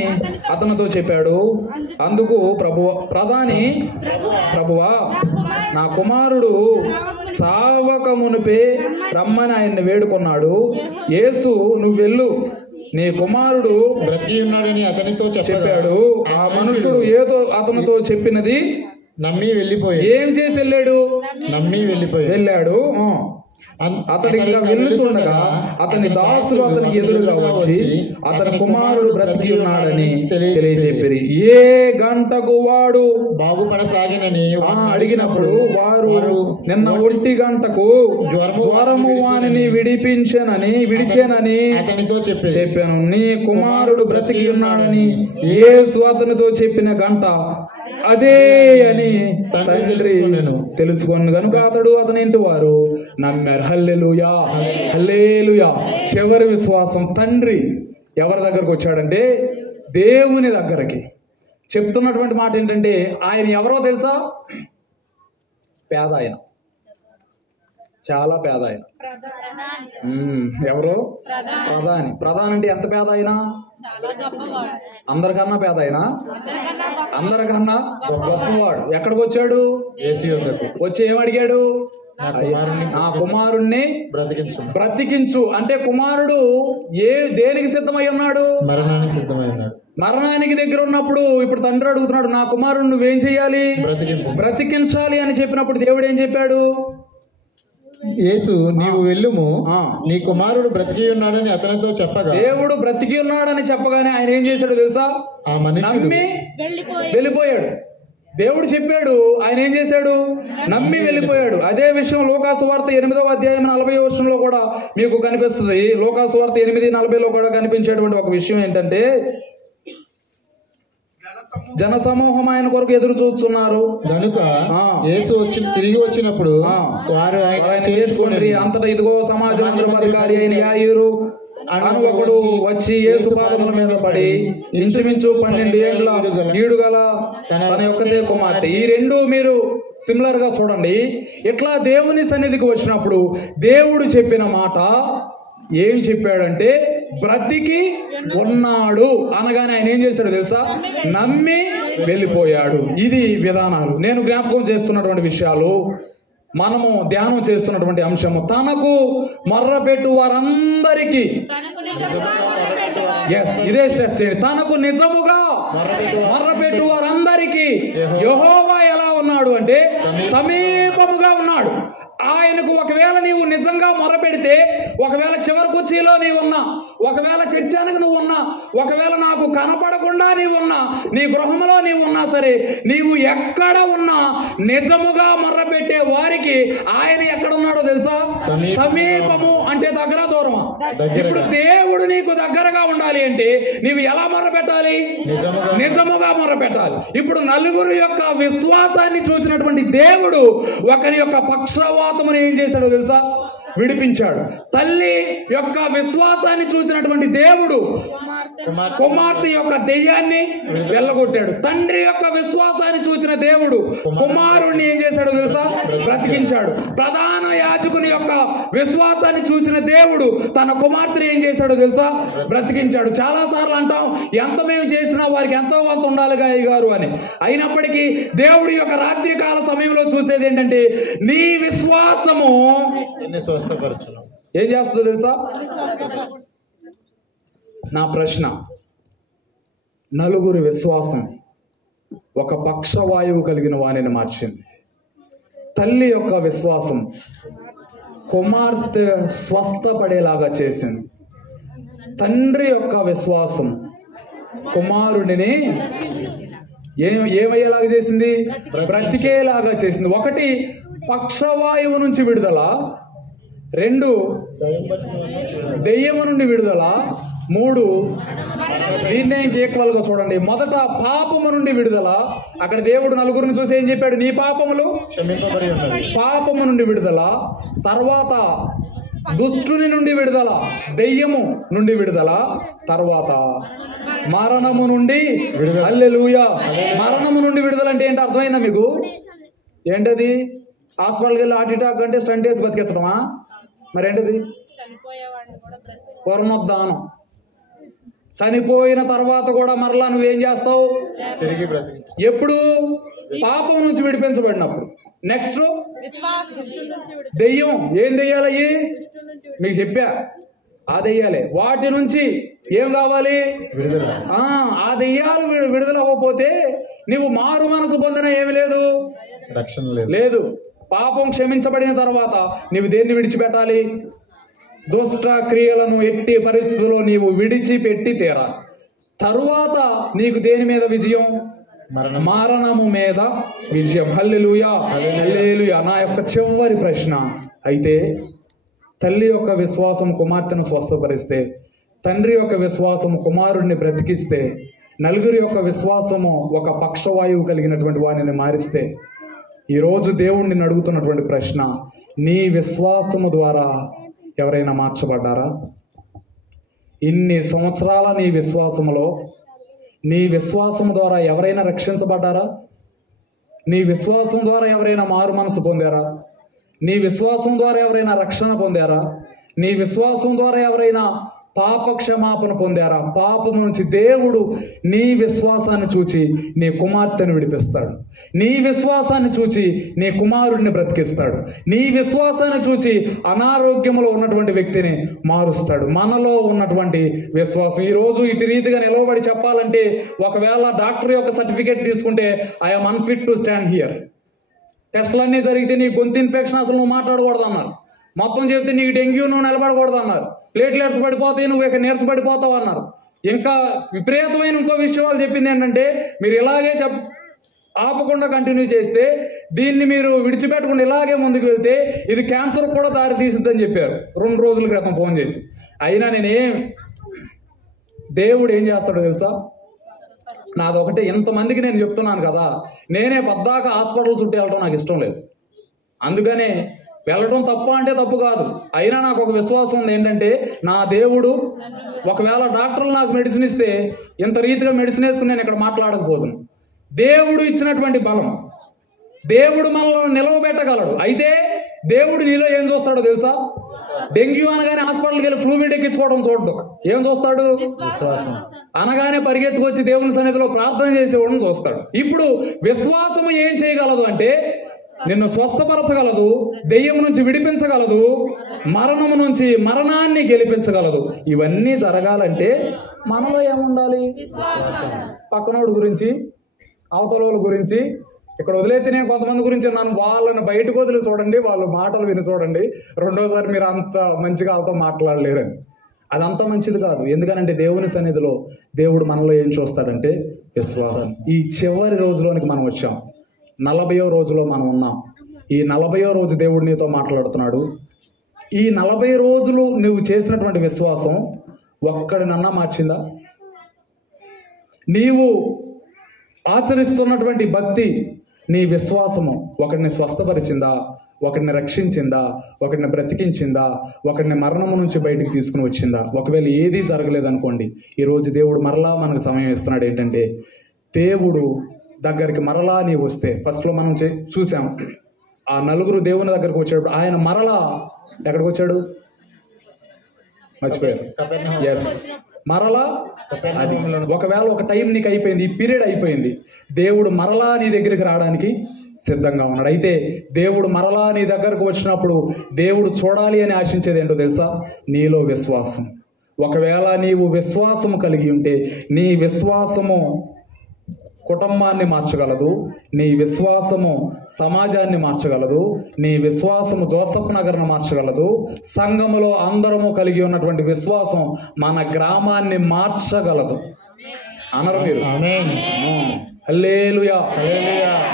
అతనితో చెప్పాడు. అందుకు ప్రధాని ప్రభువా, నా కుమారుడు చావక మునిపే రమ్మని ఆయన్ని వేడుకున్నాడు. యేసు నువ్వు వెళ్ళు, నీ కుమారుడు బ్రతికి ఉన్నాడని అతనితో చెప్పాడు. ఆ మనుషుడు ఏదో అతనితో చెప్పినది నమ్మి వెళ్ళిపోయాడు. ఏం చేసి వెళ్ళాడు? నమ్మి వెళ్ళాడు. అతడు ఇంకా వెళ్ళుచుండగా అతని దాసులు అతనికి ఎదురుగా వచ్చి అతని కుమారుడు బ్రతికి ఉన్నాడని తెలియజెప్పిరి. ఏ గంటకు వాడు బాగుపడసాగినని అడిగినప్పుడు వారు నిన్న 1 గంటకు జ్వరము వానిని విడిచేనని అతనితో చెప్పాను. నీ కుమారుడు బ్రతికి ఉన్నాడని యేసు అతనితో చెప్పిన గంట అదే అని తండ్రి తెలుసుకొని కనుక అతని ఇంటి వారు నమ్మారు. హల్లెలూయా, హల్లెలూయా. చివరి విశ్వాసం. తండ్రి ఎవరి దగ్గరకు వచ్చాడంటే దేవుని దగ్గరికి. చెప్తున్నటువంటి మాట ఏంటంటే ఆయన ఎవరో తెలుసా? పేద ఆయన, చాలా పేద ఆయన. ఎవరో ప్రధాని. ప్రధాని అంటే ఎంత పేద అయినా? అందరికన్నా పేద అయినా, అందరికన్నా గొప్పవాడు. ఎక్కడికి వచ్చాడు? వచ్చి ఏమడిగాడు? నా కుమారుణ్ణి బ్రతికించు. అంటే కుమారుడు దేనికి సిద్ధమై ఉన్నాడు? మరణానికి సిద్ధమై ఉన్నాడు. మరణానికి దగ్గర ఉన్నప్పుడు ఇప్పుడు తండ్రి అడుగుతున్నాడు, నా కుమారుడు నువ్వేం చేయాలి? బ్రతికించాలి అని చెప్పినప్పుడు దేవుడు ఏం చెప్పాడు? యేసు నీవు వెళ్ళుము, నీ కుమారుడు బ్రతికి ఉన్నాడని అతనితో చెప్పగా, దేవుడు బ్రతికి ఉన్నాడని చెప్పగానే ఆయన ఏం చేశాడు తెలుసా? ఆ మనిషి నమ్మి వెళ్ళిపోయాడు. దేవుడు చెప్పాడు, ఆయన ఏం చేశాడు? నమ్మి వెళ్ళిపోయాడు. అదే విషయం లూకాసు వార్త 8వ అధ్యాయం 40వ వచనంలో కూడా మీకు కనిపిస్తుంది. లూకాసు వార్త 8:40లో కూడా కనిపించేటువంటి ఒక విషయం ఏంటంటే, జన సమూహం ఆయన కొరకు ఎదురు చూస్తున్నారు కనుక యేసు తిరిగి వచ్చినప్పుడు వారు ఆయన చేసుకుని అంతటా ఇదిగో సమాజం అధికారి అయిన యాయిరు అను ఒకడు వచ్చి యేసు పాదముల మీద పడి ఇంచుమించు 12 ఏళ్ల ఈడుగల తన యొక్కతే కుమార్తె. ఈ రెండు మీరు సిమిలర్ గా చూడండి. ఇట్లా దేవుని సన్నిధికి వచ్చినప్పుడు దేవుడు చెప్పిన మాట ఏం చెప్పాడంటే, బ్రతికి ఉన్నాడు అనగానే ఆయన ఏం చేశాడు తెలుసా? నమ్మి వెళ్ళిపోయాడు. ఇది విధానాలు. నేను జ్ఞాపకం చేస్తున్నటువంటి విషయాలు, మనము ధ్యానం చేస్తున్నటువంటి అంశము, తనకు మొర్రపెట్టు వారందరికీ, ఇదే స్ట్రెస్ చేయండి, తనకు నిజముగా మొర్రపెట్టు వారందరికీ యెహోవా ఎలా ఉన్నాడు అంటే సమీపముగా ఉన్నాడు. ఆయనకు ఒకవేళ నీవు నిజంగా మొరపెడితే, ఒకవేళ చివరి కుర్చీలో నీవున్నా, ఒకవేళ చర్చానికి నువ్వు ఉన్నా, ఒకవేళ నాకు కనపడకుండా నీవున్నా, నీ గృహంలో నీవు ఉన్నా సరే, నీవు ఎక్కడ ఉన్నా నిజముగా మొర్రపెట్టే వారికి ఆయన ఎక్కడున్నాడో తెలుసా? సమీపము అంటే దగ్గర, దూరమా? ఇప్పుడు దేవుడు నీకు దగ్గరగా ఉండాలి అంటే నీవు ఎలా మొర్రపెట్టాలి? నిజముగా మొర్రపెట్టాలి. ఇప్పుడు నలుగురు యొక్క విశ్వాసాన్ని చూసినటువంటి దేవుడు ఒకరి యొక్క పక్షవాతమును ఏం చేశాడో తెలుసా? విడిపించాడు. తల్లి యొక్క విశ్వాసాన్ని చూసినటువంటి దేవుడు కుమార్తె యొక్క దెయ్యాన్ని వెళ్ళగొట్టాడు. తండ్రి యొక్క విశ్వాసాన్ని చూసిన దేవుడు కుమారుణ్ణి ఏం చేశాడో తెలుసా? బ్రతికించాడు. ప్రధాన యాజకుని యొక్క విశ్వాసాన్ని చూసిన దేవుడు తన కుమార్తెని ఏం చేశాడో తెలుసా? బ్రతికించాడు. చాలా సార్లు అంటాం, ఎంత మేము చేసినా వారికి ఎంతో కొంత ఉండాలిగా అయ్యగారు అని. అయినప్పటికీ దేవుడి యొక్క రాత్రి కాల సమయంలో చూసేది ఏంటంటే, నీ విశ్వాసము ఏం చేస్తుందో తెలుసా? నా ప్రశ్న, నలుగురి విశ్వాసం ఒక పక్షవాయువు కలిగిన వాణిని మార్చింది. తల్లి యొక్క విశ్వాసం కుమార్తె స్వస్థపడేలాగా చేసింది. తండ్రి యొక్క విశ్వాసం కుమారుడిని ఏమయ్యేలాగా చేసింది? బ్రతికేలాగా చేసింది. ఒకటి పక్షవాయువు నుంచి విడుదల, 2 దెయ్యము నుండి విడుదల, 3 దీన్నే ఈక్వల్ గా చూడండి. మొదట పాపము నుండి విడుదల. అక్కడ దేవుడు నలుగురిని చూసి ఏం చెప్పాడు? నీ పాపములు పాపము నుండి విడుదల. తర్వాత దుష్టుని నుండి విడుదల, దెయ్యము నుండి విడుదల. తర్వాత మరణము నుండి విడుదల. హల్లెలూయా. మరణము నుండి విడుదల అంటే ఏంటి? అర్థమైందా మీకు? ఏంటది? హాస్పిటల్కి వెళ్ళి హార్ట్ అటాక్ అంటే స్టంట్ వేసి బతికించడమా? మరేంటిది? పునరుద్ధానం. చనిపోయిన తర్వాత కూడా మరలా నువ్వేం చేస్తావు? ఎప్పుడు? పాపం నుంచి విడిపించబడినప్పుడు. నెక్స్ట్ దెయ్యం. ఏం దెయ్యాలయ్యి? మీకు చెప్పా, ఆ దెయ్యాలే. వాటి నుంచి ఏం కావాలి? ఆ దెయ్యాలు విడుదల అవ్వకపోతే నీవు మారు మనసు పొందిన ఏమి లేదు, రక్షణ లేదు. పాపం క్షమించబడిన తర్వాత నీవు దేన్ని విడిచిపెట్టాలి? దుష్ట క్రియలను ఎట్టి పరిస్థితుల్లో నీవు విడిచిపెట్టి తీరాలి. తరువాత నీకు దేని మీద విజయం? మరణము మీద విజయం. హల్లెలూయా, హల్లెలూయా. నా యొక్క చివరి ప్రశ్న, అయితే తల్లి యొక్క విశ్వాసం కుమార్తెను స్వస్థపరిస్తే, తండ్రి యొక్క విశ్వాసం కుమారుడిని బ్రతికిస్తే, నలుగురి యొక్క విశ్వాసము ఒక పక్షవాయువు కలిగినటువంటి వాడిని మారిస్తే, ఈరోజు దేవుణ్ణి అడుగుతున్నటువంటి ప్రశ్న, నీ విశ్వాసము ద్వారా ఎవరైనా మార్చబడ్డారా? ఇన్ని సంవత్సరాల నీ విశ్వాసములో నీ విశ్వాసం ద్వారా ఎవరైనా రక్షించబడ్డారా? నీ విశ్వాసం ద్వారా ఎవరైనా మారు మనసు పొందారా? నీ విశ్వాసం ద్వారా ఎవరైనా రక్షణ పొందారా? నీ విశ్వాసం ద్వారా ఎవరైనా పాప క్షమాపణ పొందారా? పాపం నుంచి దేవుడు నీ విశ్వాసాన్ని చూచి నీ కుమార్తెను విడిపిస్తాడు. నీ విశ్వాసాన్ని చూచి నీ కుమారుడిని బ్రతికిస్తాడు. నీ విశ్వాసాన్ని చూచి అనారోగ్యంలో ఉన్నటువంటి వ్యక్తిని మారుస్తాడు. మనలో ఉన్నటువంటి విశ్వాసం ఈరోజు ఇటు రీతిగా నిలవబడి చెప్పాలంటే, ఒకవేళ డాక్టర్ యొక్క సర్టిఫికేట్ తీసుకుంటే I'm unfit to stand here, టెస్టులన్నీ జరిగితే నీ గొంతు ఇన్ఫెక్షన్, అసలు నువ్వు మాట్లాడకూడదు అన్నారు. మొత్తం చెప్తే నీకు డెంగ్యూ నువ్వు నిలబడకూడదు అన్నారు. ప్లేట్లెట్స్ పడిపోతాయి, నువ్వు ఇక నీరస పడిపోతావు అన్నారు. ఇంకా విపరీతమైన ఇంకో విషయం వాళ్ళు చెప్పింది ఏంటంటే, మీరు ఇలాగే ఆపకుండా కంటిన్యూ చేస్తే, దీన్ని మీరు విడిచిపెట్టకుండా ఇలాగే ముందుకు వెళ్తే ఇది క్యాన్సర్ కూడా దారి తీసిద్దని చెప్పారు 2 రోజుల క్రితం ఫోన్ చేసి. అయినా దేవుడు ఏం చేస్తాడో తెలుసా? నాదొకటే, ఇంతమందికి నేను చెప్తున్నాను కదా, నేనే పద్దాక హాస్పిటల్ చుట్టూ వెళ్ళడం నాకు ఇష్టం లేదు. అందుకనే వెళ్ళడం తప్ప అంటే తప్పు కాదు. అయినా నాకు ఒక విశ్వాసం ఉంది ఏంటంటే, నా దేవుడు ఒకవేళ డాక్టర్లు నాకు మెడిసిన్ ఇస్తే ఇంత రీతిగా మెడిసిన్ వేసుకుని నేను ఇక్కడ మాట్లాడకపోదును. దేవుడు ఇచ్చినటువంటి బలం, దేవుడు మనల్ని నిలవబెట్టగలడు. అయితే దేవుడు నీలో ఏం చూస్తాడో తెలుసా? డెంగ్యూ అనగానే హాస్పిటల్కి వెళ్ళి ఫ్లూయిడ్ ఎక్కించుకోవడం చూడడం. ఏం చూస్తాడు? విశ్వాసం. అనగానే పరిగెత్తుకొచ్చి దేవుని సన్నిధిలో ప్రార్థన చేసేవాడిని చూస్తాడు. ఇప్పుడు విశ్వాసము ఏం చేయగలదు అంటే, నిన్ను స్వస్థపరచగలదు, దెయ్యం నుంచి విడిపించగలదు, మరణము నుంచి మరణాన్ని గెలిపించగలదు. ఇవన్నీ జరగాలంటే మనలో ఏముండాలి? పక్కనోడు గురించి, అవతల గురించి, ఇక్కడ వదిలేస్తే నేను కొంతమంది గురించి నన్ను వాళ్ళని బయటకు వదిలి చూడండి, వాళ్ళు మాటలు విని చూడండి, రెండోసారి మీరు అంత మంచిగా వాళ్ళతో మాట్లాడలేరని. అదంతా మంచిది కాదు. ఎందుకనంటే దేవుని సన్నిధిలో దేవుడు మనలో ఏం చూస్తాడంటే విశ్వాసం. ఈ చివరి రోజులోనికి మనం వచ్చాం. 40వ రోజులో మనం ఉన్నాం. ఈ 40వ రోజు దేవుడు నీతో మాట్లాడుతున్నాడు. ఈ 40 రోజులు నువ్వు చేసినటువంటి విశ్వాసం ఒక్కడినన్నా మార్చిందా? నీవు ఆచరిస్తున్నటువంటి భక్తి, నీ విశ్వాసము ఒకరిని స్వస్థపరిచిందా, ఒకరిని రక్షించిందా, ఒకరిని బ్రతికించిందా, ఒకరిని మరణము నుంచి బయటికి తీసుకుని వచ్చిందా? ఒకవేళ ఏదీ జరగలేదనుకోండి, ఈరోజు దేవుడు మరలా మనకు సమయం ఇస్తున్నాడు. ఏంటంటే, దేవుడు దగ్గరికి మరలా నీవు వస్తే, ఫస్ట్లో మనం చూసాం, ఆ 4 దేవుని దగ్గరకు వచ్చాడు. ఆయన మరలా ఎక్కడికి వచ్చాడు? మర్చిపోయారు. ఎస్, మరలా అది ఒకవేళ ఒక టైం నీకు అయిపోయింది, ఈ పీరియడ్ అయిపోయింది, దేవుడు మరలా నీ దగ్గరికి రావడానికి సిద్ధంగా ఉన్నాడు. అయితే దేవుడు మరలా నీ దగ్గరకు వచ్చినప్పుడు దేవుడు చూడాలి అని ఆశించేది ఏంటో తెలుసా? నీలో విశ్వాసం. ఒకవేళ నీవు విశ్వాసము కలిగి ఉంటే, నీ విశ్వాసము కుటుంబాన్ని మార్చగలదు, నీ విశ్వాసము సమాజాన్ని మార్చగలదు, నీ విశ్వాసము జోసఫ్ నగర్ను మార్చగలదు. సంఘములో అందరము కలిగి ఉన్నటువంటి విశ్వాసం మన గ్రామాన్ని మార్చగలదు. అనరు మీరు? హల్లెలూయా.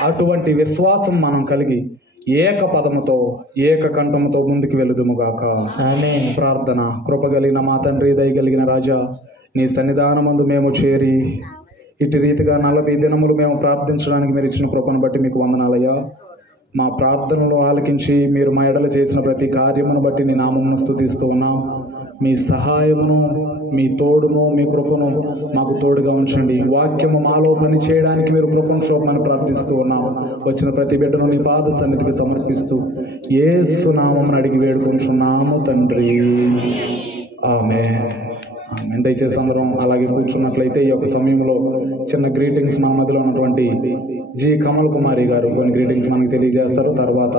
అటువంటి విశ్వాసం మనం కలిగి ఏక పదముతో ఏక కంఠముతో ముందుకు వెళుదుముగాక. ప్రార్థన. కృపగలిగిన మా తండ్రి, దయగలిగిన రాజా, నీ సన్నిధానమందు మేము చేరి ఇటు రీతిగా 40 దినములు మేము ప్రార్థించడానికి మీరు ఇచ్చిన కృపను బట్టి మీకు వందనాలయ్యా. మా ప్రార్థనలు ఆలకించి మీరు మా ఎడల చేసిన ప్రతి కార్యమును బట్టి నీ నామమును స్తుతిస్తూ ఉన్నాం. మీ సహాయమును, మీ తోడును, మీ కృపను మాకు తోడుగా ఉంచండి. వాక్యము మాలో పని చేయడానికి మీరు కృపను చూపమని ప్రార్థిస్తూ ఉన్నాం. వచ్చిన ప్రతి బిడ్డను నీ పాద సన్నిధికి సమర్పిస్తూ యేసు నామమును అడిగి వేడుకుంటున్నాము తండ్రి. ఆమేన్. దయచేసి అందరం అలాగే కూర్చున్నట్లయితే, ఈ యొక్క సమయంలో చిన్న గ్రీటింగ్స్ మన మధ్యలో ఉన్నటువంటి జి కమల్ కుమారి గారు కొన్ని గ్రీటింగ్స్ మనకి తెలియజేస్తారు. తర్వాత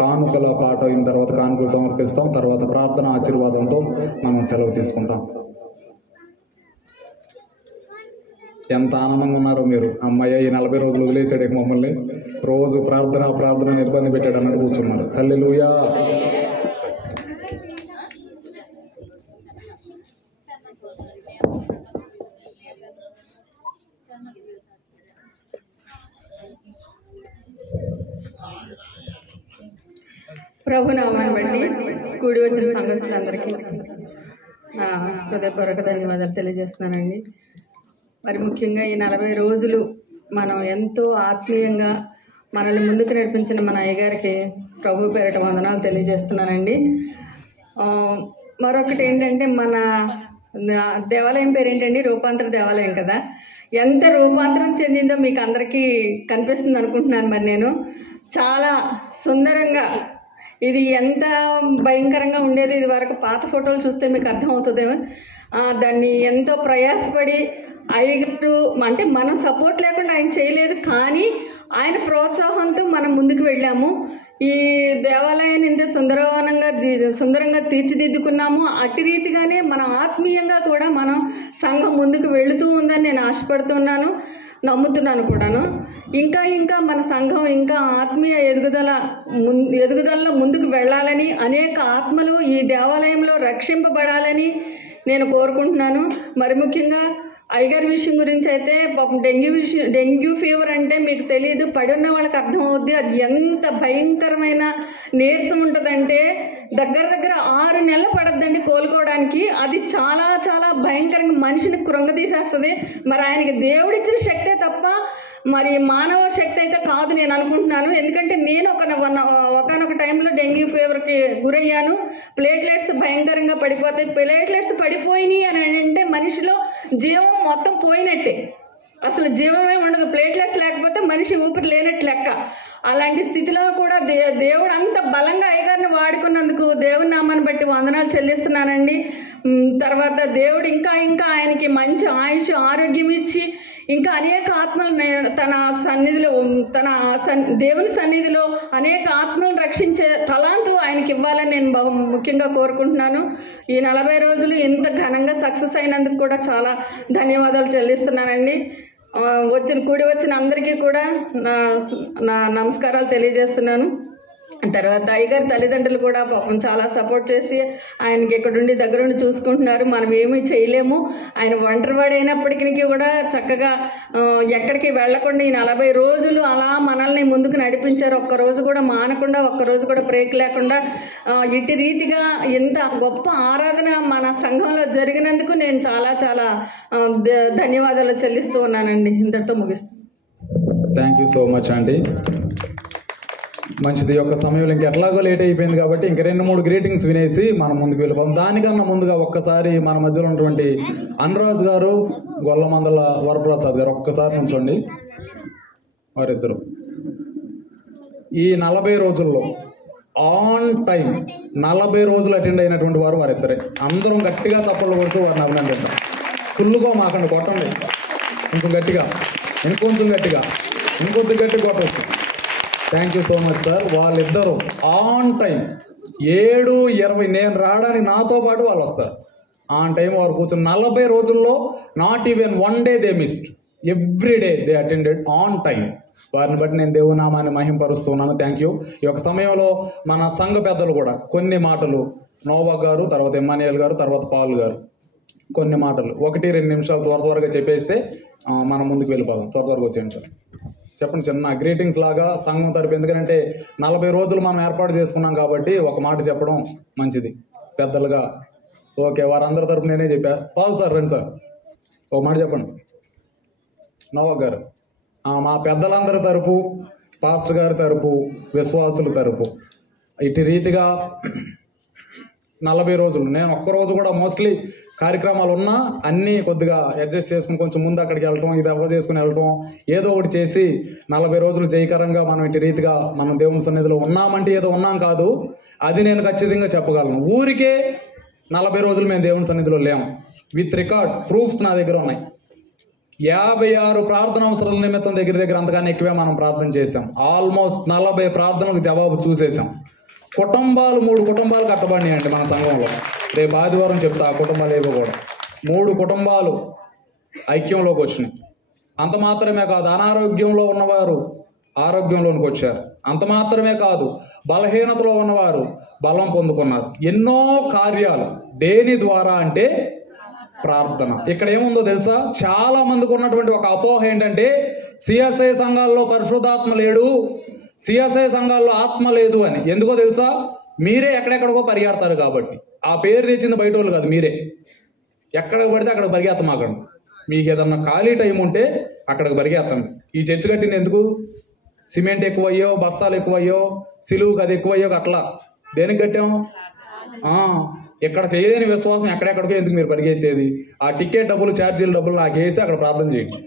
కానుకల పాట అయిన తర్వాత కానుకలు సమర్పిస్తాం. తర్వాత ప్రార్థన ఆశీర్వాదంతో మనం సెలవు తీసుకుంటాం. ఎంత ఆనందంగా ఉన్నారో మీరు. అమ్మాయి ఈ 40 రోజులు వదిలేసాడు మమ్మల్ని, రోజు ప్రార్థన ఇబ్బంది పెట్టాడు అన్నట్టు కూర్చున్నారు. హల్లెలూయా. ప్రభునామాన్ని బట్టి కూడి వచ్చిన సంఘస్థులందరికీ నా హృదయపూర్వక ధన్యవాదాలు తెలియజేస్తున్నానండి. మరి ముఖ్యంగా ఈ 40 రోజులు మనం ఎంతో ఆత్మీయంగా మనల్ని ముందుకు నడిపించిన మన అయ్యగారికి ప్రభు పేరిట వందనాలు తెలియజేస్తున్నానండి. మరొకటి ఏంటంటే, మన దేవాలయం పేరు ఏంటండి? రూపాంతర దేవాలయం కదా. ఎంత రూపాంతరం చెందిందో మీకు అందరికీ కనిపిస్తుంది అనుకుంటున్నాను. మరి నేను చాలా సుందరంగా, ఇది ఎంత భయంకరంగా ఉండేది ఇది వరకు, పాత ఫోటోలు చూస్తే మీకు అర్థమవుతుందేమో. దాన్ని ఎంతో ప్రయాసపడి అయ్యగారు, అంటే మనం సపోర్ట్ లేకుండా ఆయన చేయలేదు, కానీ ఆయన ప్రోత్సాహంతో మనం ముందుకు వెళ్ళాము. ఈ దేవాలయాన్ని ఇంత సుందరంగా తీర్చిదిద్దుకున్నాము. అట్టి రీతిగానే మనం ఆత్మీయంగా కూడా మనం సంఘం ముందుకు వెళుతూ ఉందని నేను ఆశపడుతున్నాను, నమ్ముతున్నాను కూడాను. ఇంకా మన సంఘం ఇంకా ఆత్మీయ ఎదుగుదలలో ముందుకు వెళ్ళాలని, అనేక ఆత్మలు ఈ దేవాలయంలో రక్షింపబడాలని నేను కోరుకుంటున్నాను. మరి ముఖ్యంగా అయ్యగారి విషయం గురించి అయితే పాపం డెంగ్యూ ఫీవర్ అంటే మీకు తెలియదు, పడున్న వాళ్ళకి అర్థం అవుద్ది. అది ఎంత భయంకరమైన నీరసం ఉంటుందంటే దగ్గర 6 నెలలు పడద్దండి కోలుకోవడానికి. అది చాలా చాలా భయంకరంగా మనిషిని కృంగతీసేస్తుంది. మరి ఆయనకి దేవుడిచ్చిన శక్తే తప్ప మరి మానవ శక్తి అయితే కాదు నేను అనుకుంటున్నాను. ఎందుకంటే నేను ఒకనొక టైంలో డెంగ్యూ ఫీవర్కి గురయ్యాను. ప్లేట్లెట్స్ భయంకరంగా పడిపోతాయి. ప్లేట్లెట్స్ పడిపోయినాయి అని అంటే మనిషిలో జీవం మొత్తం పోయినట్టే, అసలు జీవమే ఉండదు. ప్లేట్లెట్స్ లేకపోతే మనిషి ఊపిరి లేనట్టు లెక్క. అలాంటి స్థితిలో కూడా దేవుడు అంత బలంగా అయ్యగారిని వాడుకున్నందుకు దేవుని నామాన్ని బట్టి వందనాలు చెల్లిస్తున్నానండి. తర్వాత దేవుడు ఇంకా ఆయనకి మంచి ఆయుష్ ఆరోగ్యం ఇచ్చి ఇంకా అనేక ఆత్మలు తన సన్నిధిలో దేవుని సన్నిధిలో అనేక ఆత్మలను రక్షించే తలాంతు ఆయనకి ఇవ్వాలని నేను ముఖ్యంగా కోరుకుంటున్నాను. ఈ 40 రోజులు ఇంత ఘనంగా సక్సెస్ అయినందుకు కూడా చాలా ధన్యవాదాలు చెల్లిస్తున్నానండి. కూడి వచ్చిన అందరికీ కూడా నా నమస్కారాలు తెలియజేస్తున్నాను. తర్వాత అయ్యగారి తల్లిదండ్రులు కూడా పాపం చాలా సపోర్ట్ చేసి ఆయనకి ఇక్కడుండి దగ్గరుండి చూసుకుంటున్నారు. మనం ఏమీ చేయలేము. ఆయన ఒంటరివాడు అయినప్పటికీ కూడా చక్కగా ఎక్కడికి వెళ్లకుండా ఈ 40 రోజులు అలా మనల్ని ముందుకు నడిపించారు. ఒక్కరోజు కూడా మానకుండా, ఒక్కరోజు కూడా బ్రేక్ లేకుండా ఇటు రీతిగా ఇంత గొప్ప ఆరాధన మన సంఘంలో జరిగినందుకు నేను చాలా చాలా ధన్యవాదాలు చెల్లిస్తూ ఉన్నానండి. ఇంతటితో ముగిస్తాను. Thank you so much aunty. మంచిది. యొక్క సమయంలో ఇంక ఎట్లాగో లేట్ అయిపోయింది కాబట్టి ఇంక 2-3 గ్రీటింగ్స్ వినేసి మనం ముందుకు వెళ్ళిపోతాం. దానికన్నా ముందుగా ఒక్కసారి మన మధ్యలో ఉన్నటువంటి అనురాజ్ గారు, గొల్లమందల వరప్రసాద్ గారు ఒక్కసారి నుంచోండి. వారిద్దరు ఈ 40 రోజుల్లో ఆన్ టైం 40 రోజులు అటెండ్ అయినటువంటి వారిద్దరే. అందరం గట్టిగా చప్పట్లు కొడుతూ వారిని అభినందిద్దాం. ఫుల్గా మాకండి, కొట్టండి ఇంకొంచెం గట్టిగా, ఇంకొంచెం గట్టిగా, ఇంకొద్ది గట్టిగా కొట్టవచ్చు. Thank you so much sir. వాళ్ళిద్దరూ ఆన్ టైం 7:20 నేను రావడానికి నాతో పాటు వాళ్ళు వస్తారు. ఆన్ టైం వారు కూర్చొని 40 రోజుల్లో not even 1 day they missed. Every day they attended on time. వారిని బట్టి నేను దేవునామాన్ని మహింపరుస్తున్నాను. Thank you. ఈ యొక్క సమయంలో మన సంఘ పెద్దలు కూడా కొన్ని మాటలు, నోవా గారు, తర్వాత ఎమ్మానియల్ గారు, తర్వాత పాల్ గారు కొన్ని మాటలు 1-2 నిమిషాలు త్వరగా చెప్పేస్తే మనం ముందుకు వెళ్ళిపోదాం. త్వరగా వచ్చేయండి సార్. చెప్పండి, చిన్న గ్రీటింగ్స్ లాగా సంఘం తరపు. ఎందుకంటే 40 రోజులు మనం ఏర్పాటు చేసుకున్నాం కాబట్టి ఒక మాట చెప్పడం మంచిది పెద్దలుగా. ఓకే, వారందరి తరపు నేనే చెప్పా. పాల్ సార్ రండి సార్, ఒక మాట చెప్పండి. నోవా గారు, మా పెద్దలందరి తరపు, పాస్టర్ గారి తరపు, విశ్వాసుల తరపు ఇటు రీతిగా 40 రోజులు. నేను ఒక్కరోజు కూడా మోస్ట్లీ కార్యక్రమాలు ఉన్నా అన్నీ కొద్దిగా అడ్జస్ట్ చేసుకుని కొంచెం ముందు అక్కడికి వెళ్ళటం, ఇది అవ్వ చేసుకుని వెళ్ళటం, ఏదో ఒకటి చేసి 40 రోజులు జయకరంగా మనం ఇటు రీతిగా మనం దేవుని సన్నిధిలో ఉన్నామంటే ఏదో ఉన్నాం కాదు. అది నేను ఖచ్చితంగా చెప్పగలను. ఊరికే 40 రోజులు మేము దేవుని సన్నిధిలో లేము. విత్ రికార్డ్ ప్రూఫ్స్ నా దగ్గర ఉన్నాయి. 56 ప్రార్థన అవసరాల నిమిత్తం దగ్గర అంతగానే ఎక్కువే మనం ప్రార్థన చేశాం. ఆల్మోస్ట్ 40 ప్రార్థనలకు జవాబు చూసేసాం. కుటుంబాలు 3 కుటుంబాలు కట్టబడినాయండి మన సంఘంలో. రేపు ఆదివారం చెప్తా ఆ కుటుంబాలు ఏవో కూడా. 3 కుటుంబాలు ఐక్యంలోకి వచ్చినాయి. అంత మాత్రమే కాదు, అనారోగ్యంలో ఉన్నవారు ఆరోగ్యంలోనికి వచ్చారు. అంత మాత్రమే కాదు, బలహీనతలో ఉన్నవారు బలం పొందుకున్నారు. ఎన్నో కార్యాలు దేని ద్వారా అంటే ప్రార్థన. ఇక్కడ ఏముందో తెలుసా, చాలా మందికి ఉన్నటువంటి ఒక అపోహ ఏంటంటే సిఎస్ఐ సంఘాల్లో పరిశుద్ధాత్మ లేడు, సిఎస్ఐ సంఘాల్లో ఆత్మ లేదు అని. ఎందుకో తెలుసా, మీరే ఎక్కడెక్కడికో పరిగెడతారు కాబట్టి. ఆ పేరు తెచ్చింది బయట వాళ్ళు కాదు, మీరే. ఎక్కడికి పడితే అక్కడ పరిగెత్తాం. అక్కడ మీకు ఏదన్నా ఖాళీ టైం ఉంటే అక్కడికి పరిగెత్తాం. ఈ చర్చి కట్టింది ఎందుకు? సిమెంట్ ఎక్కువయ్యో, బస్తాలు ఎక్కువయ్యో, సిలువుకి అది ఎక్కువయ్యో అట్లా. దేనికి కట్టాం? ఇక్కడ చేయలేని విశ్వాసం ఎక్కడెక్కడికో ఎందుకు మీరు పరిగెత్తేది? ఆ టికెట్ డబ్బులు, ఛార్జీల డబ్బులు నాకు వేసి అక్కడ ప్రార్థన చేయండి.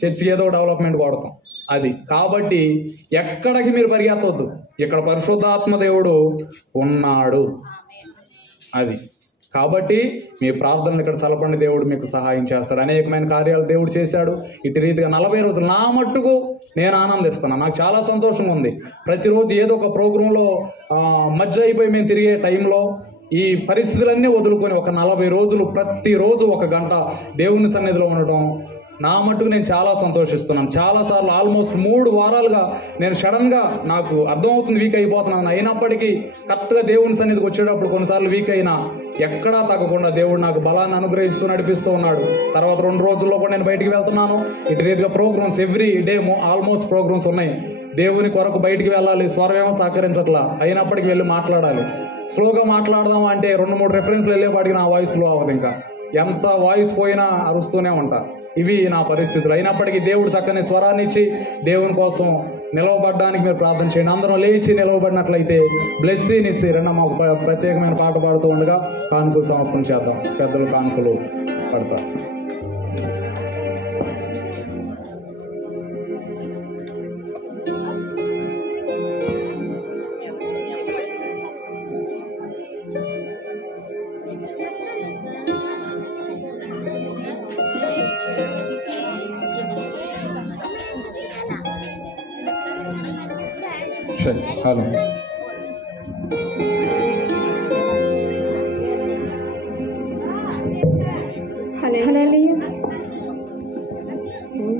చర్చికి ఏదో డెవలప్మెంట్ కొడతాం. అది కాబట్టి ఎక్కడికి మీరు పరిగెత్తవద్దు. ఇక్కడ పరిశుద్ధాత్మ దేవుడు ఉన్నాడు. అది కాబట్టి మీ ప్రార్థనలు ఇక్కడ సలపండి, దేవుడు మీకు సహాయం చేస్తాడు. అనేకమైన కార్యాలు దేవుడు చేశాడు. ఇటు రీతిగా 40 రోజులు నా మట్టుకు నేను ఆనందిస్తున్నాను. నాకు చాలా సంతోషంగా ఉంది. ప్రతిరోజు ఏదో ఒక ప్రోగ్రాంలో మధ్య అయిపోయి మేము తిరిగే టైంలో ఈ పరిస్థితులన్నీ వదులుకొని ఒక 40 రోజులు ప్రతిరోజు 1 గంట దేవుని సన్నిధిలో ఉండటం నా మట్టుకు నేను చాలా సంతోషిస్తున్నాను. చాలాసార్లు ఆల్మోస్ట్ 3 వారాలుగా నేను సడన్గా నాకు అర్థమవుతుంది వీక్ అయిపోతున్నాను. అయినప్పటికీ కరెక్ట్గా దేవుని సన్నిధికి వచ్చేటప్పుడు కొన్నిసార్లు వీక్ అయినా ఎక్కడా తగ్గకుండా దేవుడు నాకు బలాన్ని అనుగ్రహిస్తూ నడిపిస్తూ ఉన్నాడు. తర్వాత 2 రోజుల్లో కూడా నేను బయటికి వెళ్తున్నాను. ఇటు రీతిగా programmes every day almost programmes ఉన్నాయి. దేవుని కొరకు బయటికి వెళ్ళాలి, స్వరమేమో సహకరించట్లా, అయినప్పటికీ వెళ్ళి మాట్లాడాలి. స్లోగా మాట్లాడదాం అంటే 2-3 రెఫరెన్స్లు వెళ్ళేపాటికి నా వాయిస్ స్లో అవ్వదు. ఇంకా ఎంత వాయిస్ పోయినా అరుస్తూనే ఉంటా. ఇవి నా పరిస్థితులు. అయినప్పటికీ దేవుడు చక్కని స్వరాన్ని ఇచ్చి దేవుని కోసం నిలవబడడానికి మీరు ప్రార్థన చేయండి. అందరం లేచి నిలవబడినట్లయితే బ్లెస్సింగ్ ఇచ్చి మాకు ప్రత్యేకమైన పాట పాడుతూ ఉండగా కానుకలు సమర్పణ చేద్దాం. పెద్దలు కానుకలు పడతారు. హలో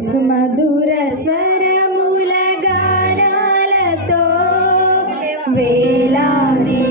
సుమధుర స్వరముల గానాలతో వేలాది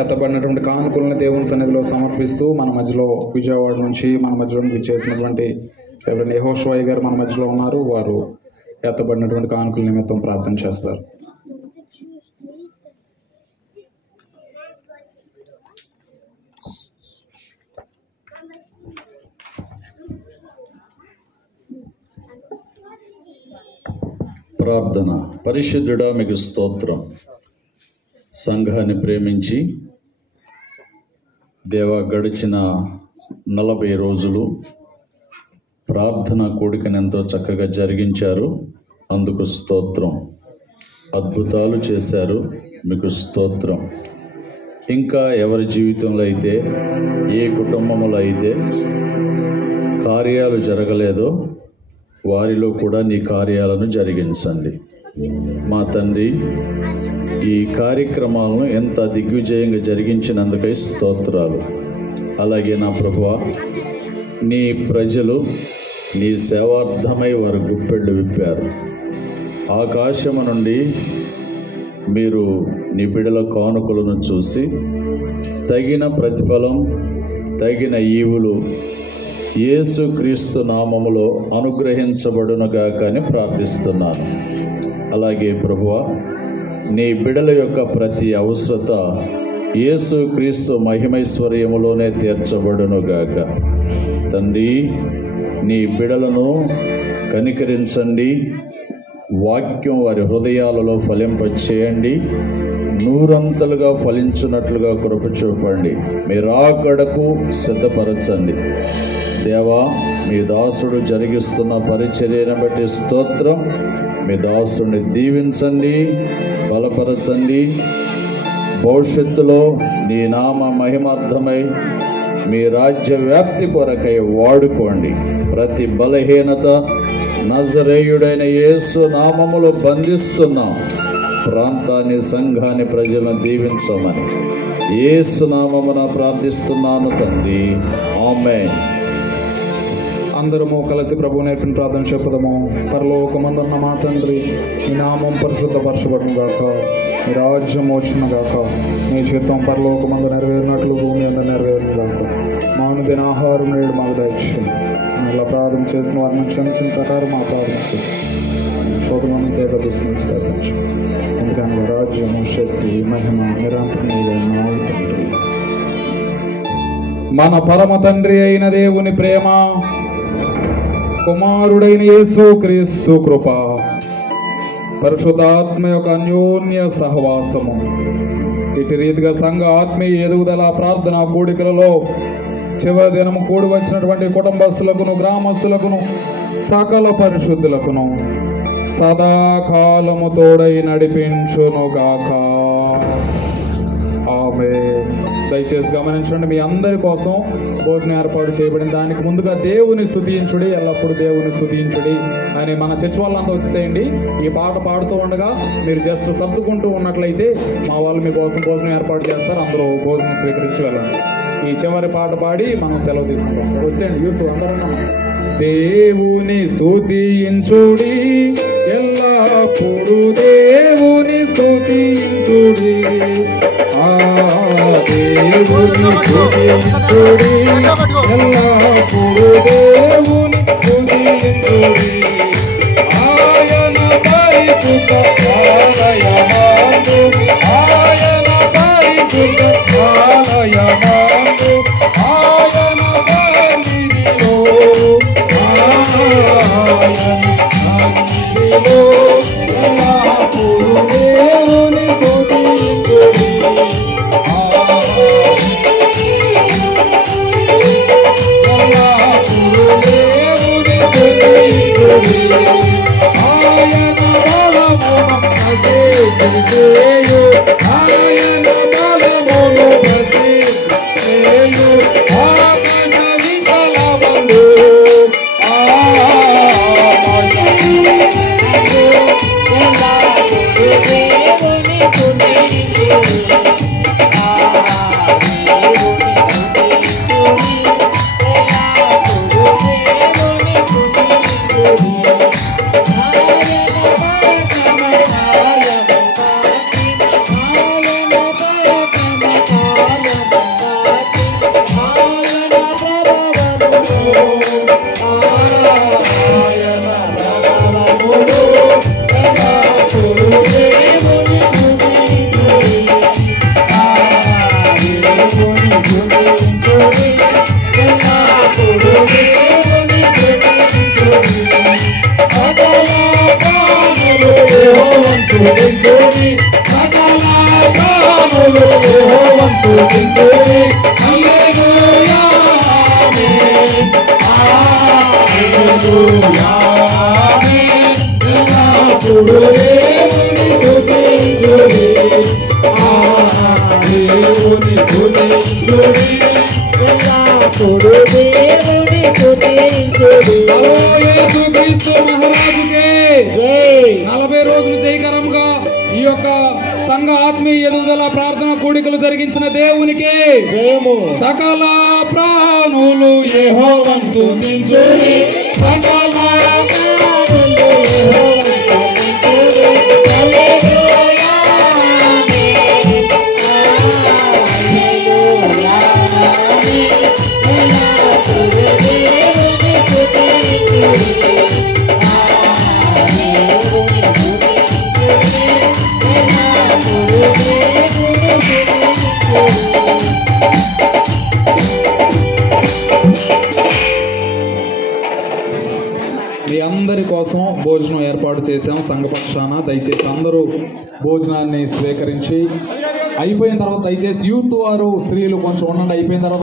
ఎత్తబడినటువంటి కానుకలను దేవుని సన్నిధిలో సమర్పిస్తూ మన మధ్యలో విజయవాడ నుంచి మన మధ్యలోకి విచ్చేసినటువంటి ఎవరైనా యెహోషువ గారు మన మధ్యలో ఉన్నారు. వారు ఎత్తబడినటువంటి కానుకల నిమిత్తం ప్రార్థన చేస్తారు. ప్రార్థన. పరిశుద్ధుడా, మీకు స్తోత్రం. సంఘాన్ని ప్రేమించి దేవా, గడిచిన 40 రోజులు ప్రార్థన కూడికను ఎంతో చక్కగా జరిగించారు. అందుకు స్తోత్రం. అద్భుతాలు చేశారు, మీకు స్తోత్రం. ఇంకా ఎవరి జీవితంలో అయితే, ఏ కుటుంబంలో అయితే కార్యాలు జరగలేదో వారిలో కూడా నీ కార్యాలను జరిగించండి. మా తండ్రి, ఈ కార్యక్రమాలను ఎంత దిగ్విజయంగా జరిగించినందుకై స్తోత్రాలు. అలాగే నా ప్రభువా, నీ ప్రజలు నీ సేవార్థమై వారు గుప్పెళ్ళు విప్పారు. ఆకాశము నుండి మీరు నీ బిడ్డల కానుకలను చూసి తగిన ప్రతిఫలం, తగిన ఈవులు యేసుక్రీస్తు నామములో అనుగ్రహించబడునుగాక అని ప్రార్థిస్తున్నాను. అలాగే ప్రభువా, నీ బిడ్డల యొక్క ప్రతి అవసరత యేసుక్రీస్తు మహిమైశ్వర్యములోనే తీర్చబడునుగాక. తండ్రి, నీ బిడ్డలను కనికరించండి. వాక్యం వారి హృదయాలలో ఫలింపచేయండి. 100 ఫలించున్నట్లుగా కృప చూపండి. మీ రాకడకు సిద్ధపరచండి. దేవా, మీ దాసుడు జరిగిస్తున్న పరిచర్యను బట్టి స్తోత్రం. మీ దాసుడిని దీవించండి, బలపరచండి. భవిష్యత్తులో నీ నామ మహిమార్థమై మీ రాజ్య వ్యాప్తి కొరకై వాడుకోండి. ప్రతి బలహీనత నజరేయుడైన యేసు నామములో బంధిస్తున్నాం. ప్రాంతాన్ని, సంఘాన్ని, ప్రజలను దీవించమని యేసు నామమున ప్రార్థిస్తున్నాను తండ్రి. ఆమేన్. అందరము కలిసి ప్రభువు నేర్పిన ప్రార్థన చెప్పుదాము. పరలోకమందున్న మా తండ్రి, నీ నామం పరిశుద్ధపరచబడును గాక, నీ రాజ్యం వచ్చును గాక, నీ చిత్తం పరలోకమందు నెరవేరినట్లు భూమి అందు నెరవేరును గాక. మా అనుదిన ఆహారం నేడు మాకు దయచేయండి. ఇలా ప్రార్థన చేసిన వారిని క్షమించిన ప్రకారం మా ప్రార్థన శోధనను తేగదృష్టి. ఎందుకని రాజ్యము, శక్తి, మహిమ నిరంతరం తండ్రి. మన పరమ తండ్రి అయిన దేవుని ప్రేమ, కుమారుడైన యేసుక్రీస్తు కృప, పరిశుద్ధాత్మ యొక్క అన్యోన్య సహవాసము, ఇటు రీతిగా సంఘ ఆత్మీయ ఎదుగుదల ప్రార్థనా కూడికలలో చివరి దినము కూడి వచ్చినటువంటి కుటుంబస్తులకును, గ్రామస్తులకును, సకల పరిశుద్ధులకును సదాకాలము తోడై నడిపించునుగాక. ఆమేన్. దయచేసి గమనించండి, మీ అందరి కోసం భోజనం ఏర్పాటు చేయబడింది. దానికి ముందుగా దేవుని స్తుతించుడి, ఎల్లప్పుడూ దేవుని స్తుతించుడి అని మన చర్చ్ వాళ్ళంతా వచ్చేసేయండి. ఈ పాట పాడుతూ ఉండగా మీరు జస్ట్ సర్దుకుంటూ ఉన్నట్లయితే మా వాళ్ళు మీకోసం భోజనం ఏర్పాటు చేస్తారు. అందరూ భోజనం స్వీకరించి వెళ్ళండి. ఈ చివరి పాట పాడి మనం సెలవు తీసుకుంటాం. వచ్చేయండి యూత్ అందరూ. దేవుని స్తుతించుడి, ఎల్లప్పుడూ దేవుని స్తుతించుడి. దేవుని స్తుతించుడి, ఎల్లప్పుడూ దేవుని స్తుతించుడి. ఆయన పరిశుద్ధ ఆలయమందు, ఆయన పరిశుద్ధ ఆలయమందు, ఆయన సన్నిధిలో, ఆయన సన్నిధిలో ఎల్లప్పుడూ దేవుని స్తుతించుడి. దేవుని స్తుతించుడి. యేసుక్రీస్తు మహారాజుకే 40 రోజులు జయకరంగా ఈ యొక్క సంఘ ఆత్మీయ ఎదుగుదల ప్రార్థన కూడికలు జరిగించిన దేవునికి సకల ప్రాణులు యెహోవాను స్తుతించుడి. సకల ప్రాణులు యెహోవాను స్తుతించుడి. హల్లెలూయా మీ అందరి కోసం భోజనం ఏర్పాటు చేశాం సంఘపక్షాన. దయచేసి అందరూ భోజనాన్ని స్వీకరించి అయిపోయిన తర్వాత దయచేసి యూత్ వారు స్త్రీలు కొంచెం ఉండండి. అయిపోయిన తర్వాత